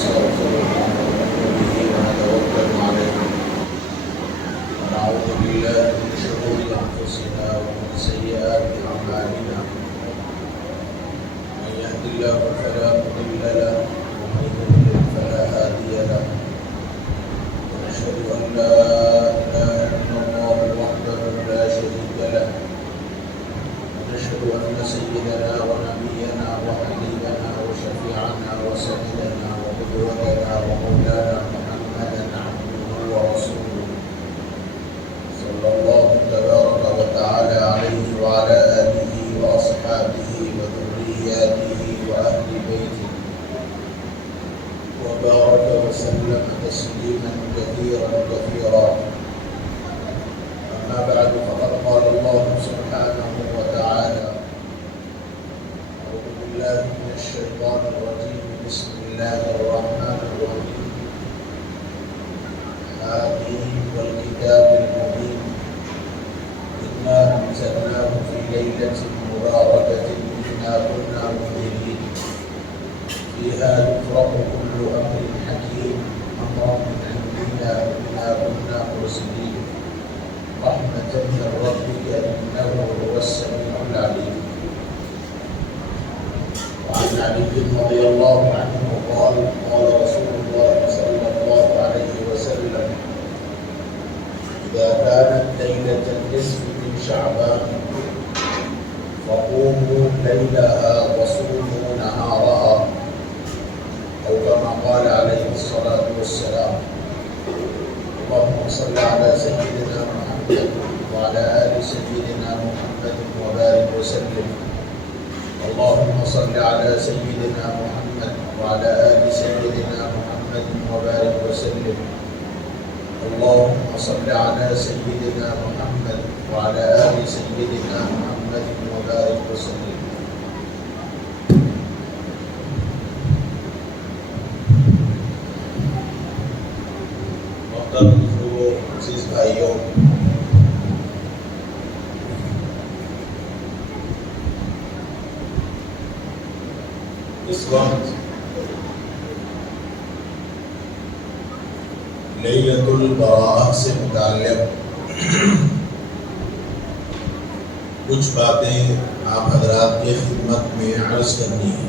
ونستغفره ونؤمن به ونتوكل عليه ونعوذ بالله من شرور أنفسنا ومن سيئات أعمالنا من يهد الله فلا مضل له ومن يضلل فلا هادي له ونشهد أن لا إله إلا الله وحده لا شريك له ونشهد أن سيدنا ونبينا وحبيبنا وشفيعنا وسيدنا وقدوتنا ومولانا محمدا عبده ورسوله صلى الله تبارك وتعالى عليه وعلى آله وأصحابه وذرياته وأهل بيته وبارك وسلم تسليما كثيرا كثيرا. أما بعد فقد قال الله سبحانه وتعالى: أعوذ بالله من الشيطان الرجيم بسم الله الرحمن الرحيم حميم والكتاب المبين إنا أنزلناه في ليلة مباركة إنا كنا منذرين فيها يفرق كل أمر حكيم أمرا من عندنا إنا كنا مرسلين رحمة من ربك إنه هو السميع العليم. وعن علي رضي الله عنه قال: قال رسول الله صلى الله عليه وسلم: إذا كانت ليلة النصف من شعبان فقوموا ليلها وصوموا نهارها، أو كما قال عليه الصلاة والسلام. اللهم صل على سيدنا محمد وعلى آل سيدنا محمد وبارك وسلم. اللهم صل على سيدنا محمد وعلى آل سيدنا محمد وبارك وسلم. اللهم صل على سيدنا محمد وعلى آل سيدنا محمد وبارك وسلم. عزیز بھائیوں، اس وقت لیلۃ البراءۃ سے متعلق کچھ باتیں آپ حضرات کی خدمت میں عرض کرنی ہیں.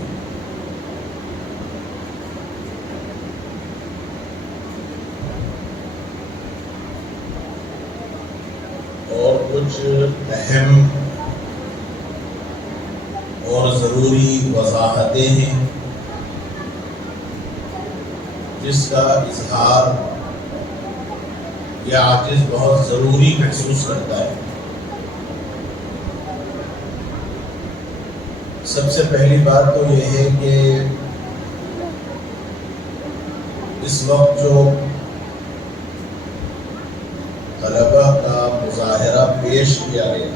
اور کچھ اہم اور ضروری وضاحتیں ہیں جس کا اظہار یہ عاجز بہت ضروری محسوس کرتا ہے. سب سے پہلی بات تو یہ ہے کہ اس وقت جو طلبہ کا مظاہرہ پیش کیا گیا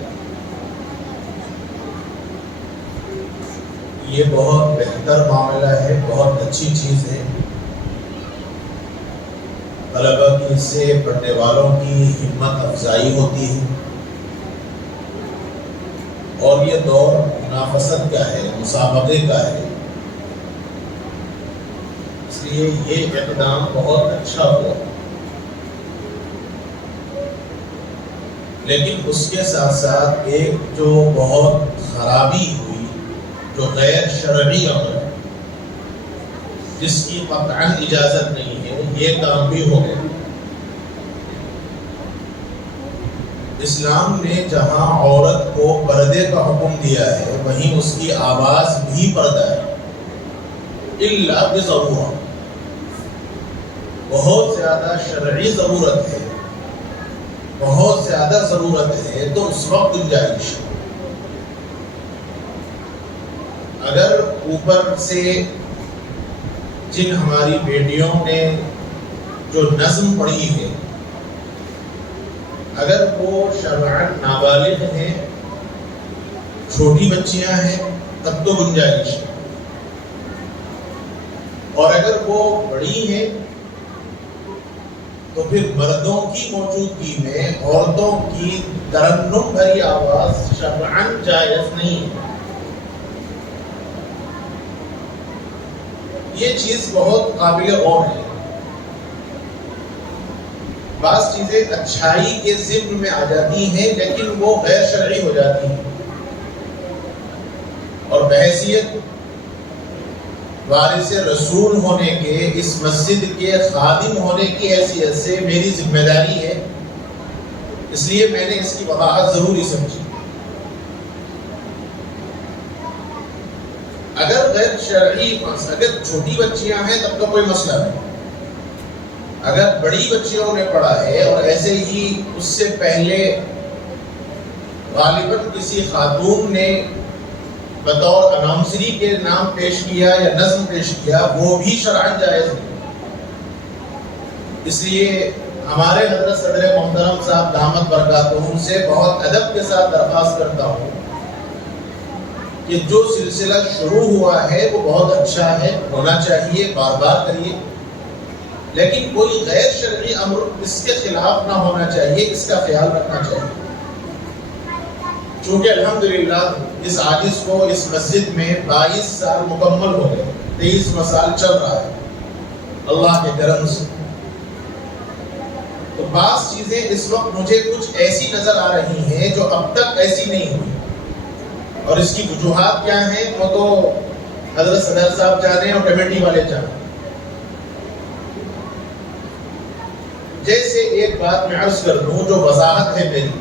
یہ بہت بہتر معاملہ ہے، بہت اچھی چیز ہے. طلبہ کی اس سے پڑھنے والوں کی ہمت افزائی ہوتی ہے، اور یہ دور منافست کا ہے، مسابقے کا ہے. اس لیے یہ اقدام بہت اچھا ہوا. لیکن اس کے ساتھ ساتھ ایک جو بہت خرابی ہوئی، جو غیر شرعی عمل جس کی قطعاً اجازت نہیں ہے، یہ کام بھی ہو گیا. اسلام نے جہاں عورت کو پردے کا حکم دیا ہے وہیں اس کی آواز بھی پردہ ہے، الا بضرورہ. بہت زیادہ شرعی ضرورت ہے، بہت زیادہ ضرورت ہے تو اس وقت گنجائش. اگر اوپر سے جن ہماری بیٹیوں نے جو نظم پڑھی ہے اگر وہ شرعاً نابالغ ہیں، چھوٹی بچیاں ہیں، تب تو گنجائش ہے. اور اگر وہ بڑی ہیں تو پھر مردوں کی موجودگی میں عورتوں کی ترنم بھری آواز شرعاً جائز نہیں ہے. یہ چیز بہت قابل غور ہے. بعض چیزیں اچھائی کے ضمن میں آ جاتی ہیں لیکن وہ غیر شرعی ہو جاتی ہیں، اور بحیثیت وارث رسول ہونے کے، اس مسجد کے خادم ہونے کی حیثیت سے میری ذمہ داری ہے، اس لیے میں نے اس کی وضاحت ضروری سمجھی. اگر غیر شرعی، اگر چھوٹی بچیاں ہیں تب تو کوئی مسئلہ نہیں. اگر بڑی بچیوں نے پڑھا ہے اور ایسے ہی اس سے پہلے غالباً کسی خاتون نے بطور اناؤنسری کے نام پیش کیا یا نظم پیش کیا، وہ بھی شرعاً جائز نہیں. اس لیے ہمارے حضرت صدر محترم صاحب دامت برکاتہم سے بہت ادب کے ساتھ درخواست کرتا ہوں کہ جو سلسلہ شروع ہوا ہے وہ بہت اچھا ہے، ہونا چاہیے، بار بار کریے، لیکن کوئی غیر شرعی امر اس کے خلاف نہ ہونا چاہیے، اس کا خیال رکھنا چاہیے. چونکہ الحمدللہ اس عاجز کو اس مسجد میں 22 سال مکمل ہو گئے، 23واں سال چل رہا ہے اللہ کے کرم سے. تو بعض چیزیں اس وقت مجھے کچھ ایسی نظر آ رہی ہیں جو اب تک ایسی نہیں ہوئی، اور اس کی وجوہات کیا ہیں وہ تو حضرت صدر صاحب جانے اور کمیٹی والے جانے. جیسے ایک بات میں عرض کر دوں جو وضاحت ہے میری.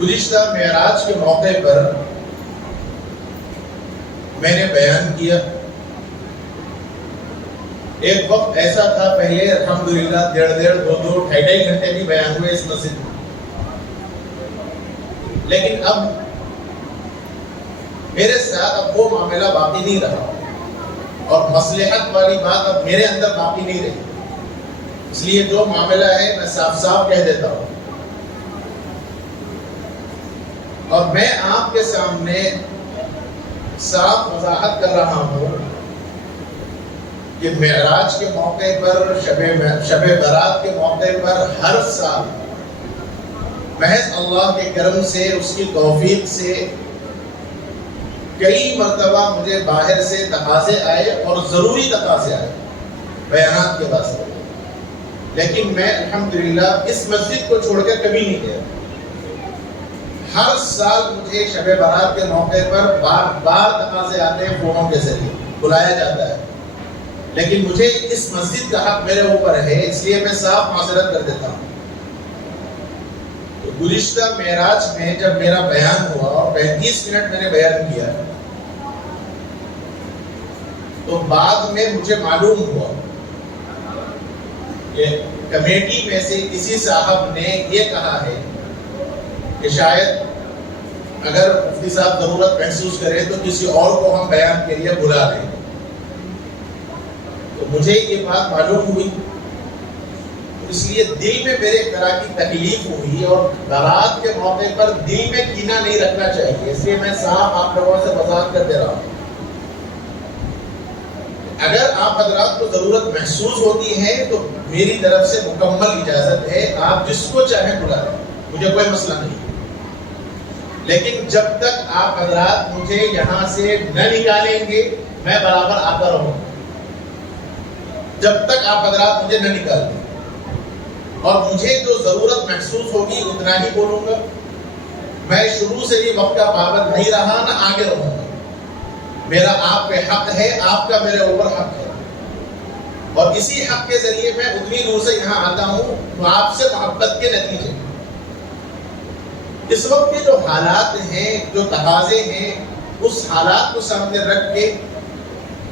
گزشتہ معراج کے موقع پر میں نے بیان کیا. ایک وقت ایسا تھا پہلے الحمدللہ 1.5 2.5 گھنٹے بھی بیان ہوئے اس مسجد میں، لیکن اب میرے ساتھ اب وہ معاملہ باقی نہیں رہا، اور مصلحت والی بات اب میرے اندر باقی نہیں رہی. اس لیے جو معاملہ ہے میں صاف صاف کہہ دیتا ہوں، اور میں آپ کے سامنے صاف وضاحت کر رہا ہوں کہ معراج کے موقع پر، شب برات کے موقع پر ہر سال محض اللہ کے کرم سے، اس کی توفیق سے کئی مرتبہ مجھے باہر سے تقاضے آئے، اور ضروری تقاضے آئے بیانات کے واسطے، لیکن میں الحمدللہ اس مسجد کو چھوڑ کر کبھی نہیں گیا. ہر سال مجھے شب برات کے موقع پر بار تقاضے آتے ہیں، فونوں کے ذریعے بلایا جاتا ہے، لیکن مجھے اس مسجد کا حق میرے اوپر ہے، اس لیے میں صاف معذرت کر دیتا ہوں. گزشتہ معراج میں جب میرا بیان ہوا اور 35 منٹ میں نے بیان کیا، تو بعد میں مجھے معلوم ہوا کہ کمیٹی میں سے کسی صاحب نے یہ کہا ہے کہ شاید اگر مفتی صاحب ضرورت محسوس کریں تو کسی اور کو ہم بیان کے لیے بلا لیں. تو مجھے یہ بات معلوم ہوئی، اس لیے دل میں میرے ایک طرح کی تکلیف ہوئی، اور برات کے موقع پر دل میں کینہ نہیں رکھنا چاہیے، اس لیے میں صاحب آپ لوگوں سے وضاحت کر دے رہا ہوں. اگر آپ حضرات کو ضرورت محسوس ہوتی ہے تو میری طرف سے مکمل اجازت ہے، آپ جس کو چاہیں بلا لیں، مجھے کوئی مسئلہ نہیں. لیکن جب تک آپ حضرات مجھے یہاں سے نہ نکالیں گے میں برابر آتا رہوں گا. جب تک آپ حضرات مجھے نہ نکالیں گے، اور مجھے جو ضرورت محسوس ہوگی اتنا ہی بولوں گا. میں شروع سے بھی وقت کا پابند نہیں رہا، نہ آگے رہوں گا. میرا آپ پہ حق ہے، آپ کا میرے اوپر حق ہے، اور اسی حق کے ذریعے میں اتنی دور سے یہاں آتا ہوں تو آپ سے محبت کے نتیجے. اس وقت کے جو حالات ہیں، جو تقاضے ہیں، اس حالات کو سامنے رکھ کے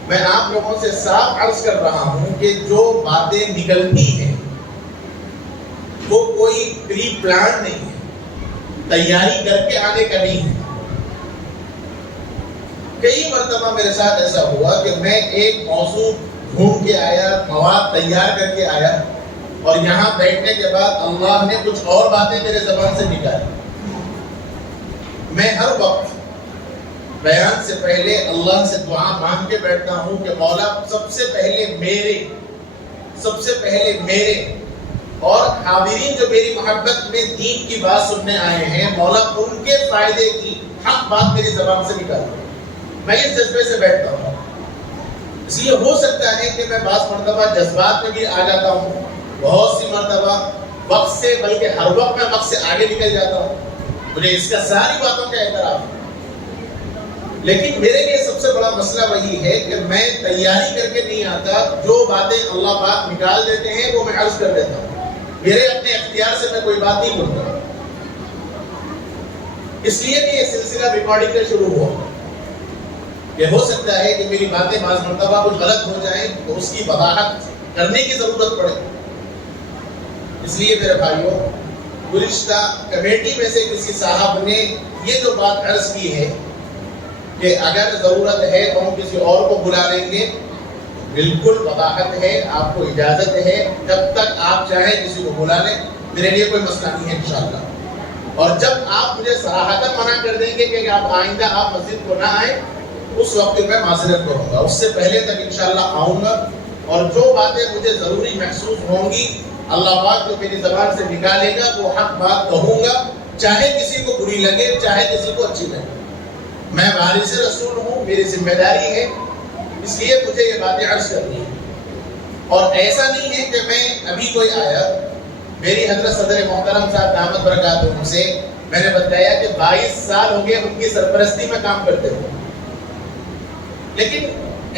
میں آپ لوگوں سے صاف عرض کر رہا ہوں کہ جو باتیں نکلتی ہیں وہ کوئی پری پلان نہیں ہے، تیاری کر کے آنے کا نہیں ہے. کئی مرتبہ میرے ساتھ ایسا ہوا کہ میں ایک موضوع ڈھونڈ کے آیا، مواد تیار کر کے آیا، اور یہاں بیٹھنے کے بعد اللہ نے کچھ اور باتیں میرے زبان سے نکالی. میں ہر وقت بیان سے پہلے اللہ سے دعا مانگ کے بیٹھتا ہوں کہ مولا سب سے پہلے میرے اور حاضرین جو میری محبت میں دین کی بات سننے آئے ہیں، مولا ان کے فائدے کی حق بات میری زبان سے نکال. میں اس جذبے سے بیٹھتا ہوں. اس لیے ہو سکتا ہے کہ میں بعض مرتبہ جذبات میں بھی آ جاتا ہوں، بہت سی مرتبہ وقت سے، بلکہ ہر وقت میں وقت سے آگے نکل جاتا ہوں. مجھے اس کا ساری باتوں کا اعتراف ہے، لیکن میرے لیے سب سے بڑا مسئلہ وہی ہے کہ میں تیاری کر کے نہیں آتا. جو باتیں اللہ پاک نکال دیتے ہیں وہ میں عرض کر دیتا ہوں. میرے اپنے اختیار سے میں کوئی بات نہیں بولتا. اس لیے کہ یہ سلسلہ ریکارڈنگ کا شروع ہوا کہ ہو سکتا ہے کہ میری باتیں بعض مرتبہ کچھ غلط ہو جائیں تو اس کی وضاحت کرنے کی ضرورت پڑے. اس لیے میرے بھائیوں، گزشتہ کمیٹی میں سے کسی صاحب نے یہ جو بات عرض کی ہے کہ اگر ضرورت ہے تو ہم کسی اور کو بلا لیں گے، بالکل وضاحت ہے، آپ کو اجازت ہے، جب تک آپ چاہیں کسی کو بلا لیں، میرے لیے کوئی مسئلہ نہیں ہے انشاءاللہ. اور جب آپ مجھے صراحتاً منع کر دیں گے کہ آپ آئندہ آپ مسجد کو نہ آئیں، اس وقت میں معذرت کروں گا. اس سے پہلے تک انشاءاللہ آؤں گا، اور جو باتیں مجھے ضروری محسوس ہوں گی اللہ پاک جو میری زبان سے نکالے گا وہ حق بات کہوں گا، چاہے کسی کو بری لگے چاہے کسی کو اچھی لگے. میں وارث رسول ہوں، میری ذمہ داری ہے، اس لیے مجھے یہ باتیں عرض کرنی ہے. اور ایسا نہیں ہے کہ میں ابھی کوئی آیا، میری حضرت صدر محترم صاحب دامت برکاتہم سے میں نے بتایا کہ 22 سال ہو گئے ان کی سرپرستی میں کام کرتے ہوئے، لیکن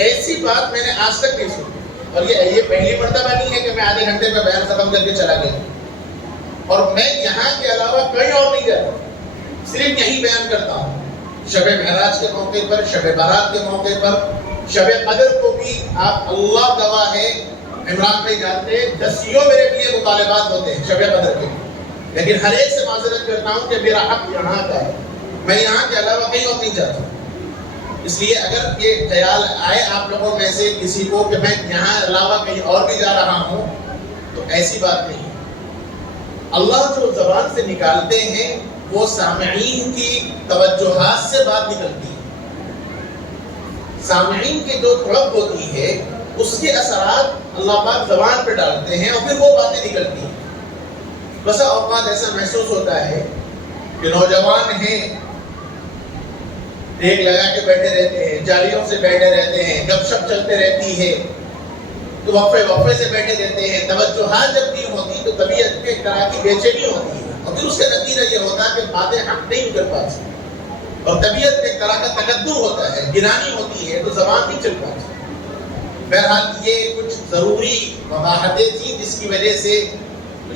ایسی بات میں نے آج تک نہیں سنی. اور یہ پہلی مرتبہ نہیں ہے کہ میں آدھے گھنٹے میں بیان ختم کر کے چلا گیا. اور میں یہاں کے علاوہ کہیں اور نہیں جاتا، صرف یہی بیان کرتا ہوں. شب معراج کے موقع پر، شب برات کے موقع پر، شب قدر کو بھی آپ اللہ گواہ ہے، عمران بھائی جانتے ہیں، دسیوں میرے لیے مطالبات ہوتے ہیں شب قدر کے، لیکن ہر ایک سے معذرت کرتا ہوں کہ میرا حق یہاں کا ہے، میں یہاں کے علاوہ کہیں اور نہیں جاتا. اس لیے اگر یہ خیال آئے آپ لوگوں میں سے کسی کو کہ میں یہاں علاوہ کہیں اور بھی جا رہا ہوں، تو ایسی بات نہیں. اللہ جو زبان سے نکالتے ہیں وہ سامعین کی توجہات سے بات نکلتی ہے. سامعین کی جو طلب ہوتی ہے اس کے اثرات اللہ پاک زبان پہ ڈالتے ہیں اور پھر وہ باتیں نکلتی ہیں. بسا اوقات ایسا محسوس ہوتا ہے کہ نوجوان ہیں، ایک لگا کے بیٹھے رہتے ہیں، جالیوں سے بیٹھے رہتے ہیں، گپ شپ چلتے رہتی ہے، تو وقفے سے بیٹھے رہتے ہیں. توجہات جب نہیں ہوتی تو طبیعت میں ایک طرح کی بے چینی ہوتی ہے، اور پھر اس کا نتیجہ یہ ہوتا ہے کہ باتیں ہم نہیں کر پاتے، اور طبیعت میں ایک طرح کا تکدر ہوتا ہے، گرانی ہوتی ہے، تو زبان نہیں چل پاتی. بہرحال یہ کچھ ضروری وضاحتیں تھیں جس کی وجہ سے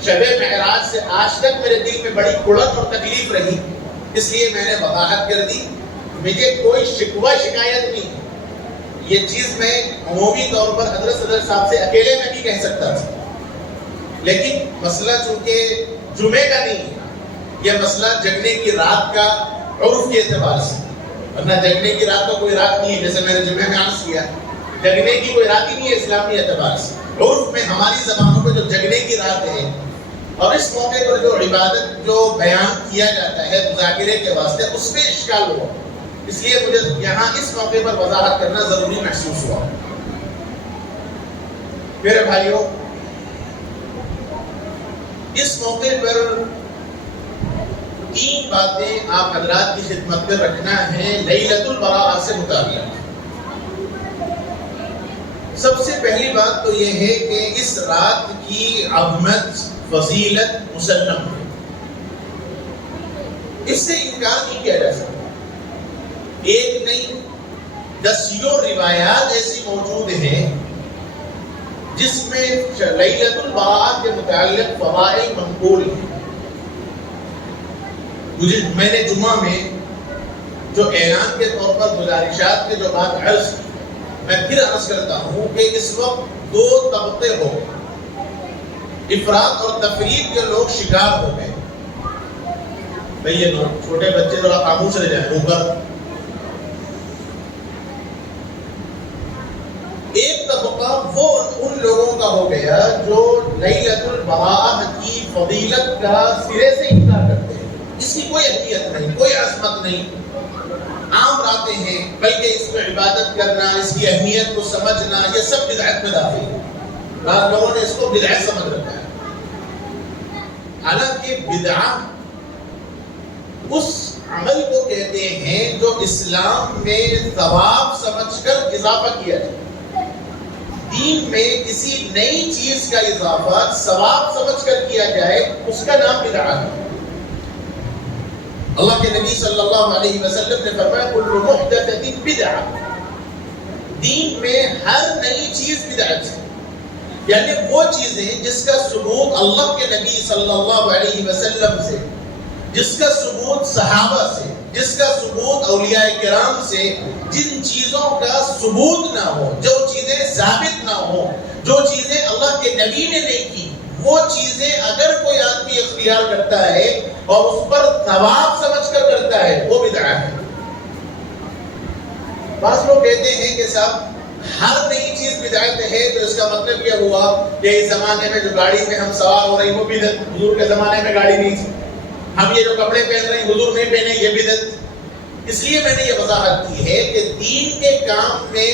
شب معراج سے آج تک میرے دل میں بڑی کڑک اور تکلیف رہی، اس لیے میں نے وضاحت کر دی. مجھے کوئی شکوہ شکایت نہیں، یہ چیز میں عمومی طور پر حضرت صدر صاحب سے اکیلے میں بھی کہہ سکتا تھا، لیکن مسئلہ چونکہ جمعے کا نہیں ہے، یہ مسئلہ جگنے کی رات کا عرف کے اعتبار سے، ورنہ جگنے کی رات کا کوئی رات نہیں ہے، جیسے میں نے جمعے میں عرض کیا، جگنے کی کوئی رات ہی نہیں ہے اسلامی اعتبار سے. عرف میں ہماری زبانوں پہ جو جگنے کی رات ہے، اور اس موقع پر جو عبادت جو بیان کیا جاتا ہے مذاکرے کے واسطے، اس میں اشکال ہوا، اس لیے مجھے یہاں اس موقع پر وضاحت کرنا ضروری محسوس ہوا. میرے بھائیوں، اس موقع پر 3 باتیں آپ حضرات کی خدمت میں رکھنا ہے لیلۃ البراءۃ سے متعلق. سب سے پہلی بات تو یہ ہے کہ اس رات کی عظمت، فضیلت مسلم ہے، اس سے انکار نہیں کیا جا سکتا. ایک نہیں 10 روایات ایسی موجود ہیں جس میں لیلۃ البراءۃ کے متعلق فضائل منقول ہیں. میں نے جمعہ میں جو اعلان کے طور پر گزارشات کے جو بات عرض کی، میں پھر عرض کرتا ہوں کہ اس وقت 2 طبقے ہو گئے، افراط اور تفریط کے لوگ شکار ہو گئے. بھئی یہ چھوٹے بچے ذرا خاموش رہ جائیں اوپر. ایک طبقہ وہ ان لوگوں کا ہو گیا جو لیلۃ البراءۃ کی فضیلت کا سرے سے انکار کرتے ہیں. اس کی کوئی اہمیت نہیں، کوئی عظمت نہیں، عام راتیں ہیں، بلکہ اس میں عبادت کرنا، اس کی اہمیت کو سمجھنا، یہ سب بدعت میں داخل ہے. بعض لوگوں نے اس کو بدعت سمجھ رکھا ہے، حالانکہ بدعت اس عمل کو کہتے ہیں جو اسلام میں ثواب سمجھ کر اضافہ کیا جائے. دین میں کسی نئی چیز کا اضافہ ثواب سمجھ کر کیا جائے اس کا نام بدعت ہے. اللہ کے نبی صلی اللہ علیہ وسلم نے فرمایا کل محدثۃ بدعہ. دین میں ہر نئی چیز بدعت ہے. یعنی وہ چیزیں جس کا ثبوت اللہ کے نبی صلی اللہ علیہ وسلم سے، جس کا ثبوت صحابہ سے، جس کا ثبوت اولیاء کرام سے، جن چیزوں کا ثبوت نہ ہو، جو چیزیں ثابت نہ ہو، جو چیزیں اللہ کے نبی نے نہیں کی، وہ چیزیں اگر کوئی آدمی اختیار کرتا ہے اور اس پر ثواب سمجھ کر کرتا ہے وہ بدعت ہے. بعض لوگ کہتے ہیں کہ صاحب ہر نئی چیز بدعت ہے، تو اس کا مطلب یہ ہوا کہ اس زمانے میں جو گاڑی میں ہم سوار ہو رہے ہیں وہ بدعت. حضور کے زمانے میں گاڑی نہیں تھی. ہم یہ جو کپڑے پہن رہے ہیں حضور نہیں پہنے، یہ بدعت. اس لیے میں نے یہ وضاحت کی ہے کہ دین کے کام میں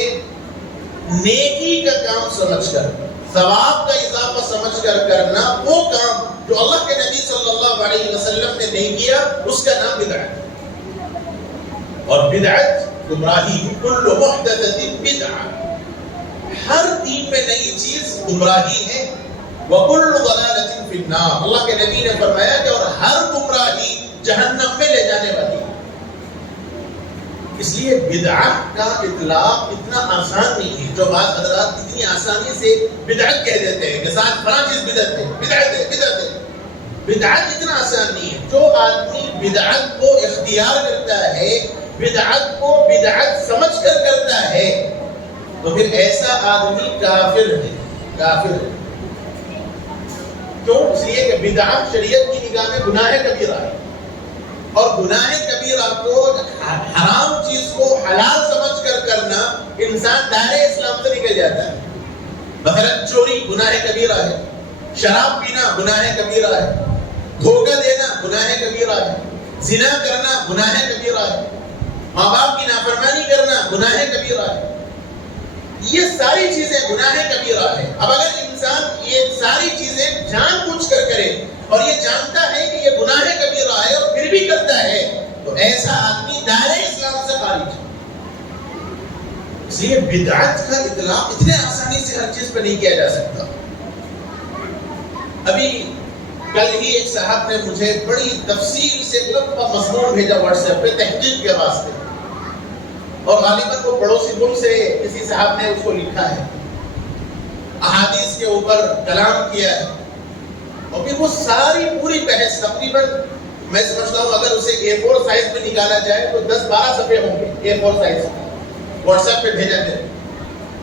نیکی کا کام سمجھ کر، ثواب کا اضافہ سمجھ کر کرنا وہ کام جو اللہ کے نبی صلی اللہ علیہ وسلم نے نہیں کیا اس کا نام بدعت ہے. اور بدعت گمراہی. کل محدثۃ بدعہ. ہر دین میں نئی چیز گمراہی ہے. وکل ضلالۃ فی النار. اللہ کے نبی نے فرمایا کہ اور ہر گمراہی جہنم میں لے جانے والی ہے. اس لیے بدعت کا اطلاق اتنا آسان نہیں ہے جو بعض حضرات اتنی آسانی سے بدعت کہہ دیتے ہیں کہ ساتھ فلاں چیز بدعت ہے، بدعت ہے، بدعت ہے. بدعت اتنا آسان نہیں ہے. جو آدمی بدعت کو اختیار کرتا ہے، بدعت کو بدعت سمجھ کر کرتا ہے، تو پھر ایسا آدمی کافر ہے. کافر ہے. کیوں؟ اس لیے کہ بدعت شریعت کی نگاہ میں گناہ کبیرہ ہے، اور گناہ کبیرہ کو، حرام چیز کو حلال سمجھ کر کرنا انسان دائرے اسلام سے نکل جاتا ہے. مثلا چوری گناہ کبیرہ ہے، شراب پینا گناہ کبیرہ ہے، دھوکہ دینا گناہ کبیرہ ہے، زنا کرنا گناہ کبیرہ ہے، ماں باپ کی نافرمانی کرنا گناہ کبیرہ ہے. یہ ساری چیزیں گناہ کبیرہ ہے. اب اگر انسان یہ ساری چیزیں جان بوجھ کر کرے اور یہ جانتا ہے کہ یہ گناہ کبیرہ ہے اور پھر بھی کرتا ہے، تو ایسا آدمی دائرہ اسلام سے خارج ہے. اس لیے بدعت کا اطلاق اتنے آسانی سے ہر چیز پہ نہیں کیا جا سکتا. ابھی کل ہی ایک صاحب نے مجھے بڑی تفصیل سے لمبا مضمون بھیجا واٹس ایپ پہ تحقیق کے واسطے، اور غالباً وہ پڑوسی ملک سے کسی صاحب نے اس کو لکھا ہے، احادیث کے اوپر کلام کیا ہے، اور پھر وہ ساری پوری بحث تقریباً میں سمجھتا ہوں اگر اسے A4 سائز میں نکالا جائے تو 10-12 صفحے ہوں گے A4 سائز. واٹس ایپ پہ بھیجا تھا.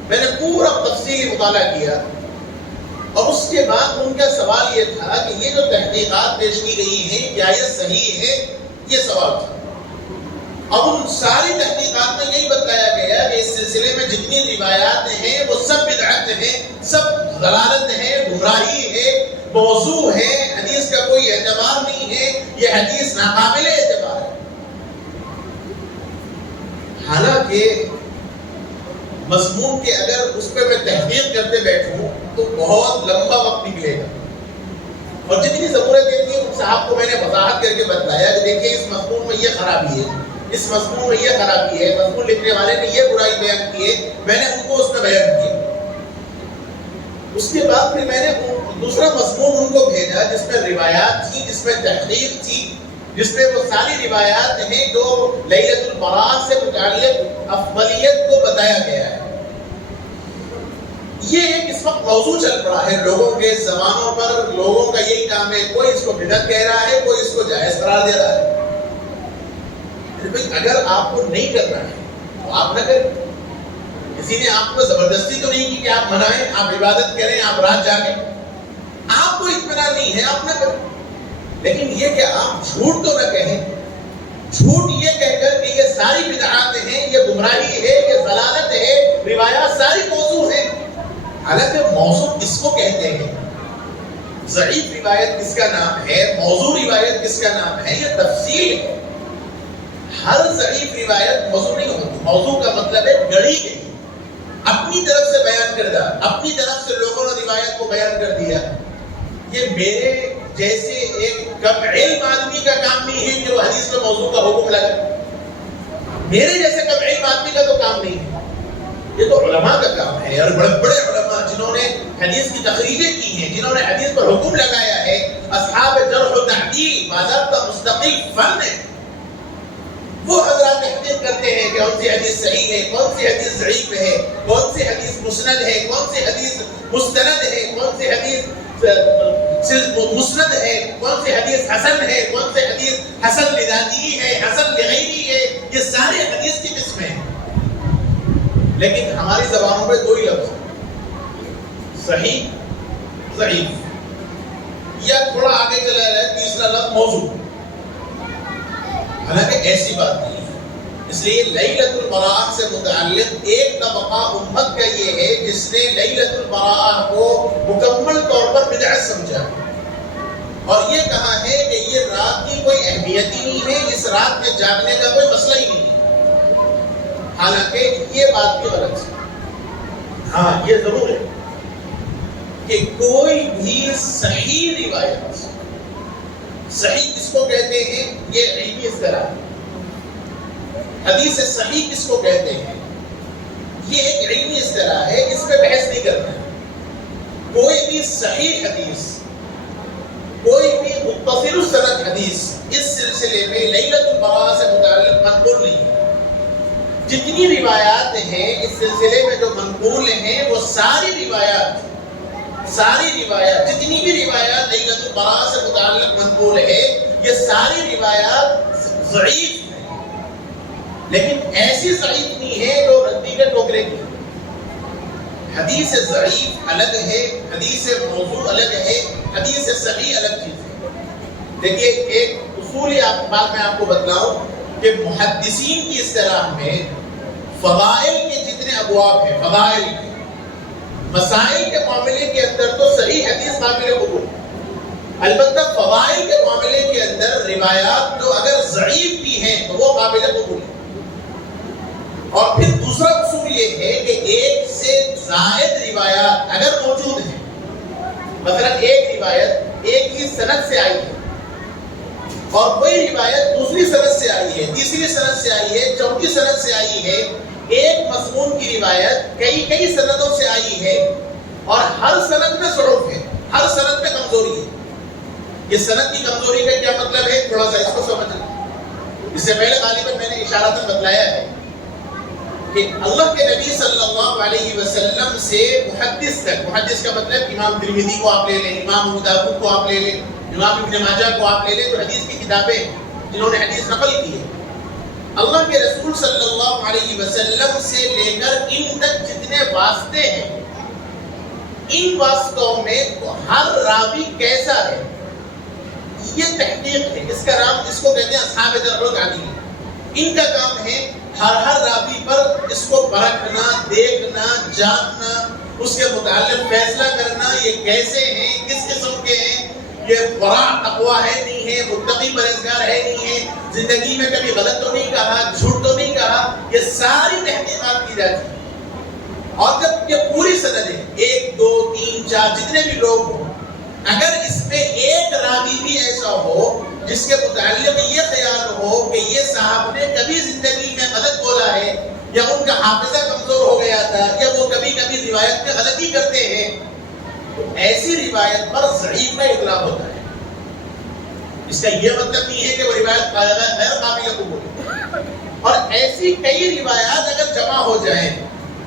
میں نے پورا تفصیلی مطالعہ کیا، اور اس کے بعد ان کا سوال یہ تھا کہ یہ جو تحقیقات پیش کی گئی ہیں کیا یہ صحیح ہے؟ یہ سوال تھا. اب ان ساری تحقیقات میں یہی بتایا گیا کہ اس سلسلے میں جتنی روایات ہیں وہ سب بدعت ہیں، سب ضلالت ہے، گمراہی ہے، موضوع ہے، حدیث کا کوئی اعتبار نہیں ہے، یہ حدیث ناقابل اعتبار ہے. حالانکہ مضمون کے اگر اس پہ میں تحقیق کرتے بیٹھوں تو بہت لمبا وقت نکلے گا، اور جتنی ضرورتیں تھیں ان صاحب کو میں نے وضاحت کر کے بتایا کہ دیکھیں اس مضمون میں یہ خرابی ہے، اس مضمون میں یہ خرابی ہے، مضمون لکھنے والے نے یہ برائی بیان کی ہے، میں نے ان کو اس میں بیان کیا. اس کے بعد پھر میں نے دوسرا مضمون ان کو بھیجا جس میں روایات تھی، جس میں تحقیق تھی، جس میں وہ ساری روایات ہیں جو لیلۃ البراءۃ سے متعلق افضلیت کو بتایا گیا ہے. یہ ایک اس وقت موضوع چل پڑا ہے لوگوں کے زبانوں پر، لوگوں کا یہی کام ہے، کوئی اس کو بدعت کہہ رہا ہے، کوئی اس کو جائز قرار دے رہا ہے. اگر آپ کو نہیں کرنا ہے تو آپ نہ کریں. کسی نے آپ کو زبردستی تو نہیں کی کہ آپ منائیں، آپ عبادت کریں، آپ رات جاگیں. آپ کو اطمینان نہیں ہے آپ نہ کریں. لیکن یہ کہ آپ جھوٹ تو نہ کہیں، جھوٹ یہ کہہ کر کہ یہ ساری بدعات ہیں، یہ گمراہی ہے، یہ ضلالت ہے، روایات ساری موضوع ہیں. حالانکہ موضوع کس کو کہتے ہیں؟ ضعیف روایت کس کا نام ہے؟ موضوع روایت کس کا نام ہے؟ یہ تفصیل ہے. ہر ضعیف روایت موضوع نہیں ہوتی. موضوع کا مطلب ہے گڑھی گئی، اپنی طرف سے بیان کردہ، اپنی طرف سے لوگوں نے روایت کو بیان کر دیا. یہ میرے جیسے ایک کم علم آدمی کا کام نہیں ہے کہ وہ حدیث کے موضوع کا حکم لگائے. میرے جیسے کم علم آدمی کا تو کام نہیں ہے. یہ تو علماء کا کام ہے. اور بڑے بڑے علماء جنہوں نے حدیث کی تخریجیں کی ہیں, جنہوں نے حدیث پر حکم لگایا ہے, اصحاب جرح و تعدیل باضابطہ مستقل فن ہے, وہ حضرات تحقیق کرتے ہیں کہ کون سی حدیث صحیح ہے, کون سی حدیث ضعیف ہے, کون سی حدیث مسند ہے, کون سی حدیث مستند ہے, کون سی حدیث مسند ہے, کون سی حدیث حسن ہے, کون سی حدیث حسن لذاتی ہے, حسن لغیری ہے. یہ سارے حدیث کی قسمیں ہیں. لیکن ہماری زبانوں پہ دو ہی لفظ, صحیح ضعیف, یا تھوڑا آگے چلا رہا ہے تیسرا لفظ موضوع. حالانکہ ایسی بات نہیں ہے. اس لیے لیلۃ البراءہ سے متعلق ایک طبقہ امت کا یہ ہے جس نے لیلۃ البراءہ کو مکمل طور پر بدعت سمجھا اور یہ کہا ہے کہ یہ رات کی کوئی اہمیت ہی نہیں ہے, اس رات میں جاگنے کا کوئی مسئلہ ہی نہیں ہے. حالانکہ یہ بات کی غلط ہے. ہاں یہ ضرور ہے کہ کوئی بھی صحیح روایت, صحیح کس کو کہتے ہیں, یہ علمی اصطلاح ہے. حدیث صحیح کس کو کہتے ہیں, یہ ایک علمی اصطلاح ہے, اس پہ بحث نہیں کرنا ہے. کوئی بھی صحیح حدیث, کوئی بھی متصل السند حدیث اس سلسلے میں لیلۃ البراءہ سے متعلق منقول نہیں ہے. جتنی روایات ہیں اس سلسلے میں جو منقول ہیں وہ ساری روایات جتنی بھی روایات لیلۃ البراءہ سے متعلق منقول ہے, یہ ساری روایات ضعیف ہیں. لیکن ایسی ضعیف نہیں ہے جو ردی کے ٹوکرے کی. حدیث ضعیف الگ ہے, حدیث موضوع الگ ہے, حدیث صحیح الگ چیز ہے. دیکھیے ایک اصولی بات میں آپ کو بتلاؤں کہ محدثین کی اصطلاح میں فضائل کے جتنے ابواب ہیں, فضائل کے مسائل کے معاملے کے اندر تو صحیح حدیث قابل قبول, البتہ فضائل کے معاملے کے اندر روایات جو اگر ضعیف بھی ہیں تو وہ قابل قبول ہے. اور پھر دوسرا اصول یہ ہے کہ ایک سے زائد روایات اگر موجود ہیں, مثلا ایک روایت ایک ہی سند سے آئی ہے اور کوئی روایت دوسری سند سے آئی ہے, تیسری سند سے آئی ہے, چوتھی سند سے آئی ہے, ایک مضمون کی روایت کئی سندوں سے آئی ہے اور ہر سند میں ضعف ہے, ہر سند میں کمزوری ہے. یہ سند کی کمزوری کا کیا مطلب ہے, تھوڑا سا اس کو سمجھنا. اس سے پہلے غالباً میں نے اشارتاً بتلایا ہے کہ اللہ کے نبی صلی اللہ علیہ وسلم سے محدث تک, محدث کا مطلب امام ترمذی کو آپ لے لیں, امام ابو داؤد کو آپ لے لیں, امام ابن ماجہ کو آپ لے لیں, تو حدیث کی کتابیں جنہوں نے حدیث نقل کی ہے. اللہ کے رسول صلی اللہ علیہ وسلم سے لے کر ان تک جتنے واسطے ہیں, ان واسطوں میں ہر راوی کیسا ہے یہ تحقیق ہے. اس کا نام, اس کو کہتے ہیں اصحاب جرح و تعدیل. ان کا کام ہے ہر راوی پر اس کو پرکھنا, دیکھنا, جاننا, اس کے متعلق فیصلہ کرنا, یہ کیسے ہیں, کس قسم کے ہیں, یہ ورع تقویٰ ہے نہیں ہے, متقی پرہیزگار ہے نہیں ہے, زندگی میں کبھی غلط تو نہیں کہا, جھوٹ تو نہیں کہا. یہ ساری تحقیقات کی جاتی ہے. اور جب یہ پوری سندیں 1 2 3 4 جتنے بھی لوگ ہوں, اگر اس میں ایک راوی بھی ایسا ہو جس کے متعلق یہ خیال ہو کہ یہ صاحب نے کبھی زندگی میں غلط بولا ہے, یا ان کا حافظہ کمزور ہو گیا تھا, یا وہ کبھی کبھی روایت میں غلطی کرتے ہیں, تو ایسی روایت پر ضعیف کا اطلاق ہوتا ہے. اس کا یہ مطلب نہیں ہے کہ وہ روایت غیر قابل قبول ہے. اور ایسی کئی روایات اگر جمع ہو جائیں,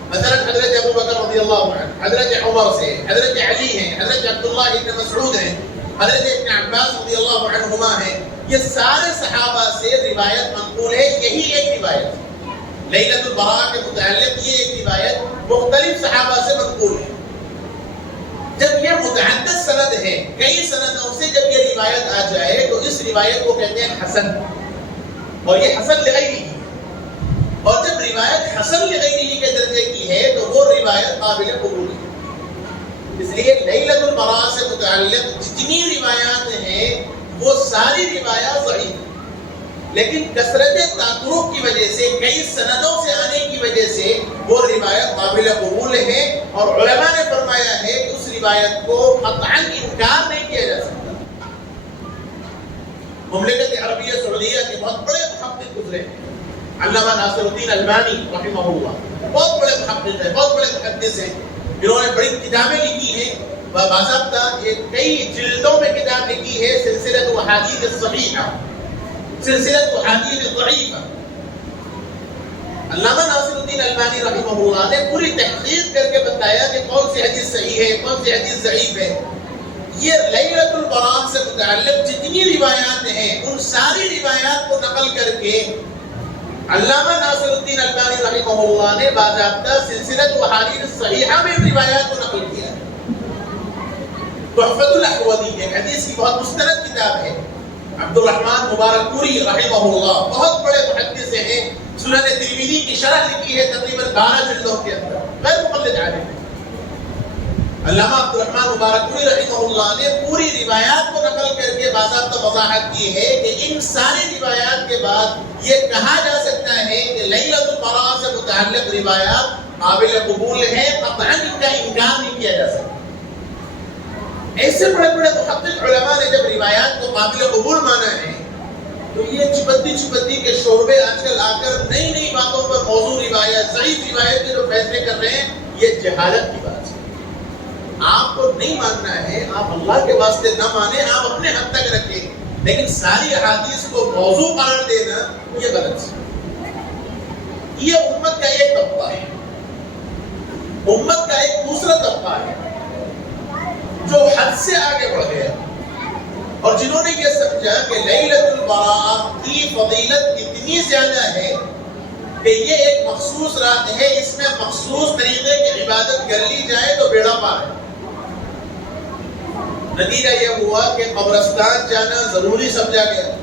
مثلا حضرت ابو بکر رضی اللہ عنہ, حضرت عمر سے, حضرت علی ہیں, حضرت عبداللہ ابن مسعود ہیں, حضرت ابن عباس رضی اللہ عنہما ہیں, یہ سارے صحابہ سے روایت منقول ہے. یہی ایک روایت لیلۃ البراءہ کے متعلق, یہ ایک روایت مختلف صحابہ سے منقول ہے. جب یہ متعدد سند ہے, کئی سندوں سے جب یہ روایت آ جائے تو اس روایت کو کہتے ہیں حسن, اور یہ حسن لغیری ہے. اور جب روایت حسن لغیری کے درجے کی ہے تو وہ روایت قابل قبول ہے. اس لیے لیلۃ البراءہ سے متعلق جتنی روایات ہیں وہ ساری روایات ضعیف ہیں, لیکن کثرت تعارف کی وجہ سے, کئی سندوں سے آنے کی وجہ سے وہ روایت قابل قبول ہے. اور علماء نے فرمایا ہے کہ اس روایت کو قطعاً انکار نہیں کیا جا سکتا. مملکت عربیہ سعودیہ کے بہت بڑے محقق گزرے ہیں، علامہ ناصر الدین البانی رحمہ اللہ، بہت بڑے محقق ہیں، بہت بڑے محدث ہیں، انہوں نے بڑی کتابیں لکھی ہیں، باضابطہ کئی جلدوں میں کتاب لکھی ہے، سلسلۃ احادیث الصحیحہ، سلسلۃ احادیث الضعیفہ۔ علامہ ناصر الدین البانی رحمہ اللہ نے پوری تحقیق کر کے بتایا کہ کون سی حدیث صحیح ہے، کون سی حدیث ضعیف ہے۔ یہ لیلۃ البراء سے متعلق جتنی روایات ہیں ان ساری روایات کو نقل کر کے علامہ ناصر الدین البانی رحمہ اللہ نے باضابطہ سلسلۃ احادیث صحیحہ میں ان روایات کو نقل کیا ہے۔ تحفۃ الاحوذی ایک حدیث کی بہت مستند کتاب ہے، عبد الرحمن مبارک پوری رحمہ اللہ بہت بڑے محدث ہیں، سنن ترمذی کی شرح لکھی ہے تقریباً 12 جلدوں کے اندر، غیر مقلد عالم ہے۔ علامہ عبد الرحمن مبارک پوری رحمہ اللہ نے پوری روایات کو نقل کر کے باضابطہ وضاحت کی ہے کہ ان ساری روایات کے بعد یہ کہا جا سکتا ہے کہ لیلۃ البراء سے متعلق روایات قابل قبول ہیں، قطعاً ان کا انکار نہیں کیا جا سکتا۔ ایسے بڑے بڑے محقق علماء نے جب روایات کو قابل قبول مانا ہے تو یہ چپتی کے شعبے آج کل آ کر نئی نئی باتوں پر موضوع روایت، ضعیف روایت کے جو فیصلے کر رہے ہیں، یہ جہالت کی بات ہے۔ آپ کو نہیں ماننا ہے، آپ اللہ کے واسطے نہ مانیں، آپ اپنے حد تک رکھیں، لیکن ساری احادیث کو موضوع قرار دینا یہ غلط ہے۔ یہ امت کا ایک طبقہ ہے۔ امت کا ایک دوسرا طبقہ ہے جو حد سے آگے بڑھ گیا اور جنہوں نے یہ سمجھا کہ لیلۃ البراء کی فضیلت اتنی زیادہ ہے کہ یہ ایک مخصوص رات ہے، اس میں مخصوص طریقے کی عبادت کر لی جائے تو بیڑا پار ہے۔ نتیجہ یہ ہوا کہ قبرستان جانا ضروری سمجھا گیا۔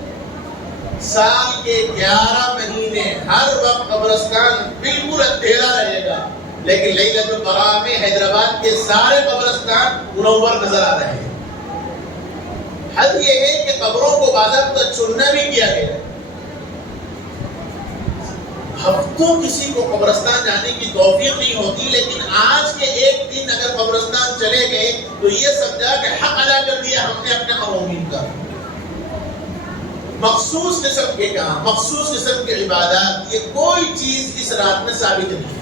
سال کے 11 مہینے ہر وقت قبرستان بالکل اندھیرا رہے گا، لیکن لیلۃ البراء میں حیدرآباد کے سارے قبرستان منور نظر آ رہے ہیں۔ حد یہ ہے کہ قبروں کو باضابطہ چننا بھی کیا گیا۔ ہفتوں کسی کو قبرستان جانے کی توفیق نہیں ہوتی، لیکن آج کے ایک دن اگر قبرستان چلے گئے تو یہ سمجھا کہ حق ادا کر دیا ہم نے اپنے مرحومین کا۔ مخصوص قسم کے کام، مخصوص قسم کے عبادات، یہ کوئی چیز اس رات میں ثابت نہیں ہے۔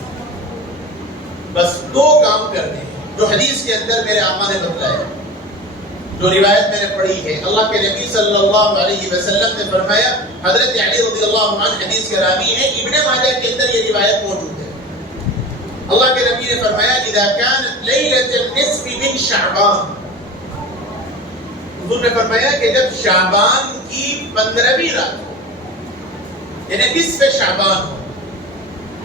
بس 2 کام کرنے ہیں جو حدیث کے اندر میرے آقا نے بتلایا، جو روایت میں نے پڑھی ہے۔ اللہ کے نبی صلی اللہ علیہ وسلم نے فرمایا، حضرت علی رضی اللہ عنہ حدیث کے راوی ہیں، ابن ماجہ کے اندر یہ روایت موجود ہے۔ اللہ کے نبی نے فرمایا، اذا كانت ليلة النصف من شعبان، حضور نے فرمایا کہ جب شعبان کی 15ویں رات ہو، یعنی نصف شعبان ہو،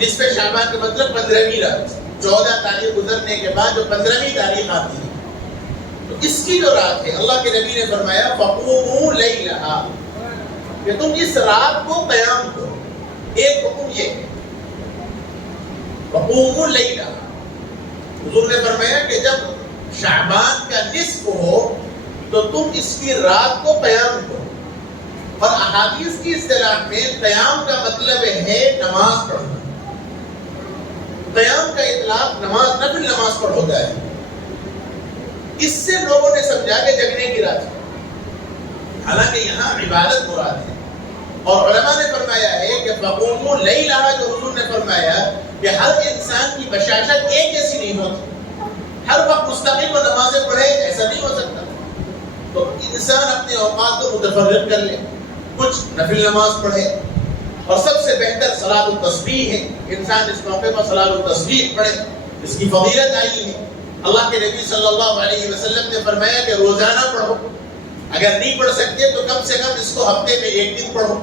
نصف شعبان کا مطلب 15ویں رات، 14 تاریخ گزرنے کے بعد جو 15ویں تاریخ آتی ہے، تو اس کی جو رات ہے، اللہ کے نبی نے فرمایا فقوموا لیلہا، کہ تم اس رات کو قیام کرو۔ ایک حکم یہ ہے فقوموا لیلہا، حضور نے فرمایا کہ جب شعبان کا نصف ہو تو تم اس کی رات کو قیام کرو۔ اور احادیث کی اصطلاح میں قیام کا مطلب ہے نماز پڑھنا۔ قیام کا اطلاق نماز، نفل نماز پر ہوتا ہے۔ اس سے لوگوں نے سمجھا کہ جگنے کی رات ہے، حالانکہ یہاں عبادت مراد ہے۔ اور علماء نے فرمایا ہے کہ فقوموا لیلہا، جو حضور نے فرمایا کہ ہر انسان کی بشاشت ایک جیسی نہیں ہوتی، ہر وقت مستقل و نمازیں پڑھے ایسا نہیں ہو سکتا۔ تو انسان اپنے اوقات کو متفرق کر لے، کچھ نفل نماز پڑھے، اور سب سے بہتر صلاۃ التسبیح ہے، انسان اس موقع پر صلاۃ التسبیح پڑھے، اس کی فضیلت آئی ہے۔ اللہ کے نبی صلی اللہ علیہ وسلم نے فرمایا کہ روزانہ پڑھو، اگر نہیں پڑھ سکتے تو کم سے کم اس کو ہفتے میں 1 دن پڑھو،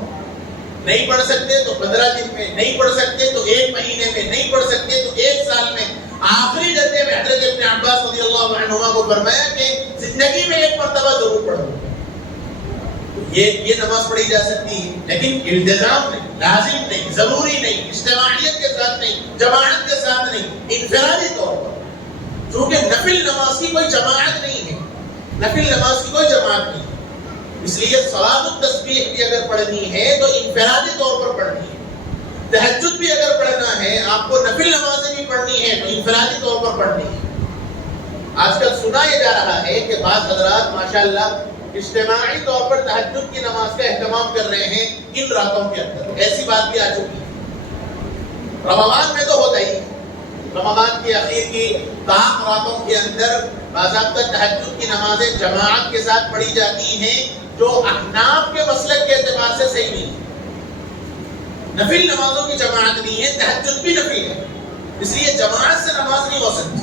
نہیں پڑھ سکتے تو 15 دن میں، نہیں پڑھ سکتے تو 1 مہینے میں، نہیں پڑھ سکتے تو 1 سال میں۔ آخری درجے میں حضرت ابن عباس رضی اللہ عنہما کو فرمایا کہ زندگی میں 1 مرتبہ ضرور پڑھو۔ یہ نماز پڑھی جا سکتی ہے، لیکن التزام نہیں، لازم نہیں، ضروری نہیں، اجتماعیت کے ساتھ نہیں، جماعت کے ساتھ نہیں، انفرادی طور پر۔ چونکہ نفل نماز کی کوئی جماعت نہیں ہے، نفل نماز کی کوئی جماعت نہیں ہے، اس لیے صلاۃ التسبیح بھی اگر پڑھنی ہے تو انفرادی طور پر پڑھنی ہے۔ تہجد بھی اگر پڑھنا ہے، آپ کو نفل نمازیں بھی پڑھنی ہے تو انفرادی طور پر پڑھنی ہے۔ آج کل سنا یہ جا رہا ہے کہ بعض حضرات ماشاءاللہ اجتماعی طور پر تہجد کی نماز کا اہتمام کر رہے ہیں ان راتوں کے اندر. ایسی بات بھی آ چکی ہے. رمضان میں تو ہوتا ہی. رمضان کی اخیر کی تاک راتوں کے اندر باضابطہ تہجد کی نمازیں جماعت کے ساتھ پڑھی جاتی ہیں، جو احناف کے مسلک کے اعتبار سے صحیح نہیں ہے. نفل نمازوں کی جماعت نہیں ہے، تہجد بھی نفل ہے، اس لیے جماعت سے نماز نہیں ہو سکتی.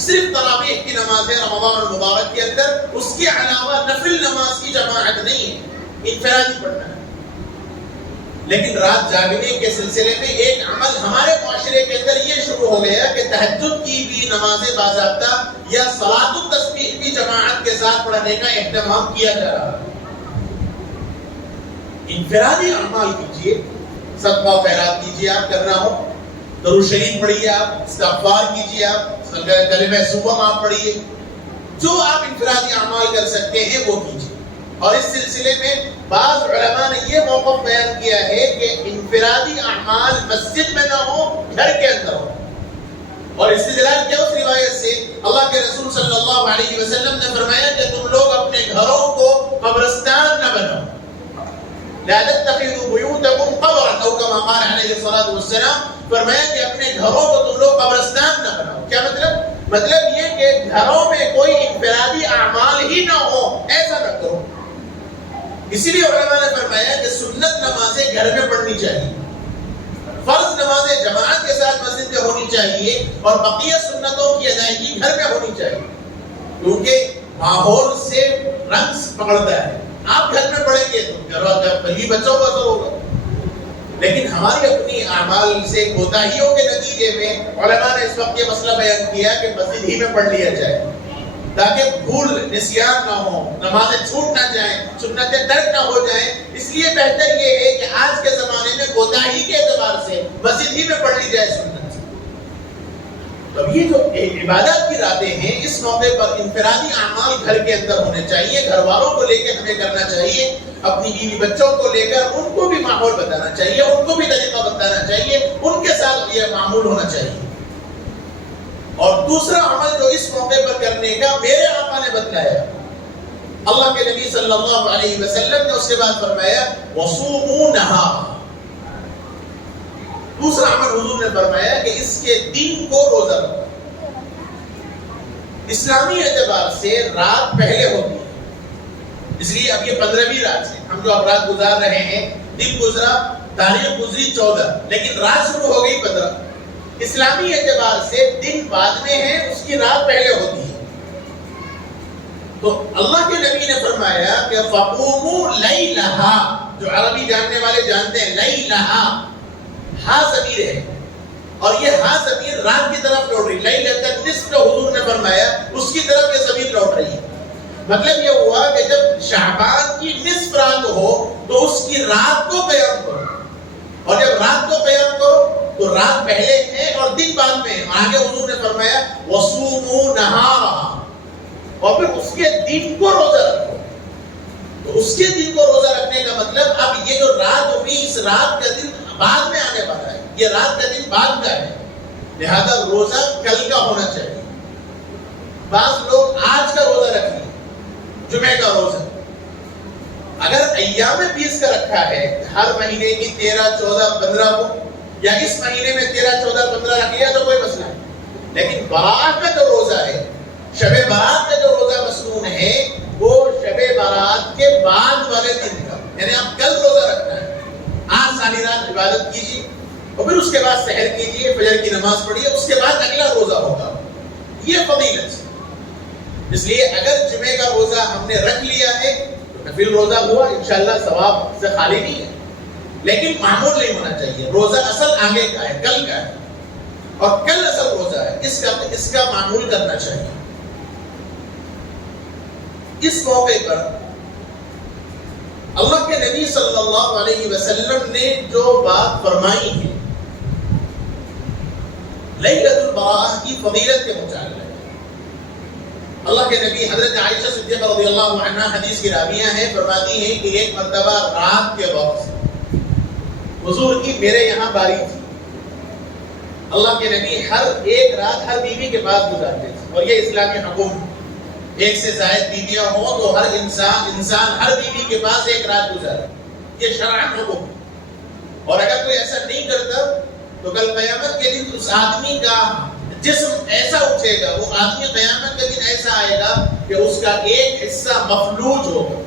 صرف تراویح کی نماز ہے رمضان المبارک کے اندر، اس کے علاوہ نفل نماز کی جماعت نہیں ہے، انفرادی پڑھنا ہے. لیکن رات جاگنے کے سلسلے میں ایک عمل ہمارے معاشرے کے اندر یہ شروع ہو گیا کہ تہجد کی بھی نمازیں باضابطہ یا صلاۃ التسبیح بھی جماعت کے ساتھ پڑھنے کا اہتمام کیا جا رہا ہے. انفرادی اعمال کیجیے، صدقہ و خیرات کیجیے، آپ کرنا ہو درود شریف پڑھیے، آپ استغفار کیجیے، آپ کلمہ صبح آپ پڑھیے، جو آپ انفرادی اعمال کر سکتے ہیں وہ کیجیے. اور اس سلسلے میں بعض علماء نے یہ موقف بیان کیا ہے کہ انفرادی اعمال مسجد میں نہ ہو، گھر کے اندر ہو. اور استدلال کیا اس روایت سے؟ اللہ کے رسول صلی اللہ علیہ وسلم نے فرمایا کہ تم لوگ اپنے گھروں کو قبرستان نہ بناؤ. لا تتخذوا بيوتكم قبرا او كما قال عليه الصلاه والسلام. فرمایا کہ اپنے گھروں کو تم لوگ قبرستان نہ بناؤ. کیا مطلب یہ کہ گھروں میں کوئی انفرادی اعمال ہی نہ ہو، ایسا نہ کرو. اسی لیے علماء نے فرمایا کہ سنت نمازیں گھر میں پڑھنی چاہیے، فرض نمازیں جماعت کے ساتھ مسجد میں ہونی چاہیے، اور بقیہ سنتوں کی ادائیگی گھر میں ہونی چاہیے، کیونکہ ماحول سے رنگ پکڑتا ہے. آپ گھر میں پڑھیں گے تو بلی بچوں کو اثر ہوگا. لیکن ہماری اپنی اعمال سے کوتاہیوں کے نتیجے میں علماء نے اس وقت یہ مسئلہ بیان کیا کہ مسجد ہی میں پڑھ لیا جائے، تاکہ بھول نسیان نہ ہو، نمازیں چھوٹ نہ جائیں، سنتیں ترک نہ ہو جائیں. اس لیے بہتر یہ ہے کہ آج کے زمانے میں کوتاہی کے اعتبار سے مسجد ہی میں پڑھ لی جائے سنت. تو یہ جو عبادت کی راتیں ہیں، اس موقع پر انفرادی اعمال گھر کے اندر ہونے چاہیے. گھر والوں کو لے کے ہمیں کرنا چاہیے، اپنی بیوی بچوں کو لے کر ان کو بھی ماحول بتانا چاہیے، ان کو بھی طریقہ بتانا چاہیے، ان کے ساتھ یہ معمول ہونا چاہیے. اور دوسرا عمل جو اس موقع پر کرنے کا میرے آقا نے بتلایا، اللہ کے نبی صلی اللہ علیہ وسلم نے اس کے بعد فرمایا وصوموا نہارا. دوسرا عمل حضور نے فرمایا کہ اس کے دن کو روزہ رکھو. اسلامی اعتبار سے رات پہلے ہوتی ہے، اس لیے اب یہ 15ویں رات ہے. ہم جو اب رات گزار رہے ہیں، دن گزرا، تاریخ گزری 14، لیکن رات شروع ہو گئی 15. اسلامی اعتبار سے دن بعد میں ہے، اس کی رات پہلے ہوتی ہے. تو اللہ کے نبی نے فرمایا کہ فقوموا لیلہا، جو عربی جاننے والے جانتے ہیں لیلہا، ہا ضمیر ہے، اور یہ ہا ضمیر رات کی طرف لوٹ رہی. لیلۃ النصف جو حضور نے فرمایا اس کی طرف یہ ضمیر لوٹ رہی ہے. مطلب یہ ہوا کہ جب شعبان کی نصف رات ہو تو اس کی رات کو قیام کرو، اور جب رات کو قیام کرو تو رات پہلے ہے اور دن بعد میں ہے. آگے حضور نے فرمایا وصوموا نہارا، اور پھر اس کے دن کو روزہ رکھو. تو اس کے دن کو روزہ رکھنے کا مطلب اب یہ جو رات ہوئی، اس رات کا دن بعد میں آنے والا ہے، یہ رات کا دن بعد کا ہے، لہذا روزہ کل کا ہونا چاہیے. بعض لوگ آج کا روزہ رکھ لیں، جمعے کا روزہ. اگر ایام 20 کا رکھا ہے، ہر مہینے کی 13، 14، 15 کو، یا اس مہینے میں 13، 14، 15 رکھ لیا تو کوئی مسئلہ نہیں. لیکن برات کا جو روزہ ہے، شب برات کا جو روزہ مسنون ہے، وہ شب برات کے بعد والے دن کا، یعنی آپ کل روزہ رکھنا ہے. آج ساری رات عبادت کیجیے، اور پھر اس کے بعد سحر کیجیے، فجر کی نماز پڑھیے، اس کے بعد اگلا روزہ ہوگا. یہ فضیلت. اس لیے اگر جمعے کا روزہ ہم نے رکھ لیا ہے تو نفل روزہ ہوا، انشاءاللہ ثواب سے خالی نہیں ہے. لیکن معمول نہیں ہونا چاہیے. روزہ اصل آگے کا ہے، کل کا ہے، اور کل اصل روزہ ہے، اس کا معمول کرنا چاہیے. اس موقع پر اللہ کے نبی صلی اللہ علیہ وسلم نے جو بات فرمائی ہے لیلۃ البراءہ کی فضیلت کے متعلق، اللہ کے نبی حضرت عائشہ صدیقہ رضی اللہ عنہا حدیث کی راویہ ہیں، فرماتی ہیں کہ ایک مرتبہ رات کے وقت حضور کی میرے یہاں باری تھی. اللہ کے نبی ہر ایک رات ہر بیوی کے پاس گزارتے تھے، اور یہ اسلامی حکم. ایک سے زائد بیویاں ہوں تو ہر انسان ہر بیوی کے پاس ایک رات گزارے، یہ شرعاً حکم ہے۔ اور اگر کوئی ایسا نہیں کرتا تو کل قیامت کے دن اس آدمی کا جسم ایسا اٹھے گا، وہ آدمی قیامت کے دن ایسا آئے گا کہ اس کا ایک حصہ مفلوج ہوگا۔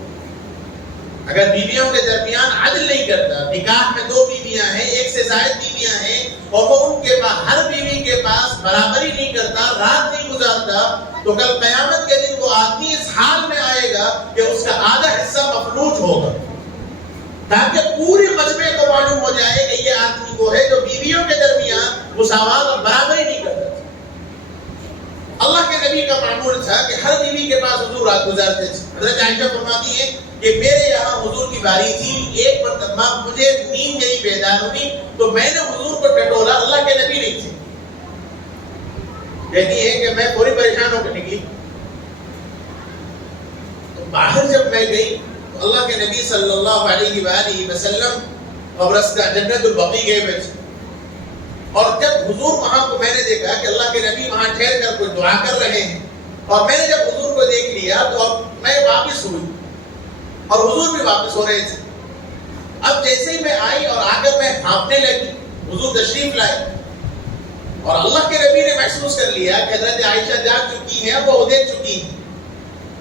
اگر بیویوں کے درمیان عدل نہیں کرتا، نکاح میں 2 بیویاں ہیں، ایک سے زائد بیویاں ہیں، اور وہ ان کے پاس ہر بیوی کے پاس برابری نہیں کرتا، رات نہیں گزارتا، تو کل قیامت کے دن وہ آدمی اس حال میں آئے گا کہ اس کا آدھا حصہ مفلوج ہوگا، تاکہ پوری مجمع کو معلوم ہو جائے کہ یہ آدمی وہ ہے جو بیویوں کے درمیان مساوات اور برابری نہیں کرتا۔ اللہ کے نبی کا معمول تھا کہ ہر بیوی کے پاس حضور رات گزارتے تھے۔ حضرت عائشہ فرماتی ہیں کہ میرے یہاں حضور کی باری تھی، ایک مرتبہ مجھے نیند گئی، بیدار ہوئی تو میں نے حضور کو ٹٹولا، اللہ کے نبی نہیں تھے۔ کہتی ہے کہ میں پوری پریشان ہو کے نکلی، تو باہر جب میں گئی تو اللہ کے نبی صلی اللہ علیہ وآلہ وسلم قبرستہ جنت البقیع گئے ہوئے تھے، اور جب حضور وہاں کو میں نے دیکھا کہ اللہ کے نبی وہاں ٹھہر کر کوئی دعا کر رہے ہیں، اور میں نے جب حضور کو دیکھ لیا تو میں واپس ہوئی اور حضور بھی واپس ہو رہے تھے۔ اب جیسے ہی میں آئی اور آ کر میں ہانپنے لگی، حضور تشریف لائے، اور اللہ کے نبی نے محسوس کر لیا کہ حضرت عائشہ جاگ چکی ہیں، وہ دیکھ چکی ہیں،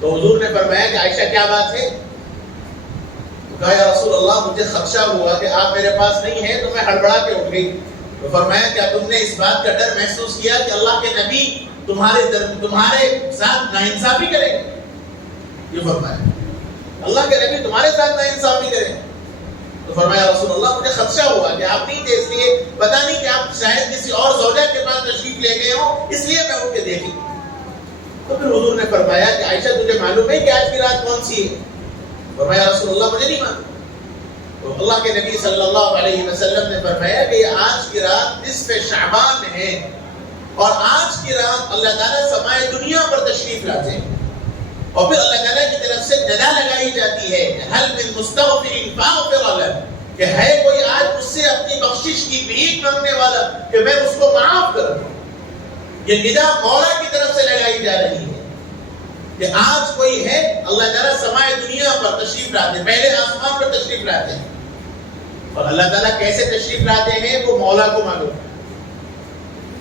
تو حضور نے فرمایا کہ عائشہ کیا بات ہے؟ تو کہا یا رسول اللہ مجھے خدشہ ہوا کہ آپ میرے پاس نہیں ہیں، تو میں ہڑبڑا کے اٹھ گئی۔ تو فرمایا کیا تم نے اس بات کا ڈر محسوس کیا کہ اللہ کے نبی تمہارے ساتھ ناانصافی کرے گا؟ یہ فرمایا اللہ کے نبی تمہارے ساتھ ناانصافی کرے گا؟ تو فرمایا رسول اللہ مجھے خدشہ ہوا کہ آپ نہیں تھے، اس لیے پتہ نہیں کہ آپ شاید کسی اور زوجہ کے پاس تشریف لے گئے ہوں، اس لیے میں اٹھ کے دیکھی۔ تو پھر حضور نے فرمایا کہ عائشہ تجھے معلوم ہے کہ آج کی رات کون سی ہے؟ فرمایا رسول اللہ مجھے نہیں معلوم۔ تو اللہ کے نبی صلی اللہ علیہ وسلم نے فرمایا کہ آج کی رات نصف شعبان ہے، اور آج کی رات اللہ تعالیٰ سمائے دنیا پر تشریف لاتے ہیں، اور پھر اللہ تعالیٰ کی طرف سے ندا لگائی جاتی ہے حل من مستغفر فاغفر لہ، کہ ہے کوئی آج مجھ سے اپنی بخشش کی بھیک مانگنے والا کہ میں اس کو معاف کروں۔ یہ ندا مولا کی طرف سے لگائی جا رہی ہے کہ آج کوئی ہے، اللہ تعالیٰ سمائے دنیا پر تشریف لاتے ہیں، پہلے آسمان پر تشریف لاتے ہیں، اور اللہ تعالیٰ کیسے تشریف لاتے ہیں وہ مولا کو معلوم۔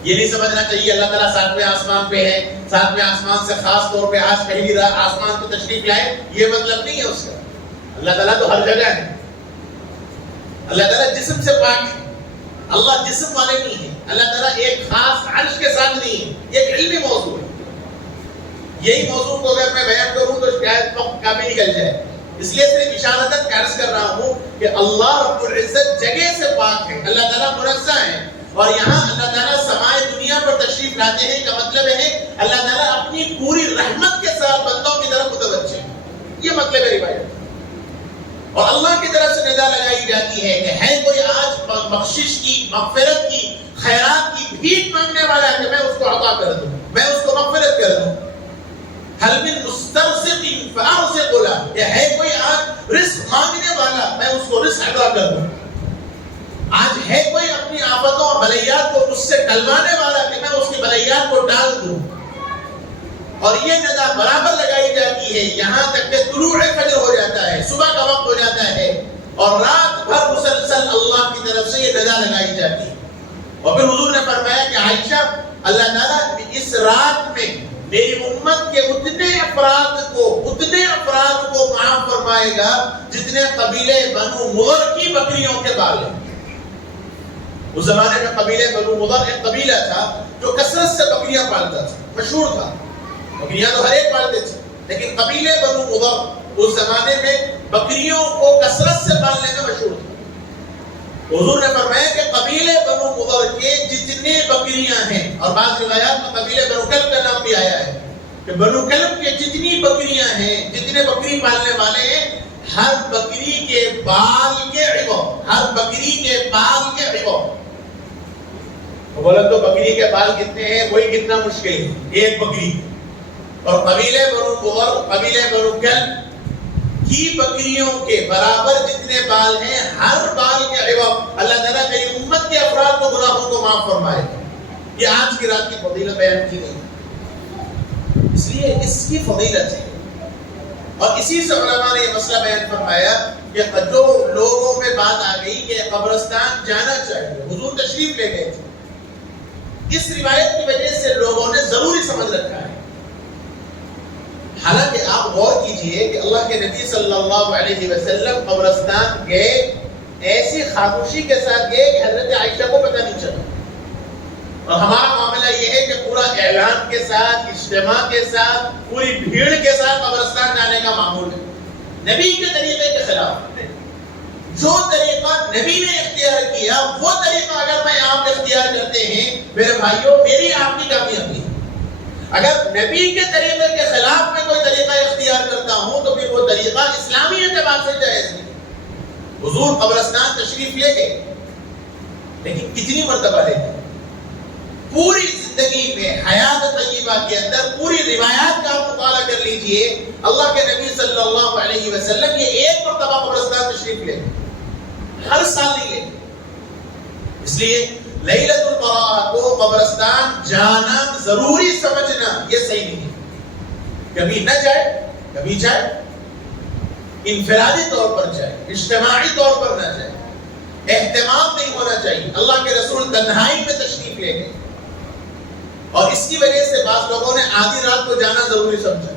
یہ نہیں سمجھنا چاہیے اللہ تعالیٰ 7ویں آسمان پہ ہے، 7ویں آسمان سے خاص طور پہ آج پہلی آسمان پہ تشریف لائے، یہ مطلب نہیں ہے اس کا۔ اللہ تعالیٰ تو ہر جگہ ہے، اللہ تعالیٰ جسم سے پاک ہے، اللہ جسم والے نہیں ہیں، اللہ تعالیٰ ایک خاص عرش کے ساتھ نہیں ہے، ایک علمی موضوع ہے۔ یہی موضوع کو اگر میں بیان کروں تو شاید وقت کافی نکل جائے، اس لیے صرف اشارتاً عرض کر رہا ہوں کہ اللہ رب العزت جگہ سے پاک ہے، اللہ تعالیٰ منزہ ہے، اور یہاں اللہ تعالیٰ سمائے دنیا پر تشریف لاتے ہیں کا مطلب ہے اللہ تعالیٰ اپنی پوری رحمت کے ساتھ بندوں کی طرف متوجہ ہے، یہ مطلب ہے روایت۔ اور اللہ کی طرف سے ندا لگائی جاتی ہے کہ ہے کوئی آج بخشش کی، مغفرت کی، خیرات کی بھیک مانگنے والا ہے کہ میں اس کو عطا کر دوں، میں اس کو مغفرت کر دوں۔ حل من مسترزق فارزق لہ، کہ ہے کوئی آج رزق مانگنے والا میں اس کو رزق عطا کر دوں۔ آج ہے کوئی اپنی آفتوں اور بلیات کو مجھ سے ٹلوانے والا کہ میں اس کی بلیات کو ڈال دوں۔ اور یہ ندا برابر لگائی جاتی ہے یہاں تک کہ طلوع فجر ہو جاتا ہے، صبح کا وقت ہو جاتا ہے، اور رات بھر مسلسل اللہ کی طرف سے یہ ندا لگائی جاتی ہے۔ اور پھر حضور نے فرمایا کہ عائشہ اللہ تعالیٰ اس رات میں میری امت کے اتنے افراد کو معاف فرمائے گا جتنے قبیلے بنو مضر کی بکریوں کے بال ہیں۔ اس زمانے میں قبیلے بنو مضر ایک قبیلہ تھا جو کثرت سے بکریاں پالتا تھا، مشہور تھا، بکریاں تو ہر ایک پالتے تھے، لیکن قبیلے بنو مضر اس زمانے میں بکریوں کو کثرت سے پالنے میں مشہور تھا۔ حضور نے فرمایا کہ قبیلے بنو مضر کے جتنے بکریاں ہیں، اور بعض روایات میں قبیلے بنو کلب کا نام بھی آیا ہے کہ بنو کلب کے جتنی بکریاں ہیں، جتنے بکری پالنے والے ہیں، ہر بکری کے بال کے عوض، ہر بکری کے بال کے عوض، بولے تو بکری کے بال کتنے ہیں وہی کتنا مشکل ہے، ایک بکری۔ اور قبیلے بنو مضر، قبیلے بنو کلب کی بکریوں کے برابر جتنے بال ہیں، ہر بال کے عوض اللہ تعالیٰ میری امت کے افراد کو گناہوں کو معاف فرمائے۔ یہ آج کی رات کی فضیلت بیان کی گئی۔ اس لیے اس کی فضیلت ہے. اور اسی سے علماء نے یہ مسئلہ بیان فرمایا کہ جو لوگوں میں بات آ گئی کہ قبرستان جانا چاہیے، حضور تشریف لے گئے تھے، اس روایت کی وجہ سے لوگوں نے ضروری سمجھ رکھا ہے. حالانکہ آپ غور کیجئے کہ اللہ کے نبی صلی اللہ علیہ وسلم قبرستان گئے ایسی خاموشی کے ساتھ گئے کہ حضرت عائشہ کو پتہ نہیں چلا. اور ہمارا معاملہ یہ ہے کہ پورا اعلان کے ساتھ، اجتماع کے ساتھ، پوری بھیڑ کے ساتھ قبرستان جانے کا معمول ہے، نبی کے طریقے کے خلاف. جو طریقہ نبی نے اختیار کیا وہ طریقہ اگر میں آپ اختیار کرتے ہیں میرے بھائیوں، میری آپ کی کامیابی ہے. اگر نبی کے طریقے کے خلاف میں کوئی طریقہ اختیار کرتا ہوں تو پھر وہ طریقہ اسلامی اعتبار سے جائز نہیں. حضور قبرستان تشریف لے گئے، لیکن کتنی مرتبہ لے گئے؟ پوری زندگی میں حیات طیبہ کے اندر پوری روایات کا آپ مطالعہ کر لیجئے، اللہ کے نبی صلی اللہ علیہ وسلم یہ ایک مرتبہ قبرستان تشریف لے گئے، ہر سال نہیں لے گئے. اس لیے لیلۃ البراء کو قبرستان جانا ضروری سمجھنا یہ صحیح نہیں ہے. کبھی نہ جائے، کبھی جائے، انفرادی طور پر جائے، اجتماعی طور پر نہ جائے. اہتمام نہیں ہونا چاہیے. اللہ کے رسول تنہائی میں تشریف لے گئے اور اس کی وجہ سے بعض لوگوں نے آدھی رات کو جانا ضروری سمجھا،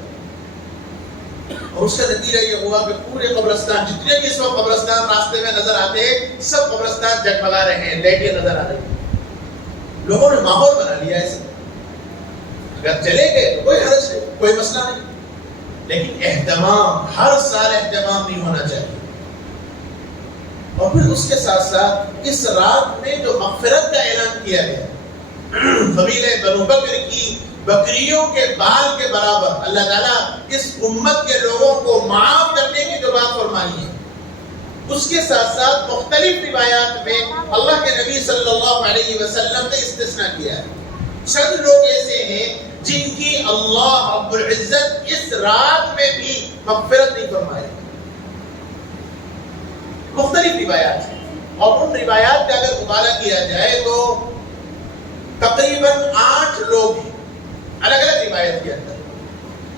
اور اس کا نتیجہ یہ ہوا کہ پورے قبرستان، جتنے بھی اس وقت قبرستان راستے میں نظر آتے ہیں، سب قبرستان جگمگا رہے ہیں، لائٹیں نظر آ رہی ہیں. لوگوں نے ماحول بنا لیا ایسے. اگر چلے گئے تو کوئی حرج نہیں، کوئی مسئلہ نہیں، لیکن اہتمام، ہر سال اہتمام نہیں ہونا چاہیے. اور پھر اس کے ساتھ ساتھ اس رات میں جو مغفرت کا اعلان کیا گیا، قبیلہ بنو بکر کی بکریوں کے بال کے برابر اللہ تعالیٰ اس امت کے لوگوں کو معاف کرنے کی جو بات فرمائی ہے، اس کے ساتھ ساتھ مختلف روایات میں اللہ کے نبی صلی اللہ علیہ وسلم نے استثناء کیا ہے. چند لوگ ایسے ہیں جن کی اللہ رب العزت اس رات میں بھی مغفرت نہیں فرمائے. مختلف روایات ہیں، اور ان روایات کا اگر مطالعہ کیا جائے تو تقریباً 8 لوگ ہیں الگ الگ روایت کے اندر.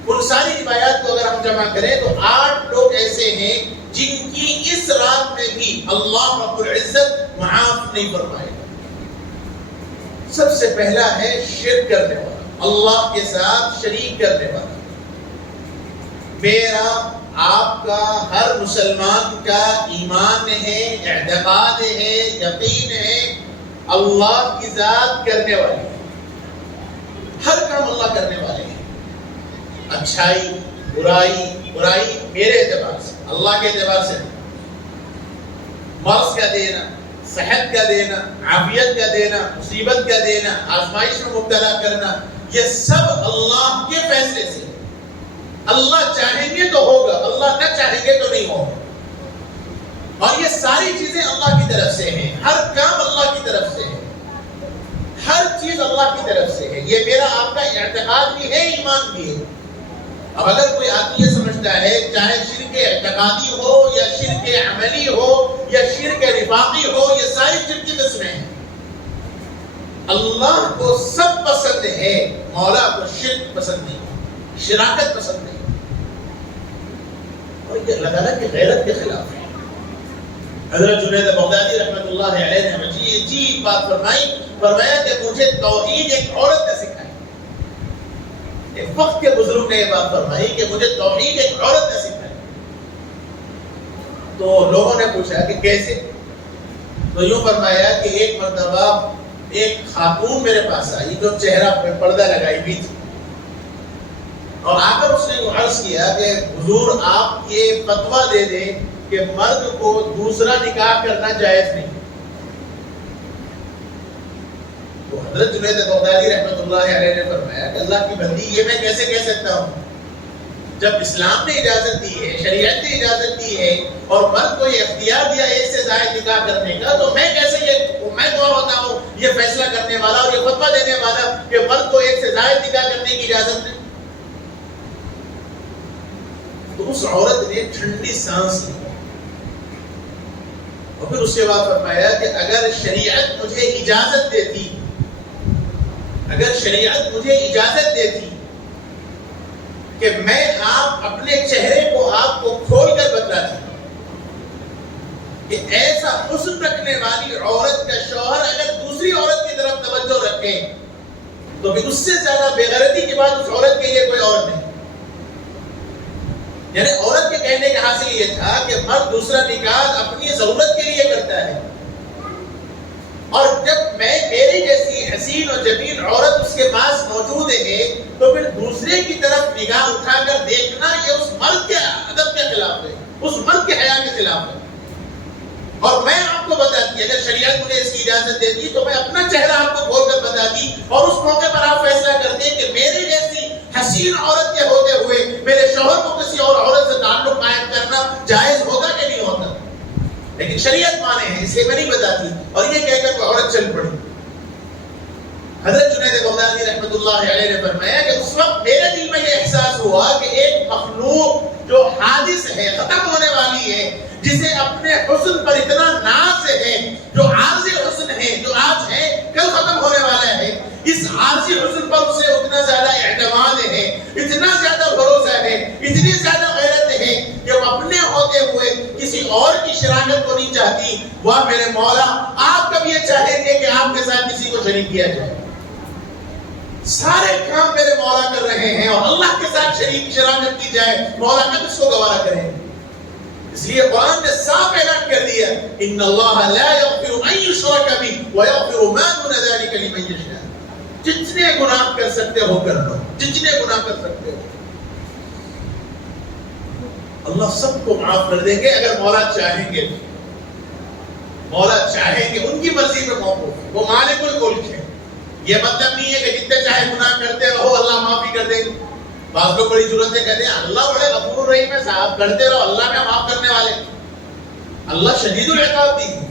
ان ساری روایات کو اگر ہم جمع کریں تو 8 لوگ ایسے ہیں جن کی اس رات میں بھی اللہ رب العزت معاف نہیں فرمائے. سب سے پہلا ہے شرک کرنے والا، اللہ کے ساتھ شریک کرنے والا. میرا آپ کا ہر مسلمان کا ایمان ہے، اعتقاد ہے، یقین ہے اللہ کی ذات کرنے والی ہے. ہر کام اللہ کرنے والے ہیں. اچھائی، برائی میرے اعتبار سے، اللہ کے اعتبار سے نہیں. مرض کا دینا، صحت کا دینا، عافیت کا دینا، مصیبت کا دینا، آزمائش میں مبتلا کرنا، یہ سب اللہ کے فیصلے سے. اللہ چاہیں گے تو ہوگا، اللہ نہ چاہیں گے تو نہیں ہوگا. اور یہ ساری چیزیں اللہ کی طرف سے ہیں، ہر کام اللہ کی طرف سے ہے، ہر چیز اللہ کی طرف سے ہے. یہ میرا آپ کا اعتقاد بھی ہے، ایمان بھی ہے. اب اگر کوئی آدمی یہ سمجھتا ہے چاہے شرک اعتقادی ہو یا شرک عملی ہو یا شرک رفاقی ہو، یہ ساری شرک کی قسمیں ہیں. اللہ کو سب پسند ہے، مولا کو شرک پسند نہیں، شراکت پسند نہیں. اور یہ اللہ تعالیٰ کی غیرت کے خلاف ہے. حضرت جنید بغدادی رحمۃ اللہ علیہ نے عجیب بات فرمایا کہ مجھے توحید ایک عورت نے سکھائی. ایک وقت کے بزرگ نے یہ بات فرمائی کہ مجھے توحید ایک عورت نے سکھائی. تو لوگوں نے پوچھا کہ کیسے؟ تو یوں فرمایا کہ ایک مرتبہ ایک خاتون میرے پاس آئی جو چہرہ پہ پردہ لگائی ہوئی تھی، اور آ کر اس نے یوں عرض کیا کہ حضور آپ یہ فتویٰ دے دیں کہ مرد کو دوسرا نکاح کرنا جائز نہیں. تو حضرت جنید بغدادی رحمۃ اللہ علیہ نے فرمایا کہ اللہ کی بندی، یہ میں کیسے کہہ سکتا ہوں؟ جب اسلام نے اجازت دی ہے، شریعت نے اجازت دی ہے اور مرد کو یہ اختیار دیا ایک سے زائد نکاح کرنے کا، تو میں کیسے میں کون ہوتا ہوں یہ فیصلہ کرنے والا اور یہ فتویٰ دینے والا کہ مرد کو ایک سے زائد نکاح کرنے کی اجازت نہیں؟ تو اس عورت نے ٹھنڈی سانس لی اور پھر اس کے بعد فرمایا کہ اگر شریعت مجھے اجازت دیتی کہ میں آپ اپنے چہرے کو آپ کو کھول کر بتلا دوں کہ ایسا حسن رکھنے والی عورت کا شوہر اگر دوسری عورت کی طرف توجہ رکھے تو پھر اس سے زیادہ بے غیرتی کے بعد اس عورت کے لیے کوئی اور نہیں. یعنی عورت کے کہنے کا حاصل یہ تھا کہ مرد دوسرا نکاح اپنی ضرورت کے لیے کرتا ہے، اور جب میں میری جیسی حسین اور جمیل عورت اس کے پاس موجود ہے تو پھر دوسرے کی طرف نگاہ اٹھا کر دیکھنا یہ اس مرد کے ادب کے خلاف ہے، اس مرد کے حیا کے خلاف ہے. اور میں آپ کو بتاتی، اگر شریعت مجھے اس کی اجازت دیتی تو میں اپنا چہرہ آپ کو کھول کر بتاتی، اور اس موقع پر آپ فیصلہ کرتے کہ میرے جیسی حسین عورت کے ہوتے ہوئے میرے شوہر کو کسی اور عورت سے تعلق قائم کرنا جائز ہوگا کہ نہیں ہوتا. لیکن شریعت مانے ہیں، اس لیے میں نہیں بتاتی. اور یہ کہہ کر کوئی عورت چل پڑی. حضرت جنید بغدادی رحمۃ اللہ علیہ نے فرمایا کہ اس وقت میرے دل میں یہ احساس ہوا کہ ایک مخلوق جو حادث ہے، ختم ہونے والی ہے، جسے اپنے حسن پر اتنا ناز ہے، جو عارضی حسن ہے، جو آج ہے کل ختم ہونے والا ہے، اس عارضی حسن پر اسے اتنا زیادہ اعتماد ہے، اتنا زیادہ بھروسہ ہے، اتنی زیادہ غیرت ہے کہ وہ اپنے ہوتے ہوئے کسی اور کی شراکت کو نہیں چاہتی. واہ میرے مولا، آپ کب یہ چاہیں گے کہ آپ کے ساتھ کسی کو شریک کیا جائے؟ سارے کام میرے مولا کر رہے ہیں اور اللہ کے ساتھ شراکت کی جائے، مولا کب اس کو گوارا کریں؟ اس لیے قرآن نے صاف اعلان کر دیا ان اللہ لا یغفر ان یشرک بہ ویغفر ما دون ذلک لمن یشاء. جتنے گناہ کر سکتے ہو کر لو، جتنے گناہ کر سکتے ہو. اللہ سب کو معاف کر دیں گے اگر مولا چاہیں گے. مولا چاہیں گے، ان کی مرضی پہ موقوف، وہ مالک الملک ہے. یہ مطلب نہیں ہے کہ جتنے چاہے گناہ کرتے رہو اللہ معافی کر دیں گے. بعض لوگ بڑی ضرورت سے کہتے ہیں اللہ بڑے غفور الرحیم ہے صاحب، کرتے رہو، اللہ میں معاف کرنے والے. اللہ شدید العقاب بھی ہے،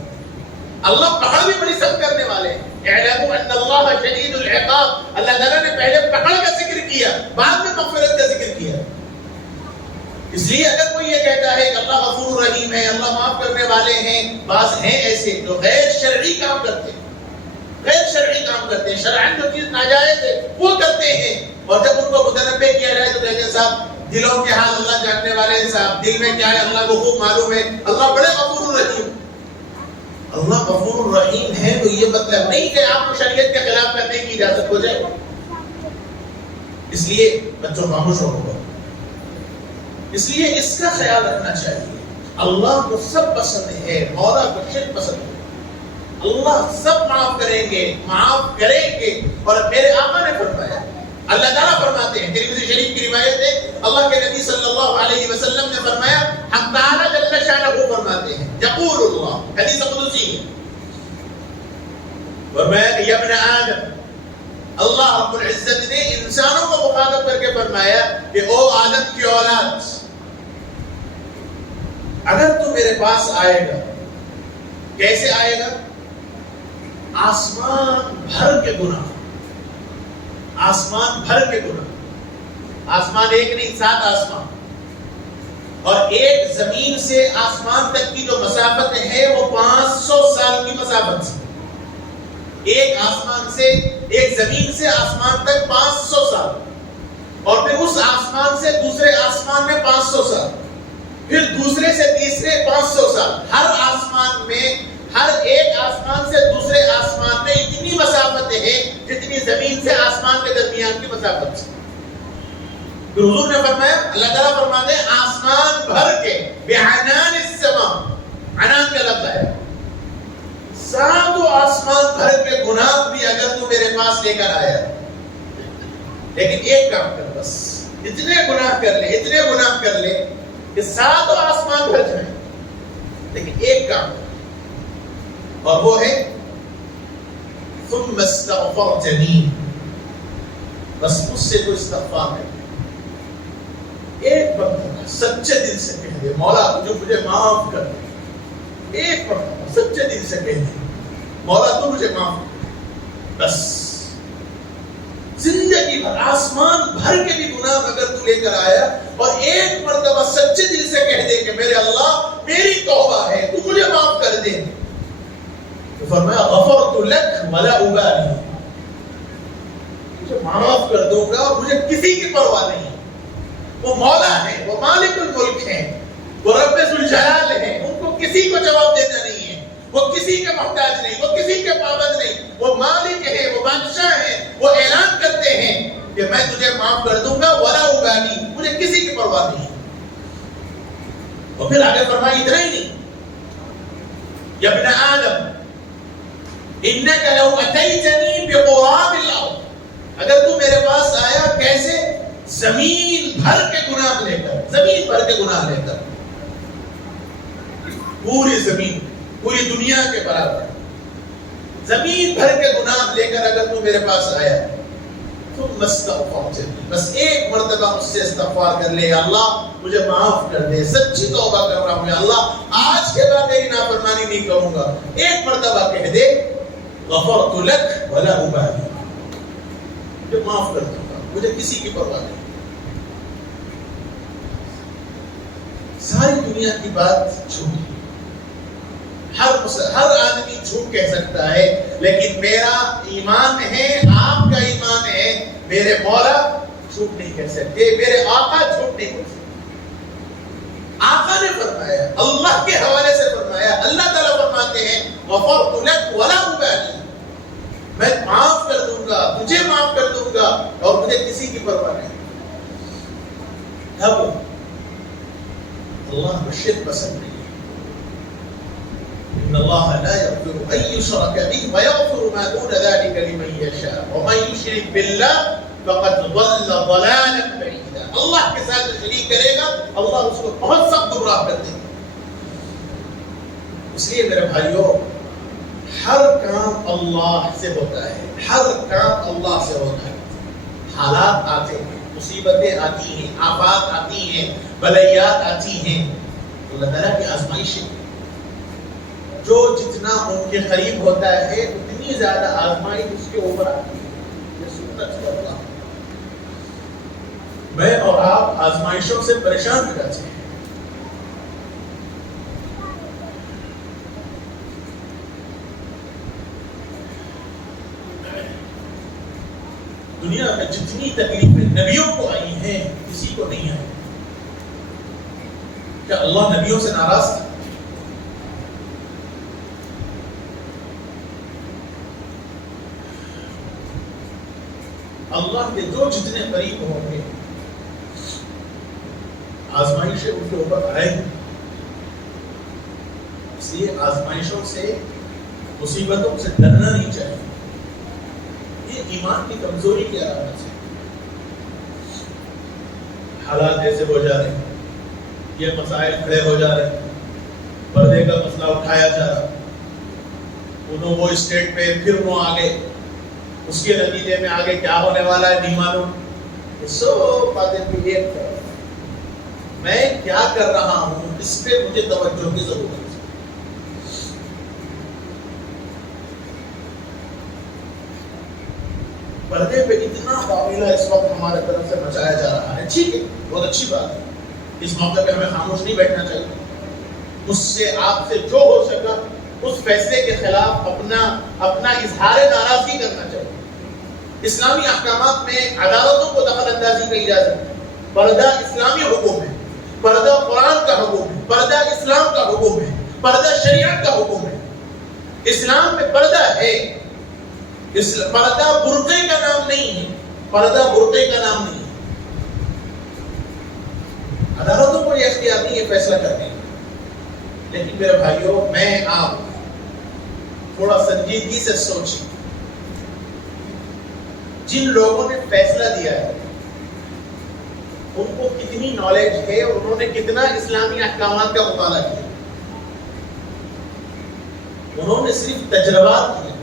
اللہ پکڑ بھی بڑی سخت کرنے والے ہیں. اعلموا ان اللہ شدید العقاب. اللہ تعالیٰ نے پہلے پکڑ کا ذکر کیا، بعد میں مغفرت کا ذکر کیا. اس لیے اگر کوئی یہ کہتا ہے کہ اللہ غفور الرحیم ہے، اللہ معاف کرنے والے ہیں، بعض ہیں ایسے جو غیر شرعی کام کرتے ہیں، غیر شرعی کام کرتے ہیں، شرعاً جو چیز ناجائز ہے وہ کرتے ہیں، اور جب ان کو متنبہ کیا جائے تو کہتے ہیں صاحب دلوں کے حال اللہ جاننے والے ہیں، صاحب دل میں کیا ہے اللہ کو خوب معلوم ہے، اللہ بڑے غفور الرحیم. اللہ غفور الرحیم ہے تو یہ مطلب نہیں کہ آپ کو شریعت کے خلاف کرنے کی اجازت ہو جائے. اس لیے بچوں خاموش ہو، اس لیے اس کا خیال رکھنا چاہیے. اللہ کو سب پسند ہے، مولا کو شرک پسند ہے. اللہ سب معاف کریں گے، معاف کریں گے. اور میرے آقا نے فرمایا، اللہ تعالیٰ فرماتے ہیں، ترمذی شریف کی روایت ہے، اللہ کے نبی صلی اللہ علیہ وسلم نے فرمایا، ہم تعالیٰ جل شانہ فرماتے ہیں، یقول اللہ، حدیث قدسی ہے، فرمایا کہ یا ابن آدم، اللہ رب العزت نے انسانوں کو مخاطب کر کے فرمایا کہ او آدم کی اولاد، اگر تو میرے پاس آئے گا، کیسے آئے گا؟ آسمان بھر کے گناہ، آسمان بھر کے گناہ. آسمان ایک نہیں، 7 آسمان، اور ایک زمین سے آسمان تک کی جو مسافت ہے وہ 500 سال کی مسافت سے. ایک آسمان سے، ایک زمین سے آسمان تک 500 سال، اور پھر اس آسمان سے دوسرے آسمان میں 500 سال، پھر دوسرے سے تیسرے 500 سال. ہر آسمان میں، ہر ایک آسمان سے دوسرے آسمان میں اتنی مسافت ہے جتنی زمین سے آسمان کے درمیان کی مسافت سے. پھر حضور نے فرمایا، اللہ تعالیٰ فرماتے ہیں آسمان بھر کے بعنان السماء، عنان کا لفظ ہے، 7 آسمان بھر کے گناہ بھی اگر تو میرے پاس لے کر آیا، لیکن ایک کام کر، بس اتنے گناہ کر لے، اتنے گناہ کر لے کہ 7 آسمان بھر جائیں، لیکن ایک کام کر، اور وہ ہے ثم استغفرتنی، بس مجھ سے تو استغفار ہے. ایک مرتبہ سچے دل سے کہہ دے مولا تو مجھے معاف کر دے. ایک مرتبہ سچے دل سے کہہ دے مولا تو مجھے معاف کر دے. بس زندگی بھر آسمان بھر کے بھی گناہ اگر تو لے کر آیا اور ایک مرتبہ سچے دل سے کہہ دے کہ میرے اللہ میری توبہ ہے، تو مجھے معاف کر دے، تو فرمایا غفرت لک ولا ابالی، مجھے معاف کر دوں گا اور مجھے کسی کی پرواہ نہیں. وہ مولا ہیں، وہ مالک الملک ہیں، وہ رب ذوالجلال ہیں، ان کو کسی کو جواب دینا نہیں ہے، وہ کسی کے محتاج نہیں، وہ کسی کے پابند نہیں، وہ مالک ہیں، وہ بادشاہ ہیں، وہ اعلان کرتے ہیں کہ میں تجھے معاف کر دوں گا ولا ابالی، مجھے کسی کی پرواہ نہیں۔ اور پھر آگے فرمایا اتنا ہی نہیں، یا ابن آدم انک لو اتیتنی بقراب الارض، اگر تو میرے پاس آیا کیسے؟ زمین بھر کے گناہ لے کر، زمین بھر کے گناہ لے کر، پوری زمین، پوری دنیا کے برابر زمین بھر کے گناہ لے کر اگر تو میرے پاس آیا تو بس ایک مرتبہ مجھ سے استغفار کر لے، اللہ مجھے معاف کر دے، سچی توبہ کر رہا ہوں یا اللہ، آج کے بعد تیری نافرمانی نہیں کروں گا، ایک مرتبہ کہہ دے غفرت لک ولا ابالی، مجھے معاف کر دوں گا، مجھے کسی کی پرواہ نہیں۔ ساری دنیا کی بات جھوٹ، ہر آدمی جھوٹ کہہ سکتا ہے، لیکن میرا ایمان ہے، آپ کا ایمان ہے، میرے مولا جھوٹ نہیں کہہ سکتے، میرے آقا جھوٹ نہیں کہہ سکتے۔ آقا نے فرمایا، اللہ کے حوالے سے فرمایا، اللہ تعالیٰ فرماتے ہیں غفرت لک ولا ابالی، میں معاف کر دوں گا، تجھے معاف کر دوں گا اور مجھے کسی کی پرواہ نہیں۔ اب اللہ کو شرک پسند نہیں، ان اللہ لا یغفر ان یشرک به ویغفر ما دون ذلك لمن یشاء ومن یشرک باللہ فقد ضل ضلالا بعیدا، اللہ کے ساتھ شریک کرے گا اللہ اس کو بہت سخت گمراہ کر دے گا۔ اس لیے میرے بھائیوں، ہر کام اللہ سے ہوتا ہے، ہر کام اللہ سے ہوتا ہے۔ حالات آتے ہیں، مصیبتیں آتی ہیں، آفات آتی ہیں، بلیات آتی ہیں، اللہ تعالیٰ کی آزمائشیں، جو جتنا ان کے قریب ہوتا ہے اتنی زیادہ آزمائش اس کے اوپر آتی ہے، یہ سنت ہے اللہ۔ میں اور آپ آزمائشوں سے پریشان ہو جاتے ہیں۔ دنیا میں جتنی تکلیفیں نبیوں کو آئی ہیں کسی کو نہیں آئی۔ کیا اللہ نبیوں سے ناراض تھا؟ اللہ کے جو جتنے قریب ہوں گے آزمائشیں ان کے اوپر آئیں گی، اس لیے آزمائشوں سے، مصیبتوں سے ڈرنا نہیں چاہیے، یہ ایمان کی کمزوری کی علامت ہے۔ حالات ایسے ہو جا رہے ہیں، یہ مسائل کھڑے ہو جا رہے ہیں، پردے کا مسئلہ اٹھایا جا رہا، انہوں وہ اسٹیٹ پہ پھر وہ آگے، اس کے نتیجے میں آگے کیا ہونے والا ہے نہیں معلوم، یہ سب باتیں بھی ایک ہے۔ میں کیا کر رہا ہوں اس پہ مجھے توجہ کی ضرورت ہے۔ پردے پہ اتنا معاملہ اس وقت ہمارے طرف سے مچایا جا رہا ہے، ٹھیک ہے، بہت اچھی بات ہے، اس موقع پہ ہمیں خاموش نہیں بیٹھنا چاہیے، مجھ سے آپ سے جو ہو سکا اس فیصلے کے خلاف اپنا اظہار ناراضگی کرنا چاہیے۔ اسلامی احکامات میں عدالتوں کو دخل اندازی کی اجازت ہے، پردہ اسلامی حکم ہے، پردہ قرآن کا حکم ہے، پردہ اسلام کا حکم ہے، پردہ شریعت کا حکم ہے، اسلام میں پردہ ہے، پردہ برقعے کا نام نہیں ہے، پردہ برقعے کا نام نہیں ہے۔ عدالتوں کو یہ اختیار نہیں ہے فیصلہ کرنے کا، لیکن میرے بھائیوں، میں آپ تھوڑا سنجیدگی سے سوچیں، جن لوگوں نے فیصلہ دیا ہے ان کو کتنی نالج ہے اور انہوں نے کتنا اسلامی احکامات کا مطالعہ کیا، انہوں نے صرف تجربات کیا،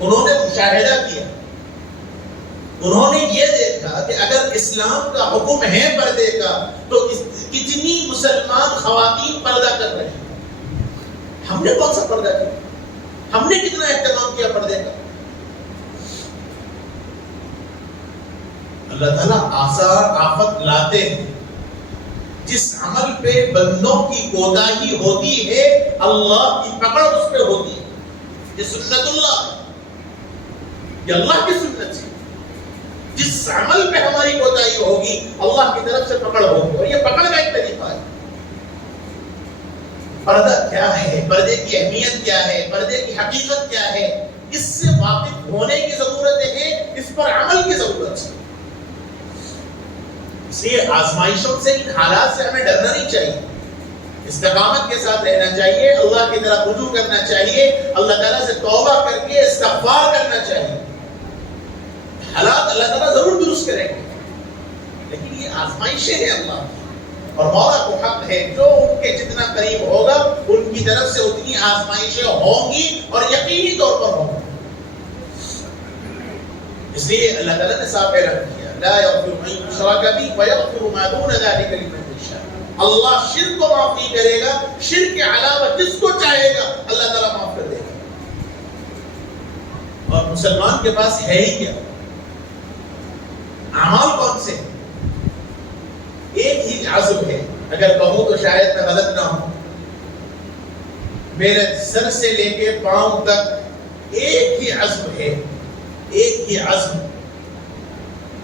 انہوں نے مشاہدہ کیا، انہوں نے یہ دیکھا کہ اگر اسلام کا حکم ہے پردے کا تو کتنی مسلمان خواتین پردہ کر رہے ہیں، ہم نے کون سا پردہ کیا، ہم نے کتنا اہتمام کیا پردے کا۔ اللہ تعالیٰ آثار آفت لاتے ہیں، جس عمل پہ بندوں کی کوتاہی ہوتی ہے اللہ کی پکڑ اس پہ ہوتی ہے، یہ سنت اللہ ہے، یہ اللہ کی سنت ہے۔ جس عمل پہ ہماری کوتاہی ہوگی اللہ کی طرف سے پکڑ ہوگی، اور یہ پکڑ کا ایک طریقہ ہے۔ پردہ کیا ہے، پردے کی اہمیت کیا ہے، پردے کی حقیقت کیا ہے، اس سے واقف ہونے کی ضرورت ہے، اس پر عمل کی ضرورت ہے۔ اس لیے آزمائشوں سے، ان حالات سے ہمیں ڈرنا نہیں چاہیے، استقامت کے ساتھ رہنا چاہیے، اللہ کی طرف رجوع کرنا چاہیے، اللہ تعالیٰ سے توبہ کر کے استغفار کرنا چاہیے۔ حالات اللہ تعالیٰ ضرور درست کریں گے، لیکن یہ آزمائشیں ہیں اللہ کی، اور مولا کو حق ہے جو ان کے جتنا قریب ہوگا ان کی طرف سے اتنی آزمائشیں ہوں گی، اور یقینی طور پر ہوں گی۔ اس لیے اللہ تعالیٰ نے صاف اعلان کیا، لا یغفر من یشرک بہ ویغفر ما دون ذلک لمن یشاء۔ اللہ شرک کو معاف نہیں کرے گا، شرک کے علاوہ جس کو چاہے گا اللہ تعالیٰ معاف کر دے گا۔ اور مسلمان کے پاس ہے ہی کیا؟ اعمال کون سے؟ ایک ہی عزم ہے، اگر کہوں تو شاید میں غلط نہ ہوں، میرے سر سے لے کے پاؤں تک ایک ہی عزم ہے، ایک ہی عزم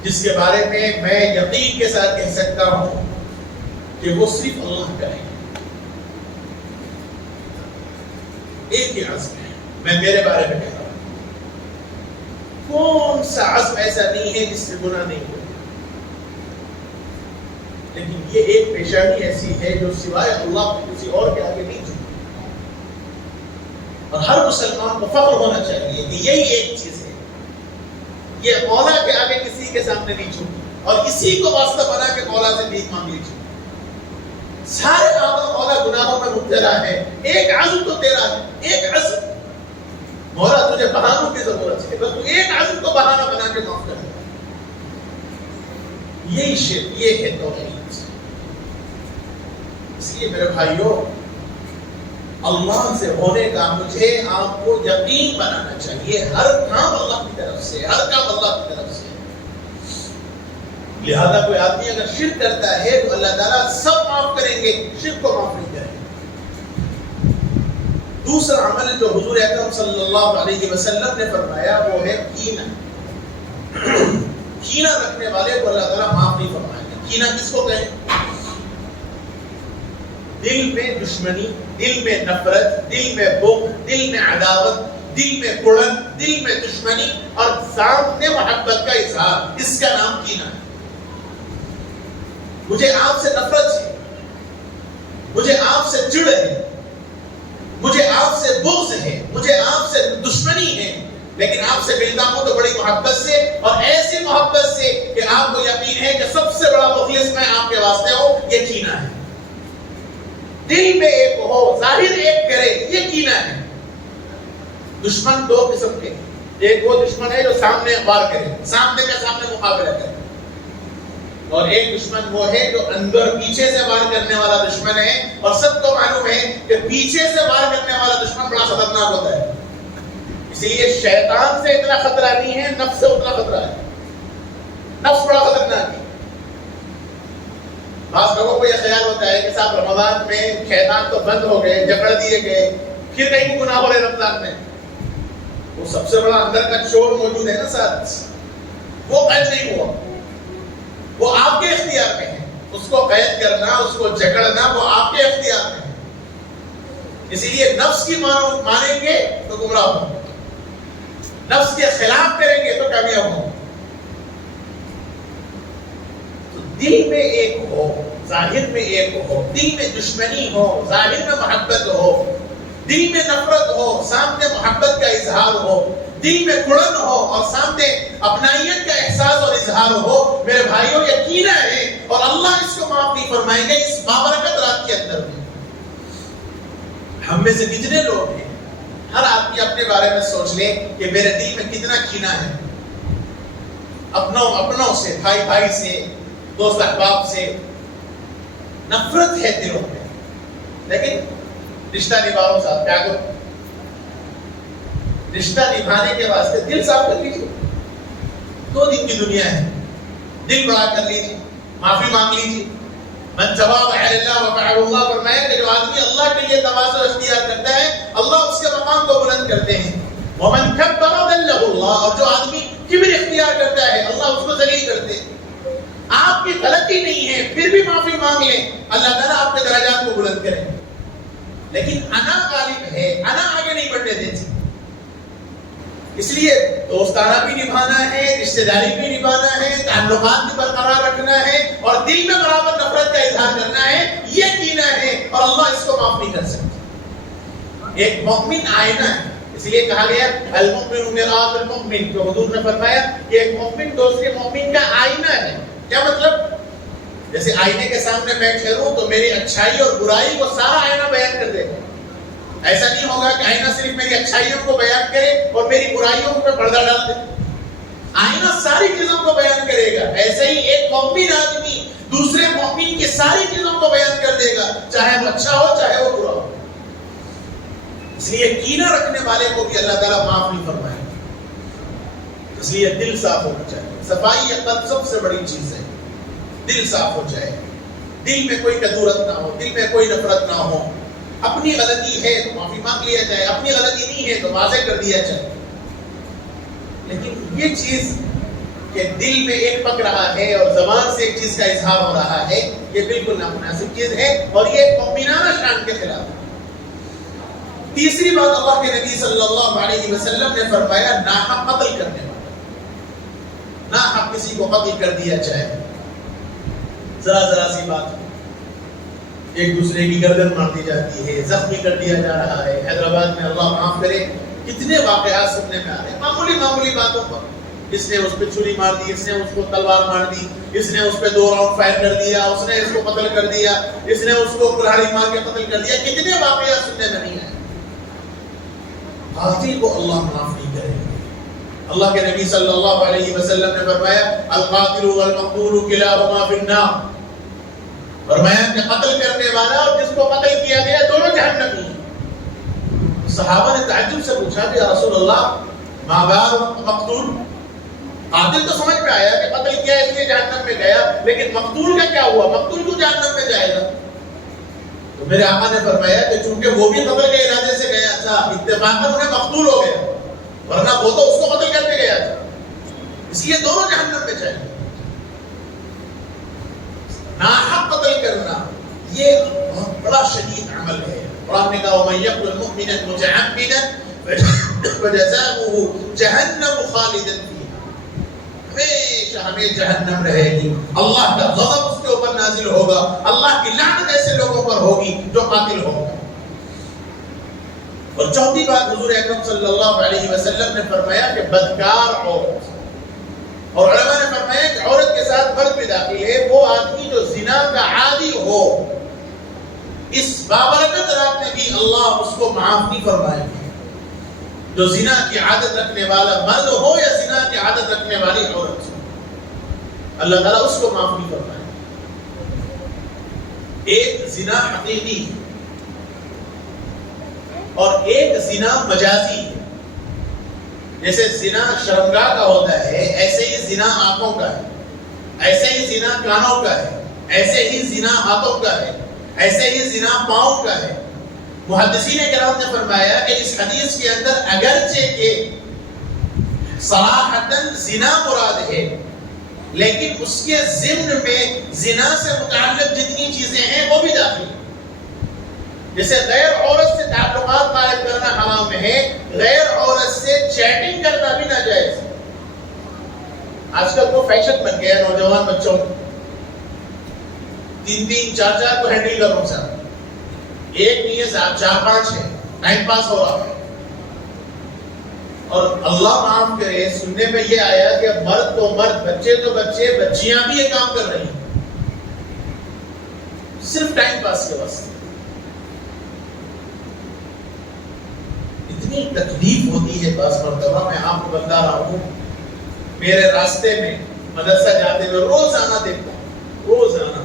جس کے بارے میں یقین کے ساتھ کہہ سکتا ہوں کہ وہ صرف اللہ کا ہے۔ ایک ہی عزم ہے، میں میرے بارے میں کہہ رہا ہوں۔ کون سا عزم ایسا نہیں ہے جس سے گناہ نہیں ہو، لیکن یہ ایک پیشانی ایسی ہے جو سوائے اللہ کے کسی اور کے آگے نہیں جھکتی، اور ہر مسلمان کو فخر ہونا چاہیے کہ یہی ایک چیز ہے، یہ مولا کے آگے کسی کے سامنے نہیں جھکتی، اور اسی کو واسطہ بنا کے مولا سے بھیک مانگ لیجیے۔ سارے آدم مولا گناہوں میں مبتلا ہے، ایک عزم تو تیرا ہے، ایک عزم۔ مولا تجھے بہانوں کی ضرورت ہے، بس تو ایک عزم کو بہانہ بنا کے معاف کر دے۔ یہی شرک، یہ ہے توحید۔ اس لیے میرے بھائیوں، اللہ سے ہونے کا مجھے آپ کو یقین بنانا چاہیے، ہر کام اللہ کی طرف سے، ہر کام اللہ کی طرف سے۔ لہذا کوئی آدمی اگر شرک کرتا ہے تو اللہ تعالیٰ سب معاف کریں گے، شرک کو معاف نہیں کریں گے۔ دوسرا عمل جو حضور اکرم صلی اللہ علیہ وسلم نے فرمایا وہ ہے کینہ۔ کینہ رکھنے والے کو اللہ تعالیٰ معاف نہیں فرمائے گا۔ کینہ کس کو کہیں؟ دل میں دشمنی، دل میں نفرت، دل میں بغض، دل میں عداوت، دل میں کڑن، دل میں دشمنی، اور سامنے محبت کا اظہار، اس کا نام کینہ ہے۔ مجھے آپ سے نفرت ہے، مجھے آپ سے چڑ ہے، مجھے آپ سے بغض ہے، مجھے آپ سے دشمنی ہے، لیکن آپ سے ملتا ہوں تو بڑی محبت سے، اور ایسی محبت سے کہ آپ کو یقین ہے کہ سب سے بڑا مخلص میں آپ کے واسطے ہوں، یہ کینہ ہے۔ دل میں ایک ہو، ظاہر ایک کرے، یہ کینہ ہے۔ دشمن دو قسم کے، ایک وہ دشمن ہے جو سامنے وار کرے، سامنے کا سامنے مقابلہ کرے، اور ایک دشمن وہ ہے جو اندر پیچھے سے وار کرنے والا دشمن ہے، اور سب کو معلوم ہے کہ پیچھے سے وار کرنے والا دشمن بڑا خطرناک ہوتا ہے۔ اسی لیے شیطان سے اتنا خطرہ نہیں ہے، نفس سے اتنا خطرہ ہے۔ نفس بڑا خطرناک ہے۔ بعض لوگوں کو یہ خیال ہوتا ہے کہ صاحب رمضان میں شیطان تو بند ہو گئے، جکڑ دیے گئے، پھر کہیں گناہ ہو رہے رمضان میں۔ وہ سب سے بڑا اندر کا چور موجود ہے نا ساتھ، وہ قید نہیں ہوا، وہ آپ کے اختیار میں ہے۔ اس کو قید کرنا، اس کو جکڑنا، وہ آپ کے اختیار میں ہے۔ اسی لیے نفس کی مانیں گے تو گمراہ ہوں گے، نفس کے خلاف کریں گے تو کامیاب ہوں گے۔ دل میں ایک ہو، ظاہر میں ایک ہو، دل میں دشمنی ہو، ظاہر میں محبت ہو، دل میں نفرت ہو، سامنے محبت کا اظہار ہو، دل میں کڑن ہو اور سامنے اپنائیت کا احساس اور اظہار ہو، میرے بھائیوں یقین ہے، اور اللہ اس کو معاف نہیں فرمائیں گے اس بابرکت رات کے اندر میں۔ ہم میں سے کتنے لوگ ہیں، ہر آدمی اپنے بارے میں سوچ لے کہ میرے دل میں کتنا کینہ ہے، اپنوں سے، بھائی بھائی سے، دوست احباب سے نفرت ہے دلوں میں، لیکن رشتہ نبھاؤ صاحب کیا کرو؟ رشتہ نبھانے کے واسطے دل صاف کر لیجیے، 2 دن کی دنیا ہے، دل بڑا کر لیجیے، معافی مانگ لیجیے۔ من تواضع للہ رفعہ اللہ، فرمایا کہ جو آدمی اللہ کے لیے تواضع اختیار کرتا ہے اللہ اس کے مقام کو بلند کرتے ہیں۔ ومن کبر ذلہ اللہ، اور جو آدمی کبر اختیار کرتا ہے اللہ اس کو ذلیل کرتے. آپ کی غلطی نہیں ہے پھر بھی معافی مانگ لیں, اللہ تعالیٰ آپ کے درجات کو بلند کرے. لیکن انا غالب ہے, انا آگے نہیں بڑھنے دیتی. اس لیے دوستانہ بھی نبھانا ہے, رشتہ داری بھی نبھانا ہے, تعلقات بھی برقرار رکھنا ہے, اور دل میں برابر نفرت کا اظہار کرنا ہے. یہ کینا ہے اور اللہ اس کو معاف نہیں کر سکتا. ایک مومن آئینہ ہے, اس لیے کہا گیا المؤمن مرآۃ المؤمن, تو حضور نے فرمایا کہ ایک مومن دوسرے مومن کا آئینہ ہے. کیا مطلب؟ جیسے آئینے کے سامنے میں ٹھہروں تو میری اچھائی اور برائی کو سارا آئینہ بیان کر دے گا. ایسا نہیں ہوگا کہ آئینہ صرف میری اچھائیوں کو بیان کرے اور میری برائیوں پہ پردہ ڈال دے. آئینہ ساری چیزوں کو بیان کرے گا. ایسے ہی ایک مومن آدمی دوسرے مومن کی ساری چیزوں کو بیان کر دے گا, چاہے وہ اچھا ہو چاہے وہ برا ہو. اس لیے کینہ رکھنے والے کو بھی اللہ تعالیٰ معاف نہیں فرمائے. اس لیے دل صاف ہونا چاہیے. صفائی قلب سب سے بڑی چیز ہے. دل صاف ہو جائے, دل میں کوئی کدورت نہ ہو, دل میں کوئی نفرت نہ ہو. اپنی غلطی ہے تو معافی مانگ لیا جائے, اپنی غلطی نہیں ہے تو واضح کر دیا جائے. لیکن یہ چیز کہ دل میں ایک پک رہا ہے اور زبان سے ایک چیز کا اظہار ہو رہا ہے, یہ بالکل نامناسب چیز ہے اور یہ مومنانہ شان کے خلاف ہے. تیسری بات اللہ کے نبی صلی اللہ علیہ وسلم نے فرمایا ناحق قتل کرنے والا. ناحق کسی کو قتل کر دیا جائے, ذرا سی بات, ایک دوسرے کی گردن مار دی جاتی ہے, زخمی کر دیا جا رہا ہے. حیدرآباد میں اللہ معاف کرے کتنے واقعات سننے میں آ رہے ہیں معمولی باتوں پر. اس نے اس پہ چھری مار دی, اس نے اس کو تلوار مار دی, اس نے اس پہ 2 راؤنڈ فائر کر دیا, اس نے اس کو قتل کر دیا, اس نے اس کو کلہاڑی مار کے قتل کر دیا. کتنے واقعات سننے میں نہیں آئے. قاتل کو اللہ معاف نہیں کرے. اللہ کے نبی صلی اللہ علیہ وسلم نے فرمایا القاتل والمقتول کلاہما فی النار. فرمایا کہ قتل کرنے والا اور جس کو قتل کیا گیا دونوں جہنمی ہیں. صحابہ نے تعجب سے پوچھا کہ یا رسول اللہ ما بال مقتول, قاتل تو سمجھ میں آیا کہ قتل کیا اس لیے جہنم میں گیا, لیکن مقتول کا کیا ہوا, مقتول تو جہنم میں جائے گا. تو میرے آقا نے فرمایا کہ چونکہ وہ بھی قتل کے ارادے سے گیا تھا, اتفاقاً انہیں مقتول ہو گیا, ورنہ وہ تو اس کو قتل کرنے گیا تھا, اس لیے دونوں جہنم میں جائیں. ناحق قتل کرنا یہ بہت بڑا شدید عمل ہے. قرآن نے کہا وَمَن يَقْتُلْ مُؤْمِنًا مُتَعَمِّدًا فَجَزَاؤُهُ جَهَنَّمُ خَالِدًا فِيهَا, ہمیشہ جہنم رہے گی. اللہ کا غضب اس کے اوپر نازل ہوگا, اللہ کی لعنت ایسے لوگوں پر ہوگی جو قاتل ہوں. اور چوتھی بات حضور اکرم صلی اللہ علیہ وسلم نے فرمایا کہ بدکار عورت, اور علماء نے فرمایا کہ عورت کے ساتھ مرد بھی داخل ہے, وہ آدمی جو زنا کا عادی ہو, اس بابرکت رات میں بھی اللہ اس کو معاف نہیں فرمائے گا. جو زنا کی عادت رکھنے والا مرد ہو یا زنا کی عادت رکھنے والی عورت, اللہ تعالیٰ اس کو معاف نہیں فرمائے گا. ایک زنا حقیقی اور ایک زنا مجازی ہے. جیسے زنا شرمگاہ کا ہوتا ہے, ایسے ہی زنا آنکھوں کا ہے, ایسے ہی زنا کانوں کا ہے, ایسے ہی زنا ہاتھوں کا ہے, ایسے ہی زنا پاؤں کا ہے. محدثین کرام نے فرمایا کہ اس حدیث کے اندر اگرچہ کہ صراحتاً زنا مراد ہے, لیکن اس کے ضمن میں زنا سے متعلق جتنی چیزیں ہیں وہ بھی داخل ہیں. جیسے غیر عورت سے تعلقات قائم کرنا حرام ہے, غیر عورت سے چیٹنگ کرنا بھی ناجائز ہے. آج کل وہ فیشن بن گیا نوجوان بچوں کو, 3 4 کو ہینڈل کرو سر, ایک نہیں ہے صاحب 4 5 ہے, ٹائم پاس ہو رہا ہے. اور اللہ معاف کرے سننے میں یہ آیا کہ مرد تو مرد, بچے تو بچے, بچیاں بھی یہ کام کر رہی ہیں صرف ٹائم پاس کے واسطے. اتنی تکلیف ہوتی ہے بعض مرتبہ, میں آپ کو بتا رہا ہوں, میرے راستے میں مدرسہ جاتے ہوئے روزانہ دیکھتا ہوں, روزانہ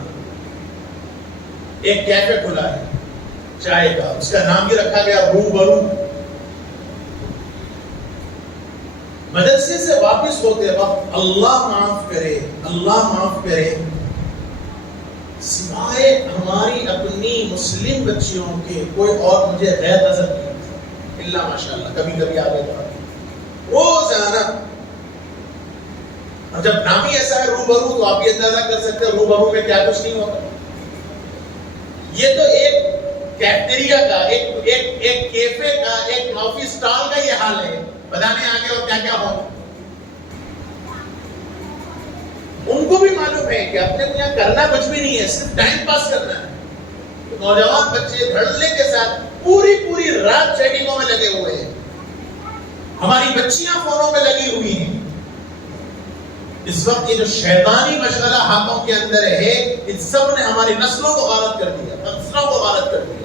ایک کیفے کھلا ہے چائے کا, اس کا نام بھی رکھا گیا روبرو. مدرسے سے واپس ہوتے وقت اللہ معاف کرے, اللہ معاف کرے, سوائے ہماری اپنی مسلم بچیوں کے کوئی اور مجھے غیر نظر نہیں, اللہ ماشاءاللہ کبھی کبھی آگے بڑھا. روزانہ اور جب نام ہی ایسا ہے روبرو، تو آپ یہ اندازہ کر سکتے ہیں روبرو میں کیا کچھ نہیں ہوگا. یہ تو ایک کیفٹیریا کا، ایک کیفے کا، ایک کافی اسٹال کا یہ حال ہے. بتانے آگے اور کیا کیا ہوگا. ان کو بھی معلوم ہے کہ اپنے کو یہاں کرنا کچھ بھی نہیں ہے، صرف ٹائم پاس کرنا ہے. نوجوان بچے دھڑلے کے ساتھ پوری رات چیٹنگوں میں لگے ہوئے ہیں. ہماری بچیاں فونوں میں لگی ہوئی ہیں. اس وقت یہ جو شیطانی مشغلہ ہاتھوں کے اندر ہے، ان سب نے ہماری نسلوں کو غارت کر دیا، نسلوں کو غارت کر دیا.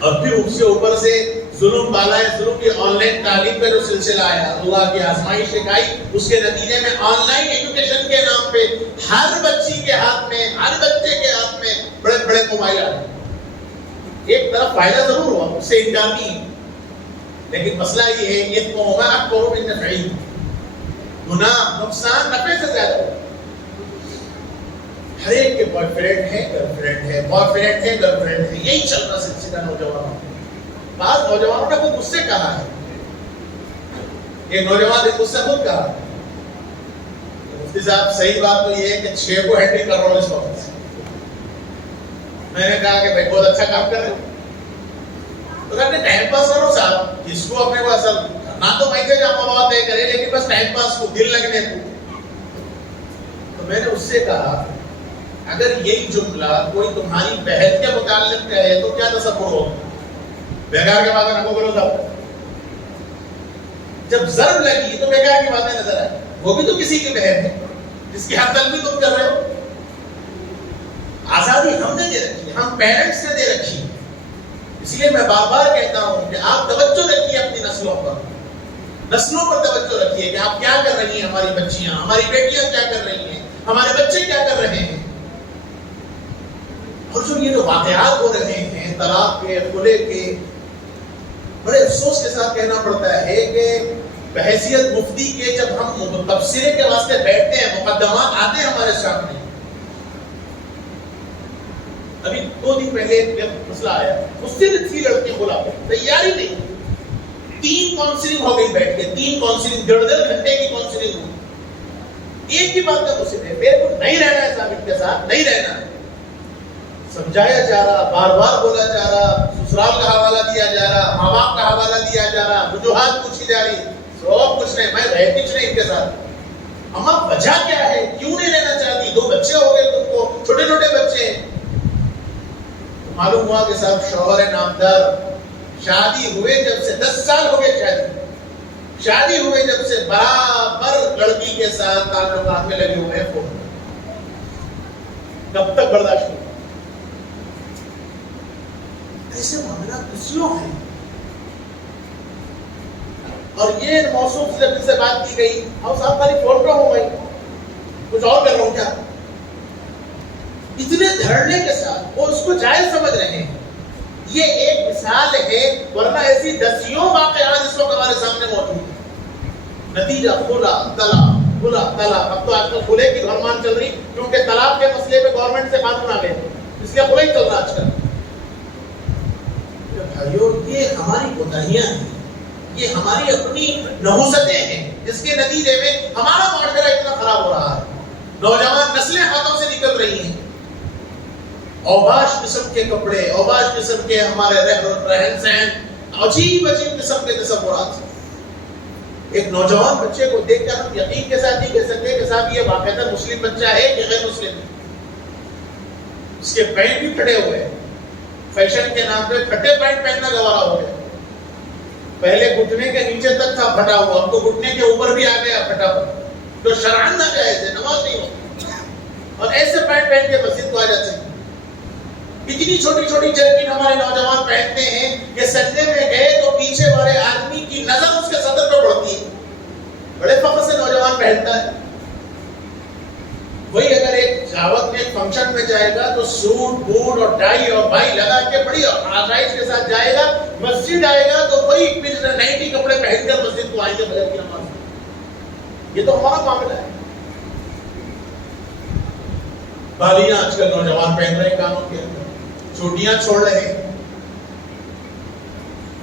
اور پھر اس کے اوپر سے ظلم بالا ہے. ظلم کی آن لائن تعلیم کا جو سلسلہ آیا، اللہ کی آزمائش آئی، اس کے نتیجے میں آن لائن ایجوکیشن کے نام پہ ہر بچی کے ہاتھ میں، ہر بچے کے ہاتھ میں بڑے بڑے موبائل آ گئے. ایک طرف فائدہ ضرور ہوا، اس سے انکار نہیں ہے، لیکن مسئلہ یہ ہے یہ گناہ نقصان نفع سے زیادہ ہو. ہر ایک کے بوائے فرینڈ ہے، گرل فرینڈ ہے، بوائے فرینڈ ہے، گرل فرینڈ ہے. یہی چل رہا سلسلہ نوجوانوں. بعض نوجوانوں نے خود مجھ سے کہا ہے، ایک نوجوان نے مجھ سے خود کہا، مفتی صاحب صحیح بات تو یہ ہے کہ 6 کو ہینڈل کر رہا ہوں اس وقت. میں نے کہا کہ بھائی بہت اچھا کام کر رہے ہو. تو کہتے ہیں ٹائم پاس کرو صاحب، جس کو اپنے کو اصل نہ تو میں سے جامع بات طے کرے، لیکن بس ٹائم پاس کو، دل لگنے کو. تو میں نے اس سے کہا اگر یہی جملہ کوئی تمہاری بہن کے متعلق کہے تو کیا تصور ہوگا؟ بیکار کے باتیں نہ کرو صاحب. جب ضرب لگی تو بیکار کی باتیں نظر آئی. وہ بھی تو کسی کی بہن ہے جس کی ہر تلبی تم کر رہے ہو. آزادی ہم نے دے رکھی ہے، ہم پیرنٹس نے دے رکھی ہے. اس لیے میں بار بار کہتا ہوں کہ آپ توجہ رکھیے اپنی نسلوں پر توجہ رکھیے کہ آپ کیا کر رہی ہیں. ہماری بچیاں، ہماری بیٹیاں کیا کر رہی ہیں، ہمارے بچے کیا کر رہے ہیں. اور جو واقعات ہو رہے ہیں طلاق کے، خلع کے، بڑے افسوس کے ساتھ کہنا پڑتا ہے کہ بحیثیت مفتی کے جب ہم تبصرے کے واسطے بیٹھتے ہیں، مقدمات آتے ہیں ہمارے سامنے. ابھی 2 دن پہلے ایک مسئلہ آیا، اس سے تھی لڑکی خلا پہ، تیاری نہیں. 3 کاؤنسلنگ ہو گئی بیٹھ کے، 3 کاؤنسلنگ، 1.5 گھنٹے کی کاؤنسلنگ ہوئی. ایک ہی بات کا مصیبت ہے، میرے کو نہیں رہنا ہے صاحب کے ساتھ، نہیں رہنا ہے. سمجھایا جا رہا، بار بار بولا جا رہا، سسرال کا حوالہ دیا جا رہا، ماں باپ کا حوالہ دیا جا رہا، وجوہات پوچھی جا رہی، سب کچھ نہیں. میں رہتی نہیں ان کے ساتھ. اما وجہ کیا ہے، کیوں نہیں رہنا چاہتی؟ 2 بچے ہو گئے تم کو، چھوٹے چھوٹے بچے ہیں. معلوم ہوا کہ صاحب شوہر نامدار، شادی ہوئے جب سے 10 سال ہو گئے، شادی ہوئے جب سے برابر لڑکی کے ساتھ تعلقات میں لگے ہوئے ہیں. کب تک برداشت ہو؟ ایسے معاملات کسیوں ہیں. اور یہ موصوف سے بات کی گئی، اور صاحب خالی فون پہ ہو گئی، کچھ اور کر رہا ہوں کیا؟ اتنے دھڑنے کے ساتھ وہ اس کو جائز سمجھ رہے ہیں. یہ ایک مثال ہے، ورنہ ایسی دسیوں واقعات اس وقت ہمارے سامنے موجود ہیں. نتیجہ خلا طلاق. اب تو آج کل خلے کی بھرمان چل رہی، کیونکہ طلاق کے مسئلے پہ گورنمنٹ سے قانون آ گئے، اس لیے خلا ہی چل رہا آج کل. بھائیو، یہ ہماری کوتاہیاں ہیں، یہ ہماری اپنی نحوستیں ہیں، جس کے نتیجے میں ہمارا معاشرہ اتنا خراب ہو رہا ہے. نوجوان نسلیں ہاتھوں سے نکل رہی ہیں. اوباش قسم کے کپڑے، اوباش قسم کے ہمارے رہن سہن، عجیب قسم کے تصورات. ایک نوجوان بچے کو دیکھ کر ہم یقین کے ساتھ نہیں کہہ سکتے کہ صاحب یہ باقاعدہ مسلم بچہ ہے کہ غیر مسلم. اس کے پینٹ بھی پھٹے ہوئے ہیں، فیشن کے نام پہ پھٹے پینٹ پہننا گوارا ہو گیا. پہلے گھٹنے کے نیچے تک تھا پھٹا ہوا، اب تو گھٹنے کے اوپر بھی آ گیا پھٹا ہوا، جو شرعاً ناجائز ہے، نماز نہیں ہوتی. اور ایسے پینٹ پہن کے مسجد کو آ جاتے ہیں. اتنی چھوٹی چھوٹی جرکن ہمارے نوجوان پہنتے ہیں کہ سجدے میں گئے تو پیچھے والے آدمی کی نظر اس کے صدر پہ پڑتی ہے. بڑے فخر سے نوجوان پہنتا ہے. وہی اگر ایک دعوت میں، ایک فنکشن میں جائے گا تو سوٹ بوٹ اور ٹائی اور بھائی لگا کے بڑی آرائش کے ساتھ جائے گا. مسجد آئے گا تو وہی 90 کپڑے پہن کر مسجد کو آئیں گے فجر کی نماز. یہ تو ہمارا معاملہ ہے. بالیاں آج کل نوجوان پہن رہے ہیں کانوں کے اندر، چوٹیاں چھوڑ رہے ہیں.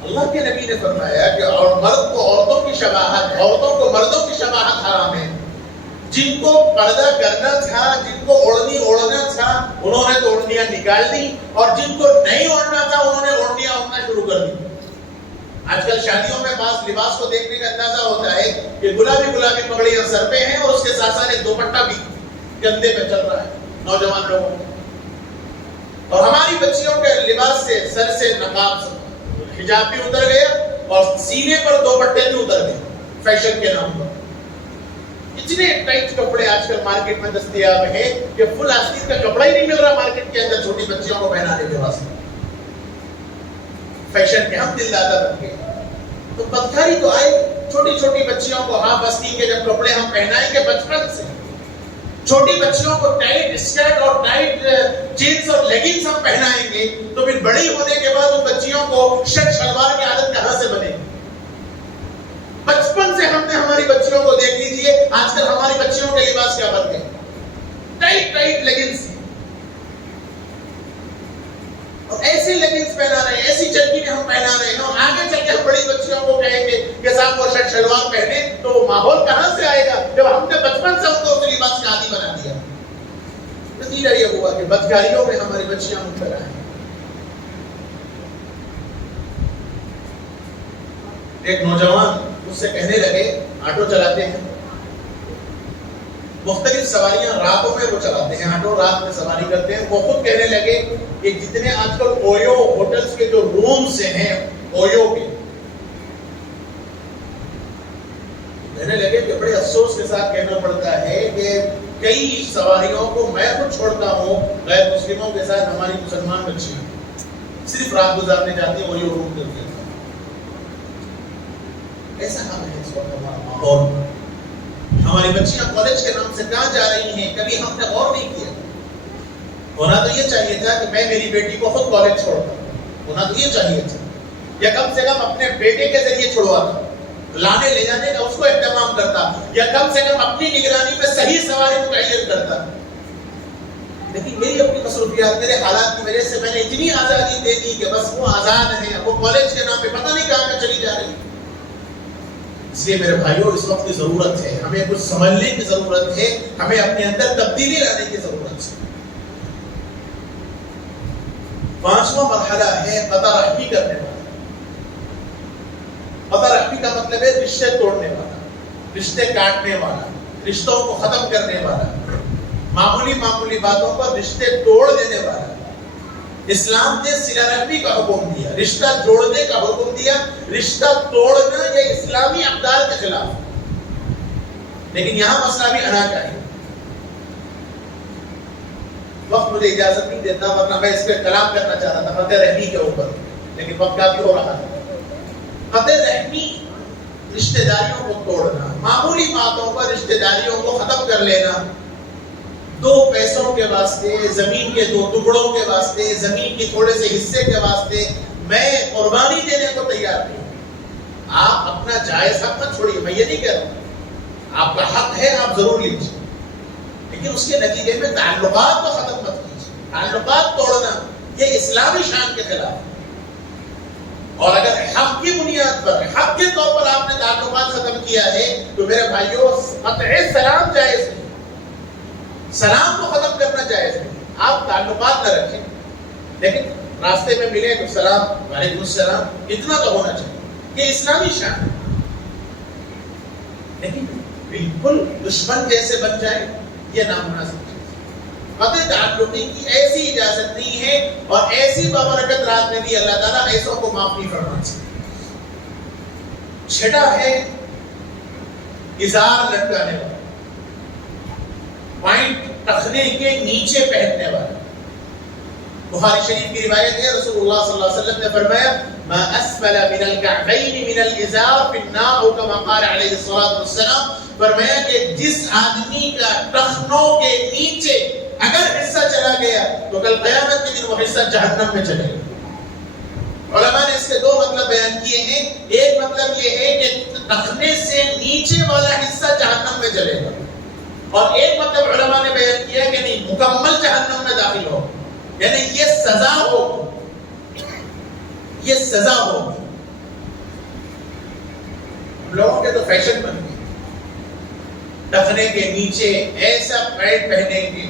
اللہ کے نبی نے فرمایا کہ اور مرد کو عورتوں کی شباہت، عورتوں کو مردوں کی شباہت حرام ہے. جن کو پردہ کرنا تھا، جن کو اوڑھنی اوڑھنا تھا، انہوں نے تو اوڑھنیاں نکال دی، اور جن کو نہیں اوڑھنا تھا انہوں نے اوڑھنیاں اوڑھنا شروع کر دی. آج کل شادیوں میں بعض لباس کو دیکھنے کا اندازہ ہوتا ہے کہ گلابی گلابی پگڑیاں سر پہ ہیں اور اس کے ساتھ ساتھ ایک دوپٹہ بھی کندھے پہ چل رہا ہے نوجوان لوگوں کو. اور ہماری بچیوں کے لباس سے سر سے نقاب سے حجاب بھی اتر گیا اور سینے پر دوپٹے بھی اتر گئے فیشن کے نام پر. اتنے ٹائٹ کپڑے آج کل مارکیٹ میں دستیاب ہیں کہ فل آستین کا کپڑا ہی نہیں مل رہا مارکیٹ کے اندر چھوٹی بچیوں کو پہنانے کے واسطے. فیشن کے ہم دل دادا بن گئے. تو بدکاری تو آئے. چھوٹی چھوٹی بچیوں کو ہاف آستین کے جب کپڑے ہم پہنائیں گے بچپن سے، چھوٹی بچیوں کو ٹائٹ اسکرٹ اور ٹائٹ جینس اور لیگنگز ہم پہنائیں گے، تو پھر بڑی ہونے کے بعد ان بچیوں کو شرٹ شلوار کی عادت کہاں سے بنے گی؟ بچپن سے ہم نے ہماری بچیوں کو دیکھ لیجیے آج کل ہماری بچیوں کے لباس کیا بن گئے، ٹائٹ ٹائٹ لیگنگز، اور ایسی لیگنگز پہنا رہے ہیں، ایسی چرکینیں ہم پہنا رہے ہیں، اور آگے چل کے ہم بڑی بچیوں کو کہیں گے کہ صاحب وہ شرٹ شلوار پہنے، تو ماحول کہاں سے آئے گا جب ہم نے بچپن سے ان کو اس لباس کا عادی بنا دیا. نتیجہ یہ ہوا کہ بدکاریوں میں ہماری بچیاں مبتلا ہیں. ایک نوجوان اس سے کہنے لگے، آٹو چلاتے ہیں، مختلف سواریاں راتوں میں وہ چلاتے ہیں، آٹو رات میں سواری کرتے ہیں. وہ خود کہنے لگے کہ جتنے آج کل اویو ہوٹلز کے جو رومز ہیں اویو کے، کہنے لگے کہ بڑے افسوس کے ساتھ کہنا پڑتا ہے کہ کئی سواریوں کو میں خود چھوڑتا ہوں غیر مسلموں کے ساتھ، ہماری مسلمان بچیاں صرف رات گزارنے جاتی ہیں اویو روم کے اندر. ایسا حال ہے اس وقت ہمارا ماحول. ہماری بچیاں کالج کے نام سے کہاں جا رہی ہیں، کبھی ہم نے غور نہیں کیا. ہونا تو یہ چاہیے تھا کہ میں میری بیٹی کو خود کالج چھوڑتا، ہونا تو یہ چاہیے تھا، یا کم سے کم اپنے بیٹے کے ذریعے چھوڑواتا، لانے لے جانے کا اس کو اہتمام کرتا، یا کم سے کم اپنی نگرانی میں صحیح سواری متعین کرتا. لیکن میری اپنی مصروفیات، میرے حالات کی وجہ سے میں نے اتنی آزادی دے دی کہ بس وہ آزاد ہیں، وہ کالج کے نام پہ پتہ نہیں کہاں پہ چلی جا رہی. اس لیے میرے بھائیوں اس وقت کی ضرورت ہے، ہمیں کچھ سمجھنے کی ضرورت ہے، ہمیں اپنے اندر تبدیلی لانے کی ضرورت ہے. پانچواں مرحلہ ہے قطع رحمی کرنے والا. قطع رحمی کا مطلب ہے رشتے توڑنے والا، رشتے کاٹنے والا، رشتوں کو ختم کرنے والا، معمولی معمولی باتوں پر رشتے توڑ دینے والا. اسلام نے صلہ رحمی کا حکم دیا، رشتہ جوڑنے کا حکم دیا. رشتہ توڑنا یہ اسلامی اقدار کے خلاف، لیکن یہاں مسئلہ بھی آنا چاہیے. وقت مجھے اجازت نہیں دیتا، ورنہ میں اس پہ کلام کرنا چاہ رہا تھا قطع رحمی کے اوپر، لیکن وقت کافی ہو رہا ہے. قطع رحمی رشتہ داریوں کو توڑنا، معمولی باتوں پر رشتہ داریوں کو ختم کر لینا. دو پیسوں کے واسطے، زمین کے دو ٹکڑوں کے واسطے، زمین کی تھوڑے سے حصے کے واسطے میں قربانی دینے کو تیار نہیں. آپ اپنا جائز حق مت چھوڑیے، میں یہ نہیں کہہ رہا ہوں، آپ کا حق ہے، آپ ضرور لیجیے، لیکن اس کے نتیجے میں تعلقات کو ختم مت کیجیے. تعلقات توڑنا یہ اسلامی شان کے خلاف ہے. اور اگر حق کی بنیاد پر، حق کے طور پر آپ نے تعلقات ختم کیا ہے تو میرے بھائیوں قطع سلام جائز نہیں. سلام کو ختم کرنا جائز نہیں. آپ تعلقات نہ رکھیں، لیکن راستے میں ملے تو سلام، وعلیکم السلام، اتنا تو ہونا چاہیے. یہ اسلامی شان ہے. لیکن بالکل دشمن جیسے بن جائے یہ نامناسب چیز. قطع تعلقی کی ایسی اجازت نہیں ہے، اور ایسی بابرکت رات میں بھی اللہ تعالیٰ ایسوں کو معاف نہیں فرما سکتا. چھٹا ہے ازار لٹکانے والا، پوائنٹ ٹخنے کے نیچے پہننے والا. بخاری شریف کی روایت ہے، رسول اللہ صلی اللہ علیہ وسلم نے فرمایا ما اسفل من الكعبین من الازار فی النار، او کما قال علیہ الصلوۃ والسلام. فرمایا کہ جس آدمی کا ٹخنوں کے نیچے اگر حصہ چلا گیا تو کل قیامت کے دن وہ حصہ جہنم میں چلے گا. علماء نے اس کے دو مطلب بیان کیے ہیں. ایک مطلب یہ ہے کہ ٹخنے سے نیچے والا حصہ جہنم میں چلے گا، اور ایک مطلب علماء نے بیان کیا کہ نہیں، مکمل جہنم میں داخل ہو، یعنی یہ سزا ہوگی، یہ سزا ہوگی. لوگوں کے تو فیشن بن گئے، ٹخنے کے نیچے ایسا پینٹ پہنیں گے،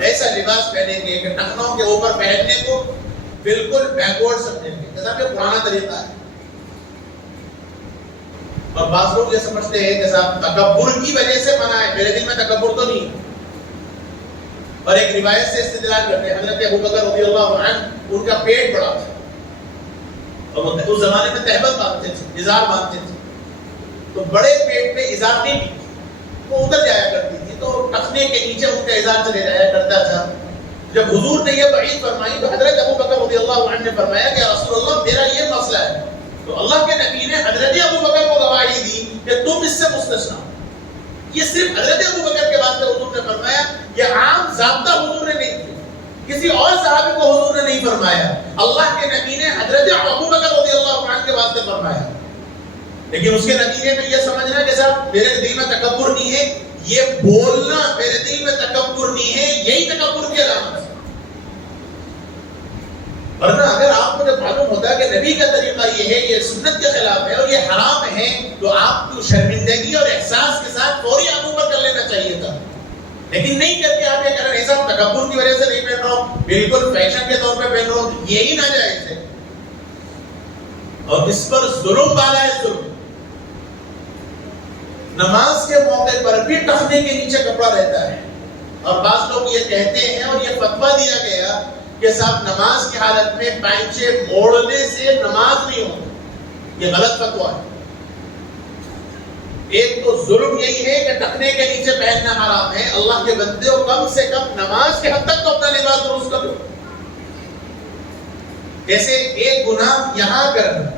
ایسا لباس پہنیں گے کہ ٹخنوں کے اوپر پہننے کو بالکل بیکورڈ سمجھیں گے، جیسا کہ پرانا طریقہ ہے۔ اور بعض لوگ یہ سمجھتے ہیں کہ صاحب تکبر کی وجہ سے منع ہے، میرے دل میں تکبر تو نہیں ہے۔ اور ایک روایت سے استدلال کرتے ہیں، حضرت ابوبکر رضی اللہ عنہ ان کا پیٹ بڑا تھا اور وہ اس زمانے میں تہبت باندھتے تھے، ازار باندھتے تھے، تو بڑے پیٹ میں ازار نہیں ٹکتی، وہ ادھر جایا کرتی تھی، تو ٹخنے کے نیچے ان کا ازار چلے جایا کرتا تھا۔ جب حضور نے یہ وعید فرمائی تو حضرت ابوبکر رضی اللہ عنہ نے فرمایا کہ رسول اللہ میرا یہ مسئلہ ہے، تو اللہ کے نبی نے حضرت ابوبکر کو گواہی دی کہ تم اس سے مستثنا۔ یہ صرف حضرت ابوبکر کے واسطے حضور نے فرمایا، یہ عام ضابطہ حضور نے نہیں کیا، کسی اور صحابی کو حضور نے نہیں فرمایا، اللہ کے نبی نے حضرت ابوبکر رضی اللہ عنہ کے واسطے فرمایا۔ لیکن اس کے نتیجے میں یہ سمجھنا کہ صاحب میرے دل میں تکبر نہیں ہے، یہ بولنا میرے دل میں تکبر نہیں ہے، یہی تکبر کی علامت ہے۔ ورنہ اگر آپ کو جب معلوم ہوتا ہے کہ نبی کا طریقہ یہ ہے، یہ سنت کے خلاف ہے اور یہ حرام ہے، تو آپ کو شرمندگی اور احساس کے ساتھ فوری عمل پر کر لینا چاہیے تھا، لیکن نہیں کر کے آپ یہ کہہ رہے ہیں صاحب تکبر کی وجہ سے نہیں پہن رہا ہوں، بالکل فیشن کے طور پہ پہن رہا ہوں، یہی ناجائز ہے اور اس پر ظلم والا ہے ظلم۔ نماز کے موقع پر بھی ٹخنے کے نیچے کپڑا رہتا ہے، اور بعض لوگ یہ کہتے ہیں اور یہ فتویٰ دیا گیا کہ صاحب نماز کی حالت میں پائچے موڑنے سے نماز نہیں ہوتی، یہ غلط فتویٰ ہے۔ ایک تو ظلم یہی ہے کہ ٹخنے کے نیچے پہننا حرام ہے، اللہ کے بندے ہو کم سے کم نماز کے حد تک تو اپنا لباس درست کر لو۔ جیسے ایک گناہ یہاں کرنا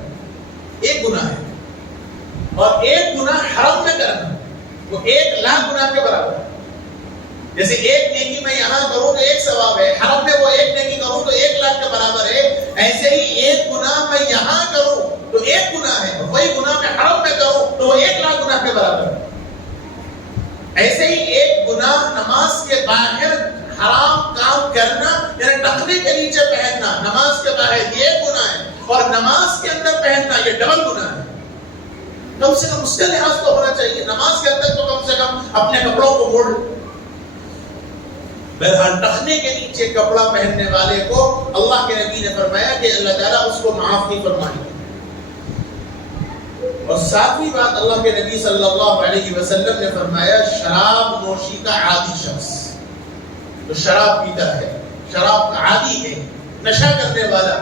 ایک گناہ ہے اور ایک گناہ حرم میں کرنا وہ 1,00,000 گناہ کے برابر ہے۔ جیسے ایک نیکی میں یہاں کروں تو ایک ثواب ہے، حرم میں وہ ایک نیکی کروں تو 1,00,000 کے برابر ہے، ایسے ہی ایک گناہ میں یہاں کروں تو ایک گناہ ہے، وہی گناہ میں حرم میں کروں تو وہ 1,00,000 گناہ کے برابر ہے۔ ایسے ہی ایک گناہ نماز کے باہر حرام کام کرنا، یعنی ٹخنے کے نیچے پہننا نماز کے باہر یہ ایک گناہ ہے، اور نماز کے اندر پہننا یہ ڈبل گناہ ہے۔ کم سے کم اس کا لحاظ تو ہونا چاہیے، نماز کے اندر تو کم سے کم اپنے کپڑوں کو موڑ۔ بہرحال ٹخنے کے نیچے کپڑا پہننے والے کو اللہ کے نبی نے فرمایا کہ اللہ تعالیٰ اس کو معاف نہیں فرمائے گا۔ اور ساتویں بات اللہ کے نبی صلی اللہ علیہ وسلم نے فرمایا، شراب نوشی کا عادی شخص جو شراب پیتا ہے، شراب کا عادی ہے، نشہ کرنے والا،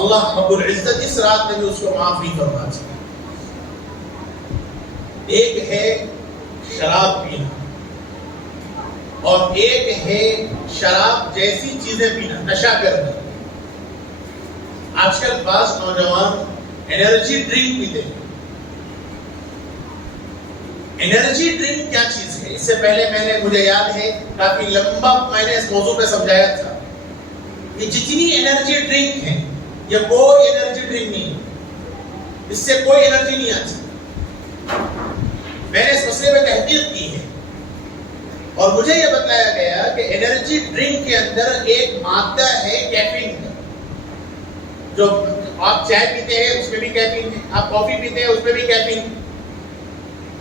اللہ رب العزت اس رات میں بھی اس کو معاف نہیں فرما سکتا۔ ایک ہے شراب پینا اور ایک ہے شراب جیسی چیزیں پینا، نشہ کرنا۔ آج کل بعض نوجوان انرجی ڈرنک پیتے ہیں۔ انرجی ڈرنک کیا چیز ہے؟ اس سے پہلے مجھے یاد ہے کافی لمبا میں نے اس موضوع پہ سمجھایا تھا کہ جتنی انرجی ڈرنک ہے یہ کوئی انرجی ڈرنک نہیں ہے، اس سے کوئی انرجی نہیں آتی۔ میں نے اس مسئلے پہ تحقیق کی ہے اور مجھے یہ بتایا گیا کہ انرجی ڈرنک کے اندر ایک مادہ ہے کیفین کا، جو آپ چائے پیتے ہیں اس میں بھی کیفین ہے، آپ کافی پیتے ہیں اس میں بھی کیفین ہے،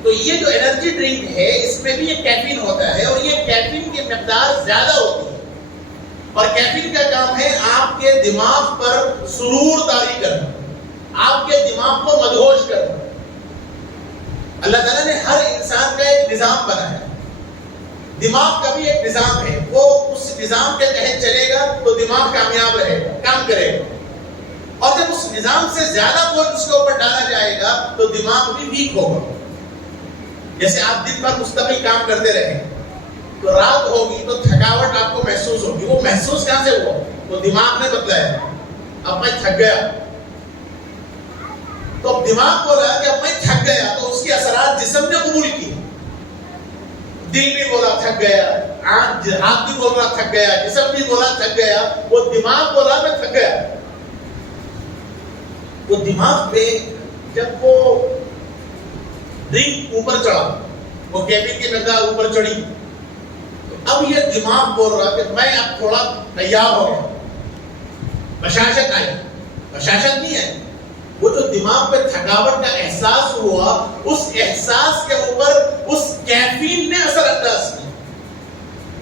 تو یہ جو انرجی ڈرنک ہے اس میں بھی یہ کیفین ہوتا ہے، اور یہ کیفین کی مقدار زیادہ ہوتی ہے، اور کیفین کا کام ہے آپ کے دماغ پر سرور طاری کرنا، آپ کے دماغ کو مدہوش کرنا۔ اللہ تعالیٰ نے ہر انسان کا ایک نظام بنایا، دماغ کا بھی ایک نظام ہے، وہ اس نظام کے تحت چلے گا تو دماغ کامیاب رہے گا، کام کرے گا، اور جب اس نظام سے زیادہ بوجھ اس کے اوپر ڈالا جائے گا تو دماغ بھی ویک ہوگا۔ جیسے آپ دن بھر مستقل کام کرتے رہے تو رات ہوگی تو تھکاوٹ آپ کو محسوس ہوگی، وہ محسوس کہاں سے ہوا؟ وہ دماغ نے بتلایا، اب میں تھک گیا، تو اب دماغ بولا کہ اب میں تھک گیا، تو اس کے اثرات جسم نے قبول کیے، دل بھی بولا تھک گیا، ہاتھ بھی بول رہا تھک گیا، جسم بھی بولا تھک گیا، وہ دماغ بولا میں تھک گیا۔ وہ دماغ پہ جب وہ ڈرنک اوپر چڑھا، وہ کیفین کی مقدار اوپر چڑھی، تو اب یہ دماغ بول رہا کہ میں اب تھوڑا تیار ہو گیا، بشاشت آئی، بشاشت نہیں ہے، وہ جو دماغ پہ تھکاوٹ کا احساس ہوا، اس احساس کے اوپر اس کیفین نے اثر انداز کیا.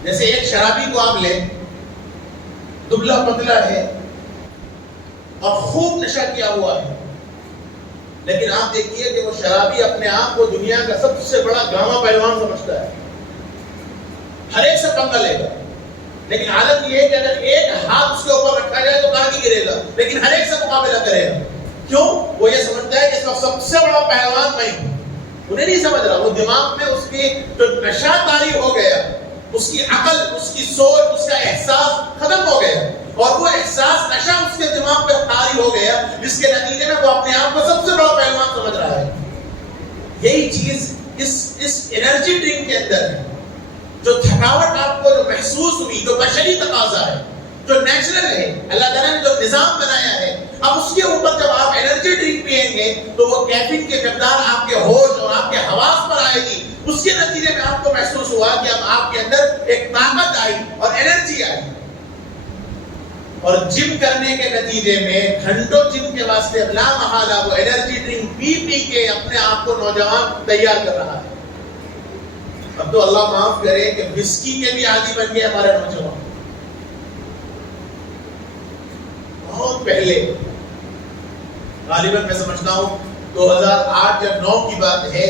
جیسے ایک شرابی کو آپ لیں، دبلا پتلا ہے اور خوب نشہ کیا ہوا ہے، لیکن آپ دیکھیے کہ وہ شرابی اپنے آپ کو دنیا کا سب سے بڑا گاما پہلوان سمجھتا ہے، ہر ایک سے پنگا لے گا. لیکن حالت یہ ہے کہ اگر ایک ہاتھ اس کے اوپر رکھا جائے تو کہاں کی گرے گا، لیکن ہر ایک سے مقابلہ کرے گا. کیوں؟ وہ یہ سمجھتا ہے کہ اس وقت سب سے بڑا پہلوان میں ہوں. انہیں نہیں سمجھ رہا، وہ دماغ میں اس کی جو نشہ طاری ہو گیا، اس کی عقل، اس کی سوچ، اس کا احساس ختم ہو گیا، اور وہ احساس نشہ اس کے دماغ پہ طاری ہو گیا، جس کے نتیجے میں وہ اپنے آپ کو سب سے بڑا پہلوان سمجھ رہا ہے. یہی چیز اس انرجی ڈرنک کے اندر ہے. جو تھکاوٹ آپ کو جو محسوس ہوئی، جو بشری تقاضا ہے، جو نیچرل ہے، اللہ تعالیٰ نے جو نظام بنایا ہے، اب اس کے اوپر جب آپ انرجی ڈرنک پئیں گے تو وہ کیفین کی مقدار آپ کے ہوش اور آپ کے حواس پر آئے گی. اس کے نتیجے میں آپ کو محسوس ہوا کہ اب آپ کے اندر ایک طاقت آئی اور انرجی آئی. اور جم کرنے کے نتیجے میں گھنٹوں جم کے واسطے لا محالہ وہ انرجی ڈرنک پی کے اپنے آپ کو نوجوان تیار کر رہا ہے. اب تو اللہ معاف کرے کہ وسکی کے بھی عادی بن گئے ہمارے نوجوان. بہت پہلے، غالباً میں سمجھتا ہوں 2008 یا 2009 کی بات ہے،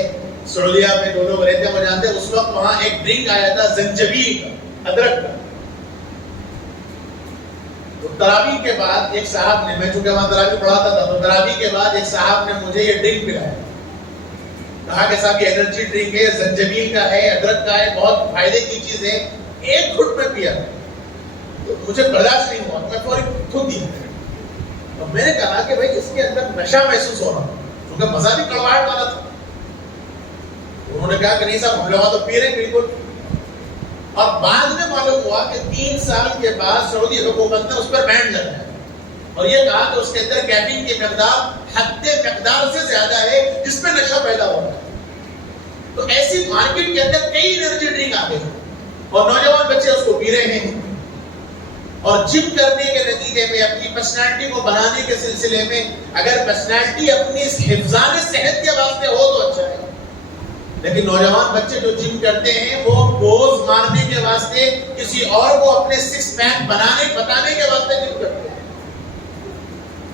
سعودیہ میں جو لوگ رہتے ہیں وہ جانتے ہیں، اس وقت وہاں ایک ڈرنک آیا تھا زنجبیل کا، ادرک کا. تو تراویح کے بعد ایک صاحب نے، میں چونکہ وہاں تراویح پڑھاتا تھا، تو تراویح کے بعد ایک صاحب نے مجھے یہ ڈرنک پلایا. کہا کہ صاحب یہ انرجی ڈرنک ہے، زنجبیل کا ہے، ادرک کا ہے، بہت فائدے کی چیز ہے. ایک گھٹ میں پیا تو مجھے برداشت نہیں ہوا، میں فوری تھوک دیا. اور میں نے کہا کہ بھائی اس کے اندر نشہ محسوس ہو رہا، کیونکہ مزہ بھی کڑواہٹ والا تھا. انہوں نے کہا کہ نہیں صاحب ہم لوگ تو پی رہے بالکل. اور بعد میں معلوم ہوا کہ 3 سال کے بعد سعودی حکومت نے اس پر بین لگایا اور یہ کہا کہ اس کے اندر کیفین کی مقدار حد مقدار سے زیادہ ہے، جس میں نشہ پیدا ہو رہا ہے. تو ایسی مارکیٹ کے اندر کئی انرجی ڈرنک آ گئے اور نوجوان بچے اس کو پی رہے ہیں. اور جم کرنے کے نتیجے میں اپنی پرسنالٹی کو بنانے کے سلسلے میں اگر پرسنالٹی اپنی حفظان صحت کے واسطے ہو تو اچھا ہے، لیکن نوجوان بچے جو جم کرتے ہیں وہ پوز مارنے کے واسطے، کسی اور کو اپنے 6 پیک بتانے کے واسطے جم کرتے ہیں.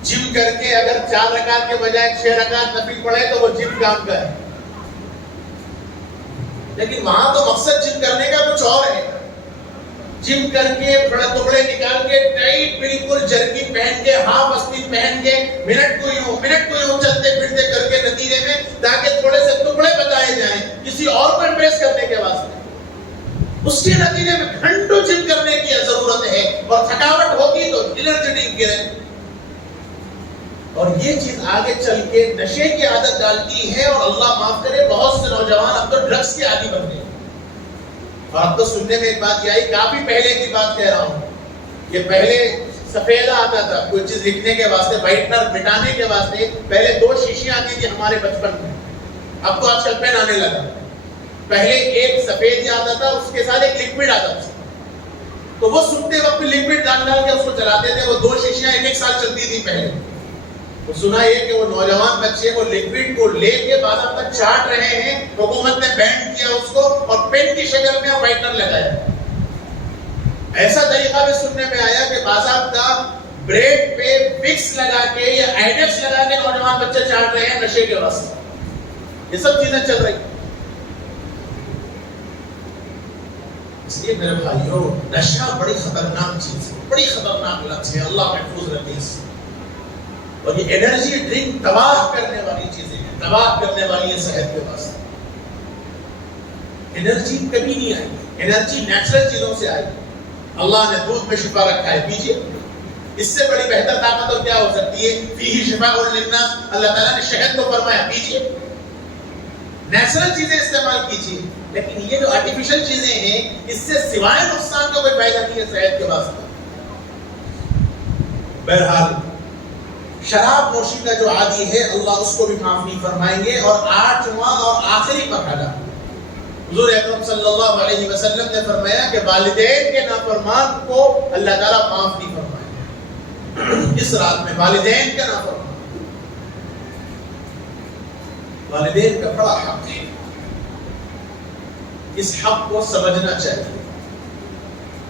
جم کر کے اگر 4 رکعت کے بجائے 6 رکعت نفل پڑھے تو وہ جم کام کا ہے، لیکن وہاں تو مقصد جم کرنے کا کچھ اور ہے. جم کر کے بڑے ٹکڑے نکال کے ٹائٹ بالکل جرکی پہن کے، ہاف آستین پہن کے، منٹ کو یوں چلتے پھرتے کر کے نتیجے میں تاکہ تھوڑے سے ٹکڑے بتائے جائیں کسی اور کو امپریس کرنے کے واسطے. اس کے نتیجے میں گھنٹوں جم کرنے کی ضرورت ہے اور تھکاوٹ ہوگی تو انرجی ڈرنک کریں. اور یہ چیز آگے چل کے نشے کی عادت ڈالتی ہے، اور اللہ معاف کرے بہت سے نوجوان اب تو ڈرگس کے عادی بن گئے. اور اب تو سننے میں ایک بات یہ آئی، کافی پہلے کی بات کہہ رہا ہوں، کہ پہلے سفیدہ آتا تھا کوئی چیز لکھنے کے واسطے، وائٹنر مٹانے کے واسطے پہلے 2 شیشیاں آتی تھی ہمارے بچپن میں. اب تو آج کل پین آنے لگا. پہلے ایک سفید آتا تھا، اس کے ساتھ ایک لکوڈ آتا تھا، تو وہ سنتے وقت لکوڈ ڈال کے اس کو چلاتے تھے. وہ 2 شیشیاں ایک سال چلتی تھی پہلے. تو سنا یہ کہ وہ نوجوان بچے وہ لکوڈ کو لے کے بعد اب تک چاٹ رہے ہیں. حکومت نے بین کیا اس کو اور پین کی شکل میں وائٹنر لگایا. ایسا طریقہ بھی سننے میں آیا کہ باضابطہ بریڈ پہ وکس لگا کے یا آئیڈیکس لگا کے نوجوان بچے چاٹ رہے ہیں نشے کے واسطے. یہ سب چیزیں چل رہی. اس لیے میرے بھائیوں، نشہ بڑی خطرناک چیز ہے، بڑی خطرناک لت ہے. اللہ محفوظ رکھے اس سے. اور یہ انرجی ڈرنک تباہ کرنے والی چیزیں ہیں، تباہ کرنے والی ہے صحت کے واسطے. انرجی کبھی نہیں آئی، انرجی نیچرل چیزوں سے آئی. اللہ نے دودھ میں شفا رکھا ہے، پیجیے. اس سے بڑی بہتر طاقت اور کیا ہو سکتی ہے؟ فیہ شفاء للناس، اللہ تعالیٰ نے شہد کو فرمایا پیجیے. نیچرل چیزیں استعمال کیجیے. لیکن یہ جو آرٹیفیشل چیزیں ہیں، اس سے سوائے نقصان کا کوئی فائدہ نہیں ہے صحت کے واسطے. بہرحال شراب نوشی کا جو عادی ہے اللہ اس کو بھی معاف نہیں فرمائیں گے. اور 8واں اور آخری مرحلہ، حضور اکرم صلی اللہ علیہ وسلم نے فرمایا کہ والدین کے نافرمان کو اللہ تعالیٰ معاف نہیں فرمائے. اس رات میں والدین کے نافرمان، والدین کا بڑا حق ہے، اس حق کو سمجھنا چاہیے.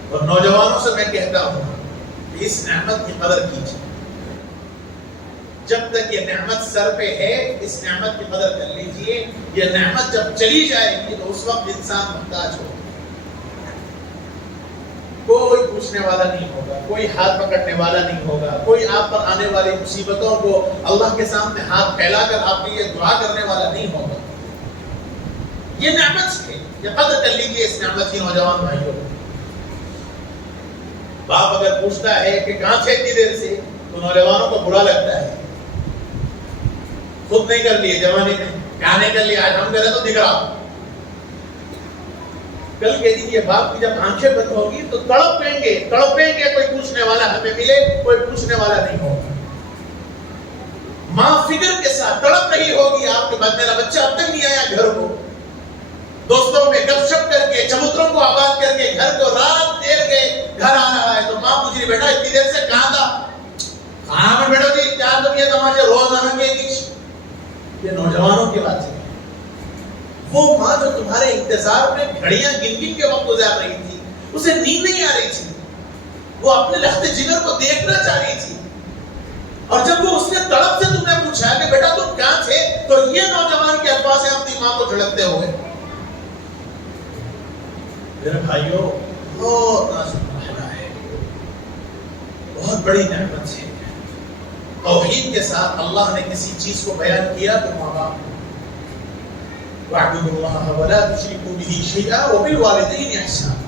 اور نوجوانوں سے میں کہتا ہوں کہ اس نعمت کی قدر کیجیے. جب تک یہ نعمت سر پہ ہے اس نعمت کی قدر کر لیجیے. یہ نعمت جب چلی جائے گی تو اس وقت انسان محتاج ہوگا. کوئی پوچھنے والا نہیں ہوگا، کوئی ہاتھ پکڑنے والا نہیں ہوگا، کوئی آپ پر آنے والی مصیبتوں کو اللہ کے سامنے ہاتھ پھیلا کر آپ کے لیے دعا کرنے والا نہیں ہوگا. یہ نعمت ہے، یہ قدر کر لیجیے اس نعمت کی نوجوان بھائیوں. باپ اگر پوچھتا ہے کہ کہاں تھے اتنی دیر سے تو نوجوانوں کو برا لگتا ہے. خود نہیں کر لیے جوانی میں، کیا نہیں کر لیا، آج ہم کرے تو دکھ رہا. کل کے دن یہ باپ کی جب آنکھیں بند ہوگی تو تڑپیں گے، کوئی پوچھنے والا ہمیں ملے، کوئی پوچھنے والا نہیں ہوگا. ماں فکر کے ساتھ تڑپ رہی ہوگی آپ کے بعد، میرا بچہ اب تک نہیں آیا گھر کو. دوستوں میں گپ شپ کر کے، چبوتروں کو آباد کر کے گھر کو رات دیر کے گھر آ رہا ہے تو ماں پوچھ رہی بیٹا اتنی دیر سے کہاں تھا؟ کہاں میں بیٹھو جی، کیا تو یہ تماشے روزانہ کے کچھ. یہ نوجوانوں کی بات ہے. وہ ماں جو تمہارے انتظار میں گھڑیاں گن کے وقت گزار رہی تھی، اسے نیند نہیں آ رہی تھی، وہ اپنے لخت جگر کو دیکھنا چاہ رہی تھی. اور جب وہ اس نے تڑپ سے تم نے پوچھا کہ بیٹا تم کہاں تھے، تو یہ نوجوان کے الفاظ ہیں اپنی ماں کو جھڑکتے ہوئے. میرے بھائیوں، بہت نازک مرحلہ ہے، بہت بڑی نعمت ہے. توحید کے ساتھ اللہ نے کسی چیز کو بیان کیا تو ماں باپ. وَاعْبُدُوا اللَّهَ وَلَا تُشْرِكُوا بِهِ شَيْئًا وَبِالْوَالِدَيْنِ إِحْسَانًا.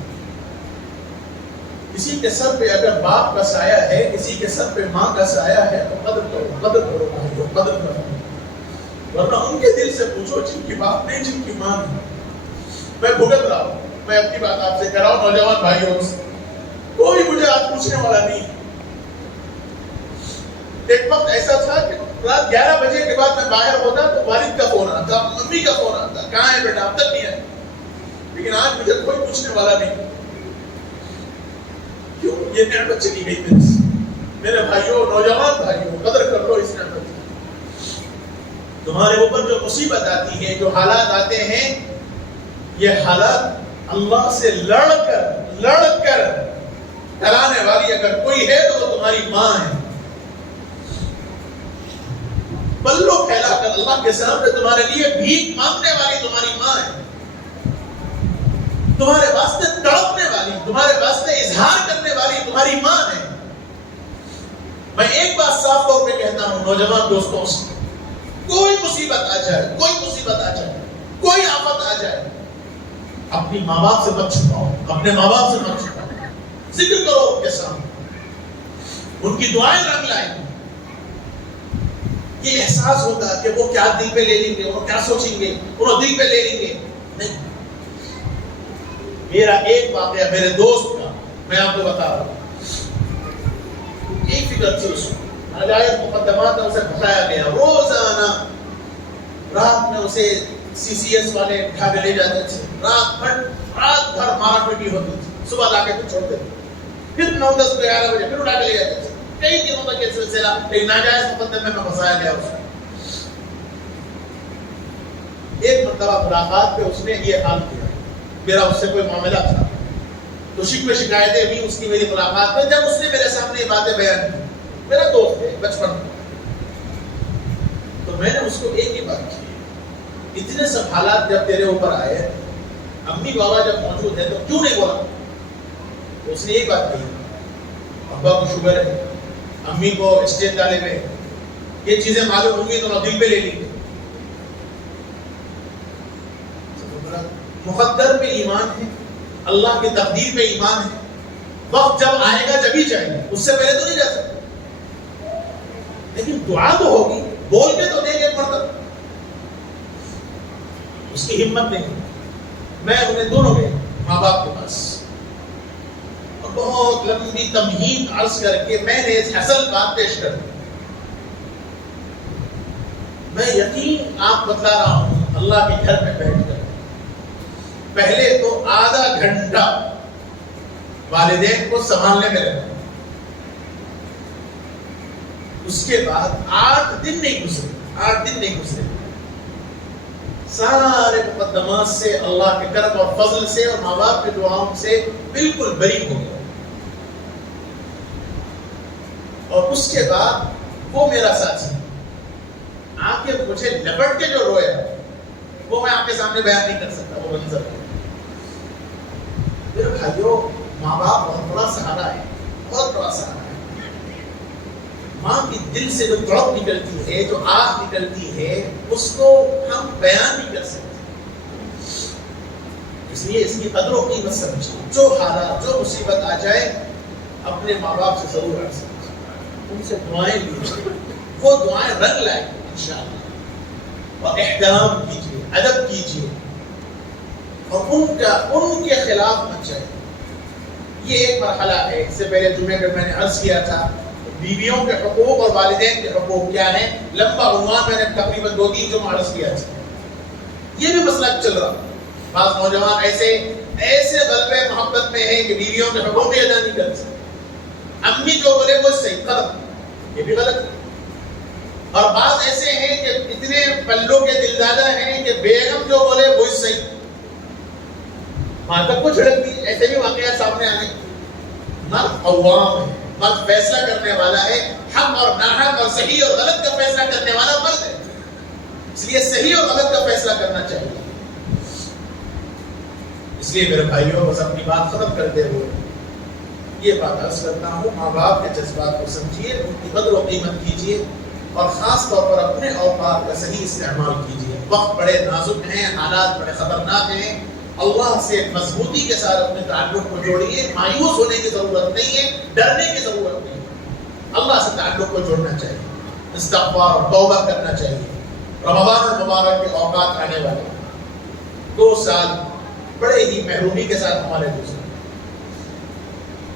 کسی کے سر پہ اگر باپ کا سایہ ہے، کسی کے سر پہ ماں کا سایہ ہے تو قدر کرو بھائیو، قدر کرو. ورنہ ان کے دل سے پوچھو جن کی باپ نہیں، جن کی ماں نہیں. میں بھگت رہا ہوں، میں اپنی بات آپ سے کر رہا ہوں. نوجوان بھائیوں سے کوئی مجھے آج پوچھنے والا نہیں. ایک وقت ایسا تھا کہ رات 11 بجے کے بعد میں باہر ہوتا تو والد کا فون آتا، ممی کا فون آتا، کہاں ہے بیٹا، اب تک نہیں ہے. لیکن آج مجھے کوئی پوچھنے والا نہیں. کیوں؟ یہ نعمت چلی گئی میرے سے. میرے بھائیوں، نوجوان بھائیوں، قدر کر لو اس نعمت کی. تمہارے اوپر جو مصیبت آتی ہے، جو حالات آتے ہیں، یہ حالات اللہ سے لڑ کر ڈرانے والی اگر کوئی ہے تو وہ تمہاری ماں ہے. پلو پھیلا کر اللہ کے سامنے تمہارے لیے بھیک مانگنے والی تمہاری ماں ہے. تمہارے واسطے تڑپنے والی، تمہارے واسطے اظہار کرنے والی تمہاری ماں ہے. میں ایک بات صاف طور پہ کہتا ہوں نوجوان دوستوں سے، کوئی مصیبت آ جائے، کوئی آفت آ جائے، اپنی ماں باپ سے مت چھپاؤ، اپنے ماں باپ سے مت چھپاؤ. ذکر کرو ان کے سامنے، ان کی دعائیں رنگ لائیں. یہ احساس ہوتا کہ وہ کیا دل پہ لے لیں گے، وہ کیا سوچیں گے، انہوں دل پہ لے لیں گے. نہیں. میرا ایک واقعہ میرے دوست کا میں آپ کو بتا رہا ہوں. ایک فکر تھی اس کو، ناجائز مقدمات میں اسے بتایا گیا. روزانہ رات میں اسے CCS والے اٹھا کے لے جاتے تھے. رات بھر مارا پیٹی ہوتی تھی. صبح لا کے تو چھوڑتے تھے، پھر 9-10 11 بجے پھر اٹھا کے لے جاتے تھے. کئی دنوں تک یہ سلسلہ ایک ناجائز مقدمے میں پھنسایا گیا اس کو. ایک مرتبہ ملاقات پہ اس نے یہ حال کیا. میرا اس سے کوئی معاملہ تھا تو شکوے شکایتیں بھی اس کی میری ملاقات میں. جب اس نے میرے سامنے یہ باتیں بیان کی، میرا دوست ہے بچپن میں، تو میں نے اس کو ایک ہی بات کی، اتنے سب حالات جب تیرے اوپر آئے، امی بابا جب موجود ہے تو کیوں نہیں بولا؟ تو اس نے ایک بات کہی، ابا کو شوگر ہے، امی کو اسٹیج طالب ہے، یہ چیزیں معلوم ہوں گی تو دل پہ لے لیں گے. مقدر پہ ایمان ہے، اللہ کی تقدیر پہ ایمان ہے. وقت جب آئے گا جب ہی جائے گا، اس سے پہلے تو نہیں جا سکتے. لیکن دعا تو ہوگی، بول کے تو دیں گے مرتبہ. اس کی ہمت نہیں. میں انہیں دونوں گئے ماں باپ کے پاس، اور بہت لمبی تمہید عرض کر کے میں نے اس اصل بات پیش کر دی. میں یقین آپ بتلا رہا ہوں اللہ کے گھر میں بیٹھ کر پہلے تو آدھا گھنٹہ والدین کو سنبھالنے میں لگا. اس کے بعد 8 دن نہیں گزرے سارے مقدمات سے اللہ کے کرم اور فضل سے اور ماں باپ کی دعاؤں سے بالکل بری ہو گیا. اور اس کے بعد وہ میرا ساتھی آ کے مجھے لپٹ کے جو رویا وہ میں آپ کے سامنے بیان نہیں کر سکتا. وہ منظر میرے بھائیوں، ماں باپ بہت بڑا سہارا ہے، بہت بڑا سہارا ہے. ماں کی دل سے جو تڑپ نکلتی ہے، جو آہ نکلتی ہے، اس کو ہم بیان نہیں کر سکتے. اس لیے اس کی قدر و قیمت سمجھیں. جو حالات، جو مصیبت آ جائے، اپنے ماں باپ سے ضرور عرض کیجیے، ان سے دعائیں لیجیے. وہ دعائیں رنگ لائیں گے انشاءاللہ. اور احترام کیجیے، ادب کیجیے، اور ان کے خلاف مت جائیں. یہ ایک مرحلہ ہے. اس سے پہلے جمعے میں میں نے عرض کیا تھا بیویوں کے حقوق اور والدین کے حقوق کیا ہیں. لمبا عنوان میں نے تقریباً 2-3 جمعہ عرض کیا تھا. یہ بھی مسئلہ چل رہا. بعض نوجوان ایسے غلبے محبت میں ہیں کہ بیویوں کے حقوق بھی ادا نہیں کر سکتے. امی جو بولے وہ صحیح، غلط، یہ بھی غلط ہے. اور بعض ایسے ہیں کہ اتنے پلوں کے دلدادہ ہیں کہ بیگم جو بولے وہی صحیح، ماں تک کو جھڑک دی. ایسے بھی واقعات سامنے آنے. مرد عوام ہے، مرد فیصلہ کرنے والا ہے. حق اور ناحق اور صحیح اور غلط کا فیصلہ کرنے والا مرد ہے. اس لیے صحیح اور غلط کا فیصلہ کرنا چاہیے. اس لیے میرے بھائیوں، بس اپنی بات ختم کرتے ہوئے یہ بات عرض کرتا ہوں، ماں باپ کے جذبات کو سمجھیے، ان کی قدر و قیمت کیجیے، اور خاص طور پر اپنے اوقات کا صحیح استعمال کیجیے. وقت بڑے نازک ہیں، حالات بڑے خطرناک ہیں. اللہ سے مضبوطی کے ساتھ اپنے تعلق کو جوڑیے. مایوس ہونے کی ضرورت نہیں ہے، ڈرنے کی ضرورت نہیں ہے. اللہ سے تعلق کو جوڑنا چاہیے، استغفار اور توبہ کرنا چاہیے. رمضان المبارک کے اوقات آنے والے 2 سال بڑے ہی محرومی کے ساتھ ہمارے گزرے.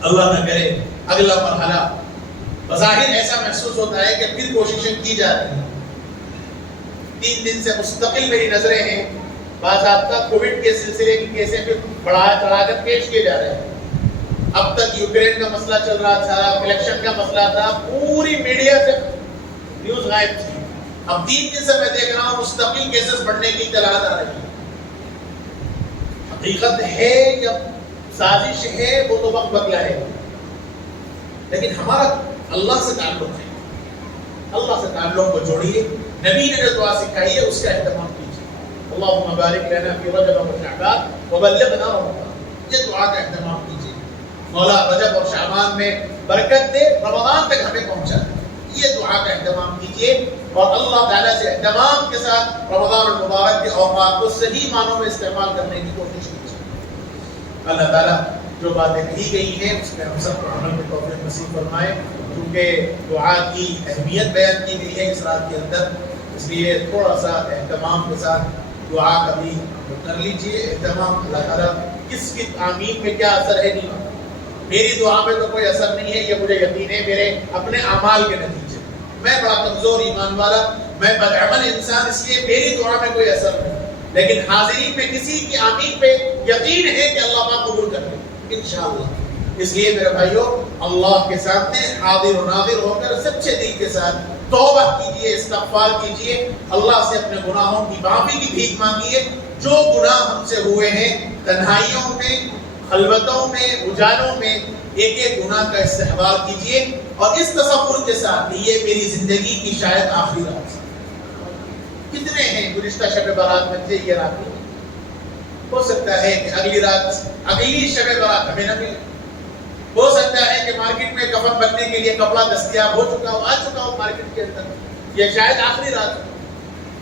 اللہ نہ کرے اگلا مرحلہ بظاہر ایسا محسوس ہوتا ہے کہ پھر کوششیں کی جا رہی ہیں. 3 دن سے مستقل میری نظریں ہیں. باضابطہ کووڈ کے سلسلے کی کیسیں پھر بڑھا چڑھا کر پیش کیے جا رہے ہیں. اب تک یوکرین کا مسئلہ چل رہا تھا، الیکشن کا مسئلہ تھا، پوری میڈیا سے نیوز غائب تھی. اب 3 دن سے میں دیکھ رہا ہوں مستقل کیسز بڑھنے کی اطلاعات آ رہی ہیں. حقیقت ہے یا سازش ہے وہ تو وقت بتلائے گا، لیکن ہمارا اللہ سے تعلق ہے. اللہ سے تعلق کو جوڑیے. نبی نے جو دعا سکھائی ہے اس کا اہتمام کیجیے. اللہم بارک لنا فی رجب و شعبان وبلغنا رمضان. یہ دعا کا اہتمام کیجیے. مولا رجب اور شعبان میں برکت دے، رمضان تک ہمیں پہنچا دے. یہ دعا کا اہتمام کیجیے، اور اللہ تعالیٰ سے اہتمام کے ساتھ رمضان المبارک کے اوقات کو صحیح معنوں میں استعمال کرنے کی کوشش کیجیے. اللہ تعالیٰ جو باتیں کہی گئی ہیں اس میں ہم سب کو عمل کی توفیق نصیب فرمائے. کیونکہ دعا کی اہمیت بیان کی گئی ہے اس رات کے اندر، اس لیے تھوڑا سا اہتمام کے ساتھ دعا کا بھی کر لیجیے. اہتمام اللہ تعالیٰ کس کی آمین میں کیا اثر ہے نہیں. میری دعا میں تو کوئی اثر نہیں ہے، یہ مجھے یقین ہے میرے اپنے اعمال کے نتیجے. میں بڑا کمزور ایمان والا، میں بدعمل انسان، اس لیے میری دعا میں کوئی اثر نہیں. لیکن حاضرین میں کسی کی آمین پہ یقین ہے کہ اللہ پاک قبول کر لے انشاءاللہ. اس لیے میرے بھائیوں، اللہ کے سامنے حاضر و ناظر ہو کر سچے دل کے ساتھ توبہ کیجیے، استغفار کیجیے، اللہ سے اپنے گناہوں کی معافی کی بھیک مانگیے. جو گناہ ہم سے ہوئے ہیں تنہائیوں میں، خلوتوں میں، اجالوں میں، ایک ایک گناہ کا استحبار کیجیے، اور اس تصور کے ساتھ یہ میری زندگی کی شاید آخری رات. کتنے ہیں گزشتہ شب برات میں تھے، یہ رات نہیں. ہو سکتا ہے کہ اگلی رات، اگلی شب برات ہمیں نہ ملے. ہو سکتا ہے کہ مارکیٹ میں کفن بننے کے لیے کپڑا دستیاب ہو چکا ہو، آ چکا ہو مارکیٹ کے اندر. یہ شاید آخری رات ہو.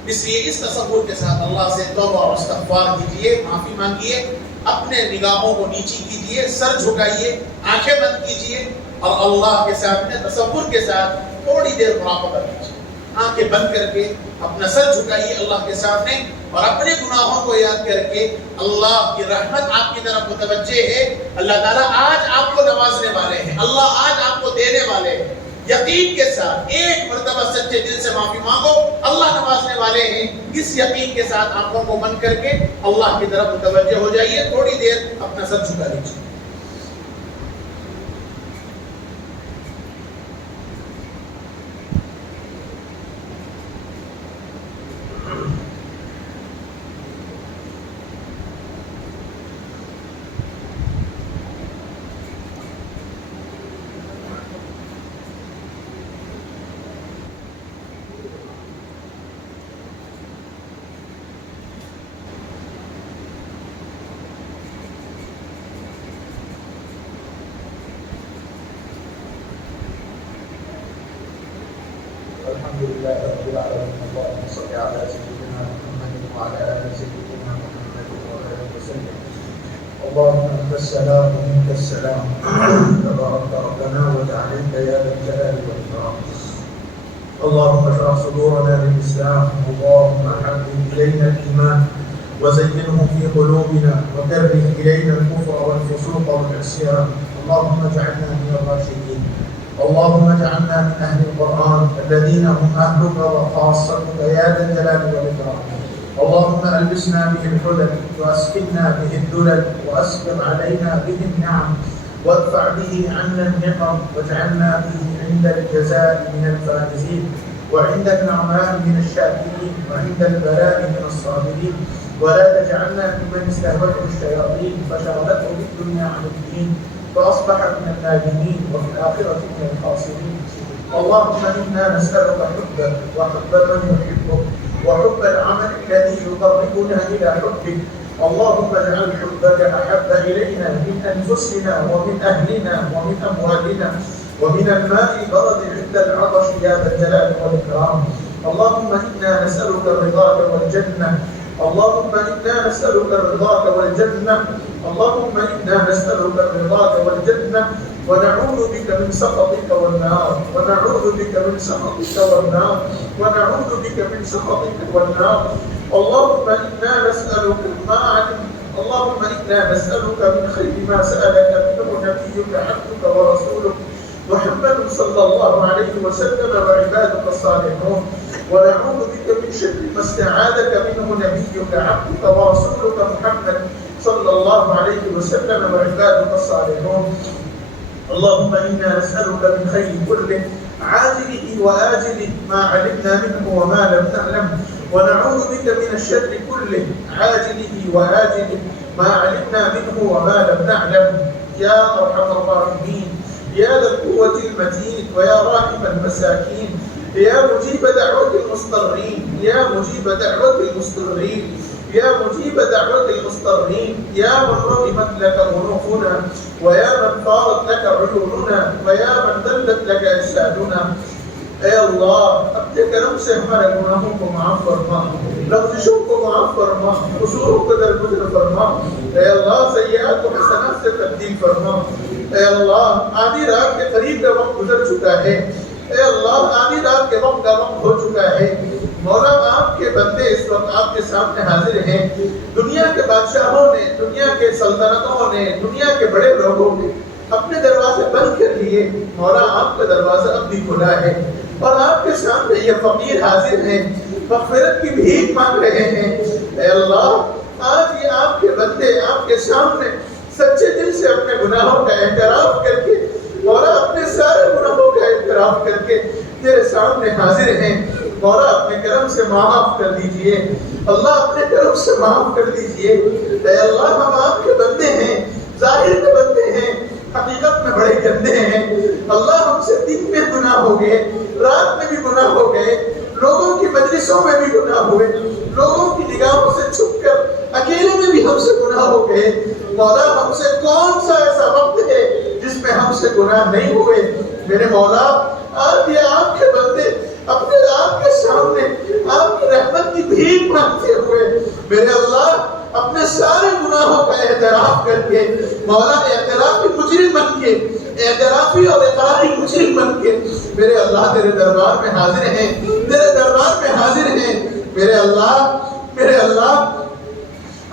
اس لیے اس تصور کے ساتھ اللہ سے توبہ اور استغفار کیجیے، معافی مانگیے، اپنے نگاہوں کو نیچی کیجیے، سر جھکائیے، آنکھیں بند کیجیے، اور اللہ کے سامنے تصور کے ساتھ تھوڑی دیر مراقبہ کیجیے. آنکھیں بند کر کے اپنا سر جھکائیے اللہ کے سامنے، اور اپنے گناہوں کو یاد کر کے اللہ کی رحمت آپ کی طرف متوجہ ہے. اللہ تعالیٰ آج آپ کو نوازنے والے ہیں، اللہ آج آپ کو دینے والے ہیں. یقین کے ساتھ ایک مرتبہ سچے دل سے معافی مانگو، اللہ نوازنے والے ہیں. اس یقین کے ساتھ آنکھوں کو بند کر کے اللہ کی طرف متوجہ ہو جائیے. تھوڑی دیر اپنا سر جھکا لیجیے. الحمد لله رب العالمين. اللهم صل على سيدنا محمد وعلى آل سيدنا محمد وبارك وسلم. اللهم أنت السلام ومنك السلام، تبارك ربنا وتعالى يا ذا الجلال والإكرام. اللهم اشرح صدورنا للإسلام، اللهم حبب إلينا الإيمان وزينه في قلوبنا وكره إلينا الكفر والفسوق والعصيان. اللهم اجعلنا من الراشدين، اللهم اجعلنا من أهل القرآن الذين هم أهلك وخاصتك يا ذا الجلال والإكرام. اللهم ألبسنا به الحلل وأسكننا به الذلل وأسبغ علينا به النعم وادفع به عنا النقم واجعلنا به عند الجزاء من الفائزين وعند النعماء من الشاكرين وعند البلاء من الصابرين. ولا تجعلنا ممن استهوته الشياطين فشغلته في الدنيا عن الدين فأصبح من النادمين وفي الآخرة من الخاسرين. اللهم إنا نسألك حبك وحب من يحبك وحب العمل الذي يقربنا إلى حبك. اللهم اجعل حبك أحب إلينا من أنفسنا ومن أهلنا ومن أموالنا ومن الماء البرد عند العطش يا ذا الجلال والإكرام. اللهم إنا نسألك رضاك والجنة، اللهم إنا نسألك رضاك والجنة، اللهم إنا نسألك رضاك والجنة ونعوذ بك من سخطك والنار، ونعوذ بك من سخطك والنار، ونعوذ بك من سخطك والنار. اللهم إنا نسألك ما علمت، اللهم إنا نسألك من خير ما سألك منه نبيك عبدك ورسولك محمد صلى الله عليه وسلم وعبادك الصالحون، ونعوذ بك من شر ما استعاذك منه نبيك عبدك ورسولك محمد صلى الله عليه وسلم وعبادك الصالحون. اللهم إنا نسألك من خير كله عاجله وآجله ما علمنا منه وما لم نعلم، ونعوذ بك من الشر كله عاجله وآجله ما علمنا منه وما لم نعلم. يا أرحم الراحمين، يا ذا القوة المتين ويا راحم المساكين، يا مجيب دعوة المضطرين، يا مجيب دعوة المضطرين، يا مجيب دعوة المضطرين، يا من رغمت لك أنوفنا ويا من طارت لك عيوننا ويا من ذلت لك أجسادنا. اے اللہ اپنے کرم سے ہمارے گناہوں کو معاف فرما، لغزشوں کو معاف فرما، قصوروں کو درگزر فرما. اے اللہ سیئات کو حسنات سے تبدیل فرما. اے اللہ آدھی رات کے قریب کا وقت گزر چکا ہے، اے اللہ آدھی رات کے وقت کا وقت ہو چکا ہے. مولا آپ کے بندے اس وقت آپ کے سامنے حاضر ہیں. دنیا کے بادشاہوں نے، دنیا کے سلطنتوں نے، دنیا کے بڑے لوگوں نے اپنے دروازے بند کر لیے. مولا آپ کا دروازہ اب بھی کھلا ہے اور آپ کے سامنے یہ فقیر حاضر ہیں، مغفرت کی بھیک مانگ رہے ہیں. اے اللہ آج یہ آپ کے بندے آپ کے سامنے سچے دل سے اپنے گناہوں کا اعتراف کر کے، مولا اپنے سارے گناہوں کا اعتراف کر کے تیرے سامنے حاضر ہیں. مولا اپنے کرم سے معاف کر دیجئے، اللہ اپنے کرم سے معاف کر دیجئے. اے اللہ ہم آپ کے بندے ہیں، ظاہر کے بندے ہیں، حقیقت میں بڑے گندے ہیں. اللہ ہم سے دن میں گناہ ہو گئے، رات میں بھی گناہ ہو گئے، لوگوں کی مجلسوں میں بھی گناہ ہوئے، لوگوں کی نگاہوں سے چھپ کر اکیلے میں بھی ہم سے گناہ ہو گئے. مولا ہم سے کون سا ایسا وقت ہے جس میں ہم سے گناہ نہیں ہوئے؟ میرے مولا آج یہ آپ کے بندے اپنے آپ کے سامنے آپ کی رحمت کی بھیک مانگتے ہوئے میرے اللہ اپنے سارے گناہوں کا اعتراف کر کے، مولا اعترافی مجرم بن کے، اعترافی اور اقراری مجرم بن کے میرے اللہ تیرے دربار میں حاضر ہیں، تیرے دربار میں حاضر ہیں. میرے اللہ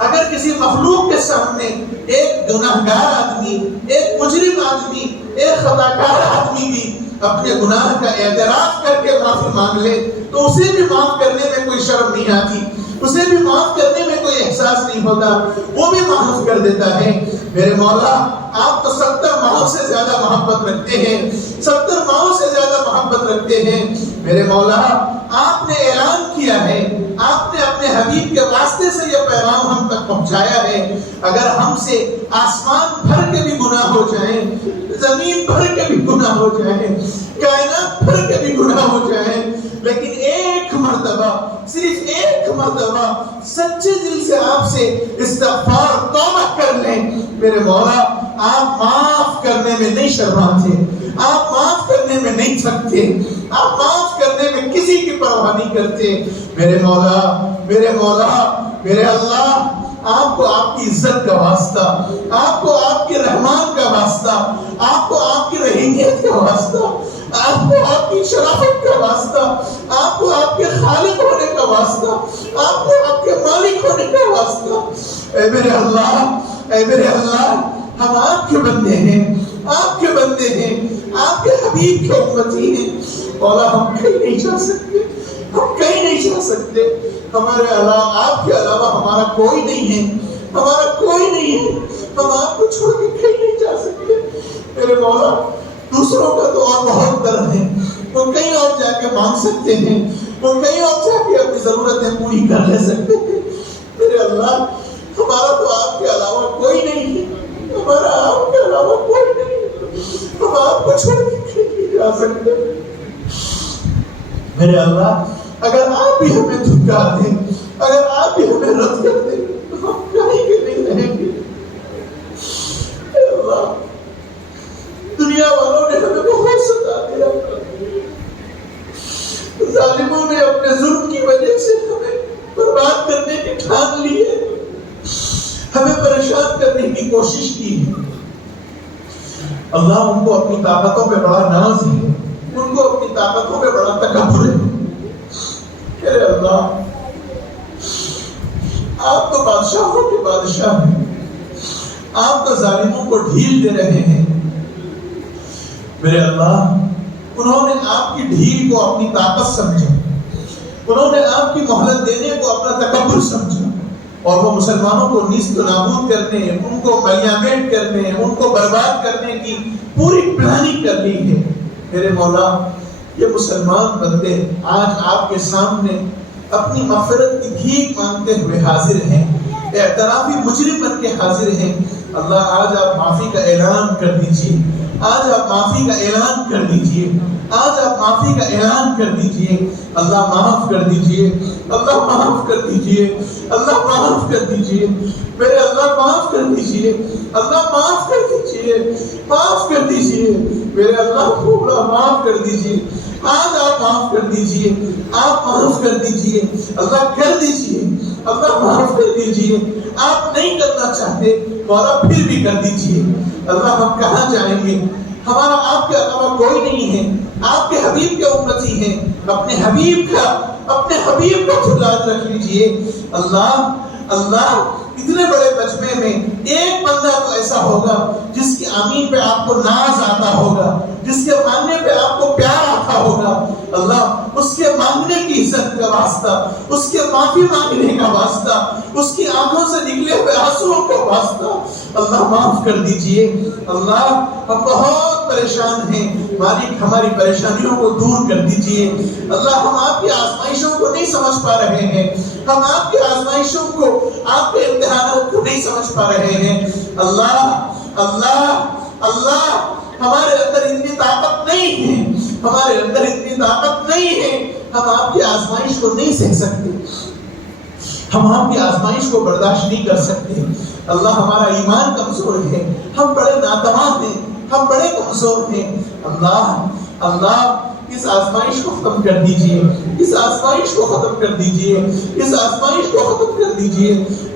اگر کسی مخلوق کے سامنے ایک گناہگار آدمی، ایک مجرم آدمی، ایک خطاکار آدمی بھی اپنے گناہ کا اعتراف کر کے معافی مانگ لے تو اسے بھی معاف کرنے میں کوئی شرم نہیں آتی، اسے بھی معاف کرنے میں کوئی احساس نہیں ہوتا، وہ بھی معاف کر دیتا ہے. میرے مولا آپ تو 70 ماہوں سے زیادہ محبت رکھتے ہیں، 70 ماہوں سے زیادہ محبت رکھتے ہیں. میرے مولا آپ نے اعلان کیا ہے، آپ نے اپنے حبیب کے واسطے سے یہ پیغام ہم تک پہنچایا ہے. اگر ہم سے آسمان بھر کے بھی گناہ ہو جائیں، زمین بھر کے بھی گناہ ہو جائیں، کائنات بھر کے بھی گناہ ہو جائیں، لیکن ایک مرتبہ، صرف ایک مرتبہ سچے دل سے آپ سے استغفار توبہ کر لیں، میرے مولا آپ معاف کرنے میں نہیں شرماتے، آپ معاف کرنے میں نہیں تھکتے، آپ معاف کرنے میں میں کسی کی پرواہ نہیں کرتے. میرے مولا، میرے مولا، میرے اللہ، آپ کو آپ کی عزت کا واسطہ، آپ کو آپ کے رحمان کا واسطہ، آپ کو آپ کی رحیمیت کا واسطہ، آپ کو آپ کی شرافت کا واسطہ، آپ کو آپ کے خالق ہونے کا واسطہ، آپ کو آپ کے مالک ہونے کا واسطہ. اے میرے اللہ، اے میرے اللہ، ہم آپ کے بندے ہیں، آپ کے بندے ہیں، آپ کے حبیب کے امتی ہیں. مولا ہم کہیں نہیں جا سکتے، ہم کہیں نہیں جا سکتے. ہمارے علاوہ، آپ کے علاوہ ہمارا کوئی نہیں ہے، ہمارا کوئی نہیں ہے. ہم آپ کو چھوڑ کے کہیں نہیں جا سکتے. میرے مولا، دوسروں کا تو اور بہت درد ہے، وہ کہیں اور جا کے مانگ سکتے ہیں، وہ کہیں اور جا کے اپنی ضرورتیں پوری کر لے سکتے ہیں. میرے اللہ، ہمارا تو آپ کے علاوہ کوئی نہیں ہے، ہمارا آپ کے علاوہ کوئی نہیں ہے. ہم آپ کو چھوڑ کے کہیں نہیں جا سکتے. میرے اللہ، اگر آپ بھی ہمیں دھکا دیں، اگر آپ بھی ہمیں رد کر دیں تو ہم کہیں بھی نہیں رہیں گے. اے اللہ، دنیا والوں نے ہمیں بہت ستا دیا، ظالموں نے اپنے ظلم کی وجہ سے ہمیں برباد کرنے کی ٹھان لی ہے، ہمیں پریشان کرنے کی کوشش کی ہے. اللہ، ان کو اپنی طاقتوں پہ بڑا ناز ہے، ان کو اپنی طاقتوں پہ بڑا تکبر ہے. میرے اللہ، آپ تو بادشاہوں کے بادشاہ ہیں، آپ تو ظالموں کو ڈھیل دے رہے ہیں. میرے اللہ، انہوں نے آپ کی ڈھیل کو اپنی طاقت سمجھا، انہوں نے آپ کی مہلت دینے کو اپنا تکبر سمجھا، اور وہ مسلمانوں کو نیست و نابود کرنے، ان کو ملیامٹ کرنے، ان کو برباد کرنے کی پوری پلاننگ کر لی ہے. میرے مولا، یہ مسلمان بندے آج آپ کے سامنے اپنی مغفرت کی بھیک مانگتے ہوئے حاضر ہیں، اعترافی مجرم بن کے حاضر ہیں. اللہ، آج آپ معافی کا اعلان کر دیجئے، آج آپ معافی کا اعلان کر دیجئے، آج آپ معافی کا اعلان کر دیجئے. اللہ معاف کر دیجئے، اللہ معاف کر دیجئے، اللہ معاف کر دیجئے. میرے اللہ، معاف کر دیجئے، اللہ معاف کر دیجئے، معاف کر دیجئے. میرے اللہ، پورا معاف کر دیجئے. آج آپ معاف کر دیجئے، آپ معاف کر دیجئے. اللہ، کر دیجئے، اللہ معاف کر دیجئے. آپ نہیں کرنا چاہتے مولا، پھر بھی کر دیجئے. اللہ، ہم کہاں جائیں گے؟ ہمارا آپ کے علاوہ کوئی نہیں ہے، آپ کے حبیب کے امتی ہیں. اپنے حبیب کا خیال رکھ لیجئے. اللہ، اللہ، اتنے بڑے مجمع میں ایک بندہ تو ایسا ہوگا جس کی آمین پہ آپ کو ناز آتا ہوگا، جس کے مانگنے پہ آپ کو پیار آتا ہوگا. اللہ، اس کے مانگنے کی عزت کا واسطہ، اس کے معافی مانگنے کا واسطہ، اس کی آنکھوں سے نکلے ہوئے آنسوؤں کا واسطہ، اللہ معاف کر دیجئے. اللہ، ہم بہت پریشان ہیں، مالک ہماری پریشانیوں کو دور کر دیجئے. اللہ، ہم آپ کی آزمائشوں کو نہیں سمجھ پا رہے ہیں، ہم آپ کی آزمائشوں کو، آپ کے امتحانوں کو نہیں سمجھ پا رہے ہیں. اللہ، اللہ، اللہ، ہمارے اندر اتنی طاقت نہیں ہے، ہمارے اندر اتنی طاقت نہیں ہے، ہم آپ کی آزمائش کو نہیں سہ سکتے، ہم آپ کی آزمائش کو برداشت نہیں کر سکتے. اللہ، ہمارا ایمان کمزور ہے، ہم بڑے ناتواں ہیں، ہم بڑے کمزور ہیں. اللہ، اللہ، اس آزمائش کو ختم کر دیجئے، اس آزمائش کو ختم کر دیجئے، اس آزمائش کو ختم کر دیجئے.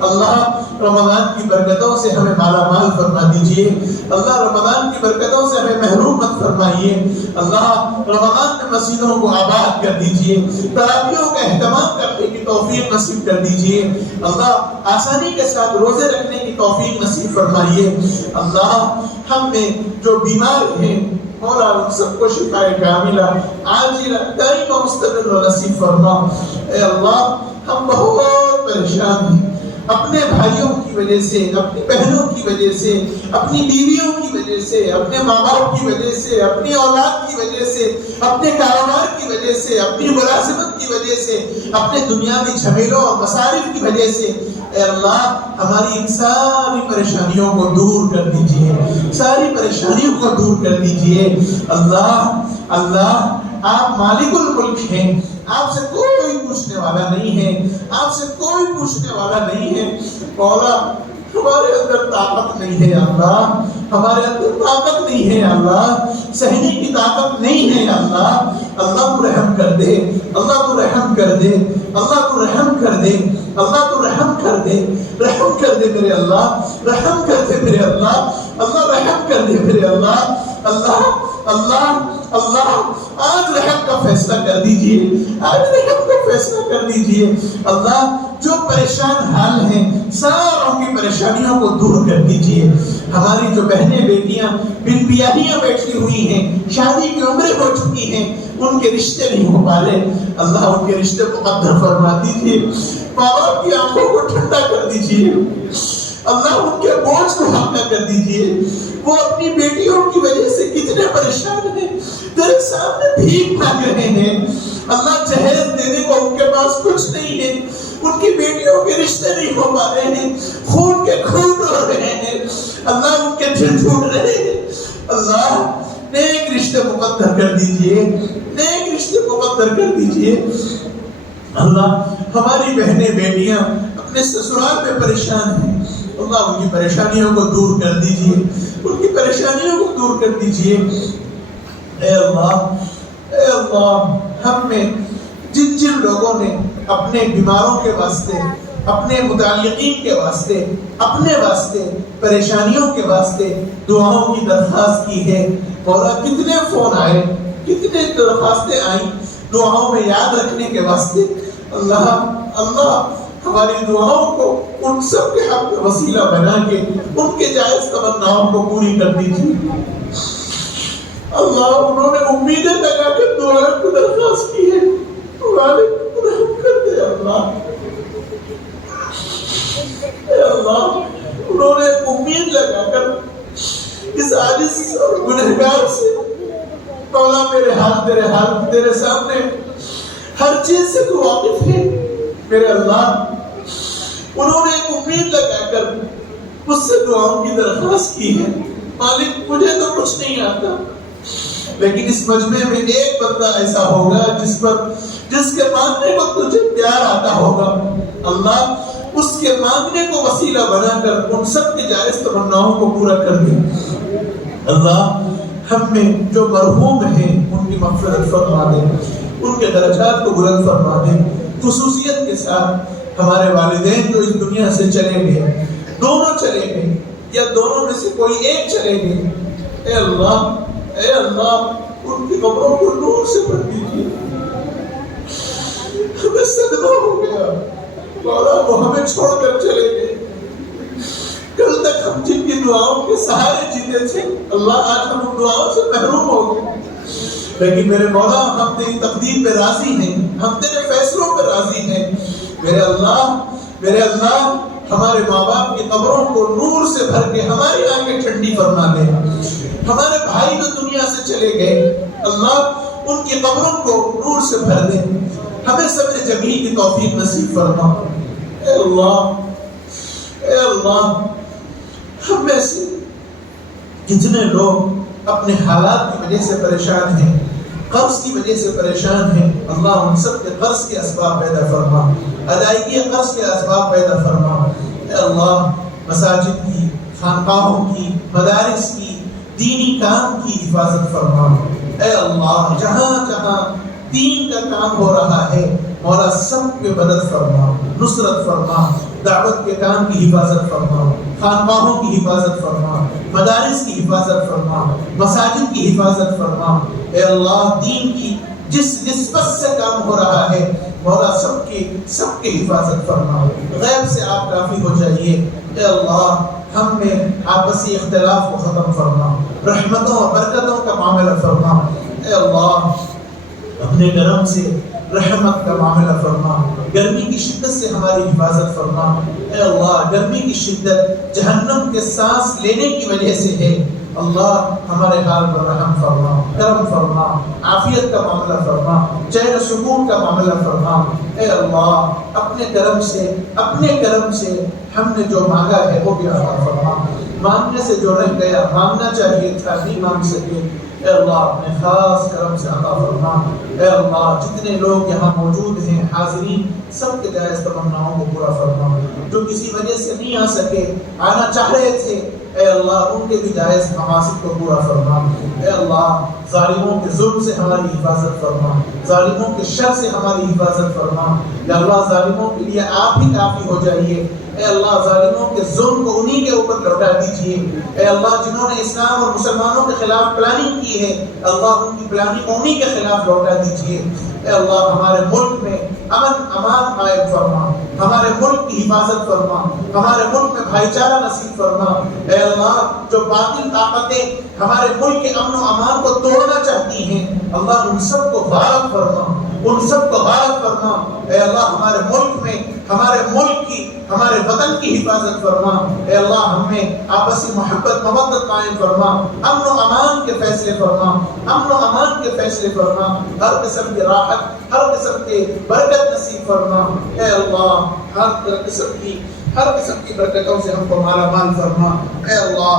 اللہ، رمضان کی برکتوں سے ہمیں مالا مال فرما دیجئے. اللہ، رمضان کی برکتوں سے ہمیں محروم مت فرمائیے. اللہ، رمضان میں مسجدوں کو آباد کر دیجئے، تراویحوں کا اہتمام کرنے کی توفیق نصیب کر دیجئے. اللہ، آسانی کے ساتھ روزے رکھنے کی توفیق نصیب فرمائیے. اللہ، ہم میں جو بیمار ہیں مولا، ان سب کو شفائے کاملہ عاجلہ دائمہ مستمرہ نصیب فرما. اے اللہ، ہم بہت پریشان ہیں اپنے بھائیوں کی وجہ سے، اپنی بہنوں کی وجہ سے، اپنی بیویوں کی وجہ سے، اپنے ماں باپ کی وجہ سے، اپنی اولاد کی وجہ سے، اپنے کاروبار کی وجہ سے، اپنی ملازمت کی وجہ سے، اپنے دنیاوی جھمیلوں اور مصارف کی وجہ سے. اے اللہ، ہماری ان ساری پریشانیوں کو دور کر دیجئے، ساری پریشانیوں کو دور کر دیجئے. اللہ، اللہ، آپ مالک الملک ہیں، آپ سے کوئی پوچھنے والا نہیں ہے، آپ سے کوئی پوچھنے والا نہیں ہے. مولا، ہمارے اندر طاقت نہیں ہے اللہ، ہمارے اندر طاقت نہیں ہے اللہ، سہنے کی طاقت نہیں ہے اللہ. اللہ تو رحم کر دے، اللہ تو رحم کر دے، اللہ تو رحم کر دے، اللہ تو رحم کر دے، رحم کر دے میرے اللہ، رحم کر دے میرے اللہ، اللہ رحم کر دے میرے اللہ، اللہ اللہ اللہ آج رحم کا فیصلہ کر دیجئے، آج رحم کا فیصلہ کر دیجئے اللہ، جو پریشان حال ہیں ساروں کی پریشانیوں کو دور کر دیجئے، ہماری جو بہنیں بیٹیاں بن بیاہیاں بیٹھی ہوئی ہیں، شادی کی عمریں ہو چکی ہیں، ان کے رشتے نہیں ہو پا رہے، اللہ ان کے رشتے مقدر فرما دیجئے، ماں باپ کی آنکھوں کو ٹھنڈا کر دیجئے، اللہ ان کے بوجھ کو ہلکا کر دیجئے، وہ اپنی بیٹیوں کی وجہ سے کتنے پریشان ہیں، تیرے سامنے بھیک مانگ رہے ہیں، اللہ جہیز دینے کو ان کے پاس کچھ نہیں ہے، ان کی بیٹیوں کے رشتے نہیں ہو پا رہے ہیں، خون کے خون رو رہے ہیں، اللہ ان کے دل ٹوٹ رہے ہیں، اللہ نیک رشتے مقدر کر دیجئے، نیک رشتے مقدر کر دیجئے، اللہ ہماری بہنیں بیٹیاں اپنے سسرال میں پریشان ہیں، اللہ ان کی پریشانیوں کو دور کر دیجئے، ان کی پریشانیوں کو دور کر دیجئے، اے اللہ ہم میں جن جن لوگوں نے اپنے بیماروں کے واسطے، اپنے متعلقین کے واسطے، اپنے واسطے، پریشانیوں کے واسطے دعاؤں کی درخواست کی ہے، مولا کتنے فون آئے، کتنے درخواستیں آئیں دعاؤں میں یاد رکھنے کے واسطے، اللہ اللہ ہماری دعاؤں کو ان سب کے حق میں وسیلہ بنا کے ان کے جائز تمناؤں کو پوری کر دیجیے، اللہ انہوں نے امیدیں لگا کے دعائیں کو درخواست کی ہے، غالب رحم کر دے اللہ، اے اللہ انہوں نے امید لگا کر اس عاجز اور گنہگار سے، مولا میرے حال تیرے سامنے ہر چیز سے تو واقف ہے میرے اللہ، انہوں نے ایک امید لگا کر اس سے دعاؤں کی درخواست کی ہے، مالک مجھے تو کچھ نہیں آتا، لیکن اس مجمع میں ایک بندہ ایسا ہوگا جس کے مانگنے کو تجھے پیار آتا ہوگا، اللہ اس کے مانگنے کو وسیلہ بنا کر ان سب کے جائز تمناؤں کو پورا کر دے، اللہ ہم میں جو مرحوم ہیں ان کی مغفرت فرما دے، ان کے درجات کو بلند فرما دے، خصوصیت کے ساتھ ہمارے والدین جو اس دنیا سے چلے گئے، دونوں چلے گئے یا دونوں میں سے کوئی ایک چلے گئے، اے اللہ ان کی قبروں کو نور سے بھر دیجیے، ہمیں صدمہ ہو گیا مولا وہ ہمیں چھوڑ کر چلے گئے، کل تک ہم جن کی دعاؤں کے سہارے جیتے تھے اللہ آج ہم ان دعاؤں سے محروم ہو گئے، لیکن میرے مولا ہم تیری تقدیر پہ راضی ہیں، ہم تیرے فیصلوں پہ راضی ہیں، میرے اللہ ہمارے ماں باپ کی قبروں کو نور سے بھر کے ہماری آنکھیں ٹھنڈی فرما دے، ہمارے بھائی جو دنیا سے چلے گئے اللہ ان کی قبروں کو نور سے بھر دے، ہمیں صبر جمیل کی توفیق نصیب فرما، اے اللہ ہم میں سے کتنے لوگ اپنے حالات کی وجہ سے پریشان ہیں، قرض کی وجہ سے پریشان ہیں، اللہ ان سب کے قرض کے اسباب پیدا فرما، ادائیگی قرض کے اسباب پیدا فرما، اے اللہ مساجد کی، خانقاہوں کی، مدارس کی، دینی کام کی حفاظت فرما، اے اللہ جہاں جہاں دین کا کام ہو رہا ہے مولا سب پہ مدد فرما، نصرت فرما، دعوت کے کام کی حفاظت فرما، خانقاہوں کی حفاظت فرما، مدارس کی حفاظت فرما، مساجد کی حفاظت فرما، اے اللہ دین کی جس نسبت سے کام ہو رہا ہے مولا سب کی حفاظت فرما، غیب سے آپ کافی ہو جائیے، اے اللہ ہم میں آپسی اختلاف کو ختم فرما، رحمتوں اور برکتوں کا معاملہ فرما، اے اللہ اپنے کرم سے رحمت کا معاملہ فرما، گرمی کی شدت سے ہماری حفاظت فرما، اے اللہ گرمی کی شدت جہنم کے سانس لینے کی وجہ سے ہے، اللہ ہمارے حال پر رحم فرما، کرم فرما، عافیت کا معاملہ فرما، چین و سکون کا معاملہ فرما، اے اللہ اپنے کرم سے ہم نے جو مانگا ہے وہ بھی عطا فرما، مانگنے سے جو رہ گیا مانگنا چاہیے تھا نہیں مانگ سکے، اے اللہ اپنے خاص کرم سے عطا فرما، اے اللہ جتنے لوگ یہاں موجود ہیں حاضرین سب کے جائز تمناؤں کو پورا فرما، جو کسی وجہ سے نہیں آ سکے، آنا چاہ رہے تھے اے اللہ ان کے بھی جائز مقاصد کو پورا فرما. اے اللہ ظالموں کے ظلم سے ہماری حفاظت فرما, ظالموں کے شر سے ہماری حفاظت فرما. یا اللہ ظالموں کے لیے آپ ہی کافی ہو جائیے. اے اللہ ظالموں کے ظلم کو انہی کے اوپر لوٹا دیجیے. اے اللہ جنہوں نے اسلام اور مسلمانوں کے خلاف پلاننگ کی ہے, اللہ ان کی پلاننگ کو انہی کے خلاف لوٹا دیجیے. اے اللہ ہمارے ملک میں امن امان قائم فرما, ہمارے ملک کی حفاظت فرما, ہمارے ملک میں بھائی چارہ نصیب فرما. اے اللہ جو باطل طاقتیں ہمارے ملک کے امن و امان کو توڑنا چاہتی ہیں, اللہ ان سب کو غارت فرما, ان سب کو غارت فرما. اے اللہ ہمارے ملک میں ہمارے ملک کی ہمارے وطن کی حفاظت فرما. اے اللہ ہم میں آپسی محبت مودت قائم فرما, امن و امان کے فیصلے فرما, امن و امان کے فیصلے فرما, ہر قسم کی راحت, ہر قسم کے برکت نصیب فرما. اے اللہ ہر قسم کی برکتوں سے ہم کو مالا مال فرما. اے اللہ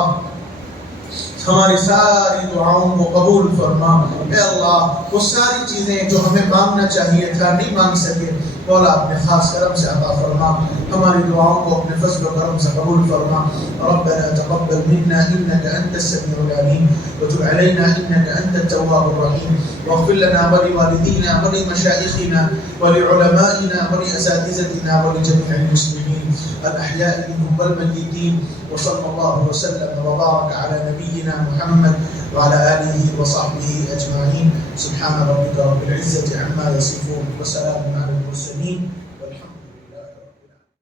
ہماری ساری دعاؤں کو قبول فرما. اے اللہ وہ ساری چیزیں جو ہمیں مانگنا چاہیے تھا نہیں مانگ سکے, مولا اپنے خاص کرم سے عطا فرما. ہماری دعاؤں کو اپنے فضل و کرم سے قبول فرما. ربنا تقبل منا انك انت السميع العليم وتب علينا انك انت التواب الرحيم واغفر لنا ولوالدينا ولمشايخنا ولعلمائنا ولاساتذتنا ولجميع المسلمين الاحياء منهم والميتين. وصلى الله وسلم وبارك على نبينا محمد وعلى آله وصحبه أجمعين. سبحان ربك رب العزة عما يصفون وسلام على المرسلين.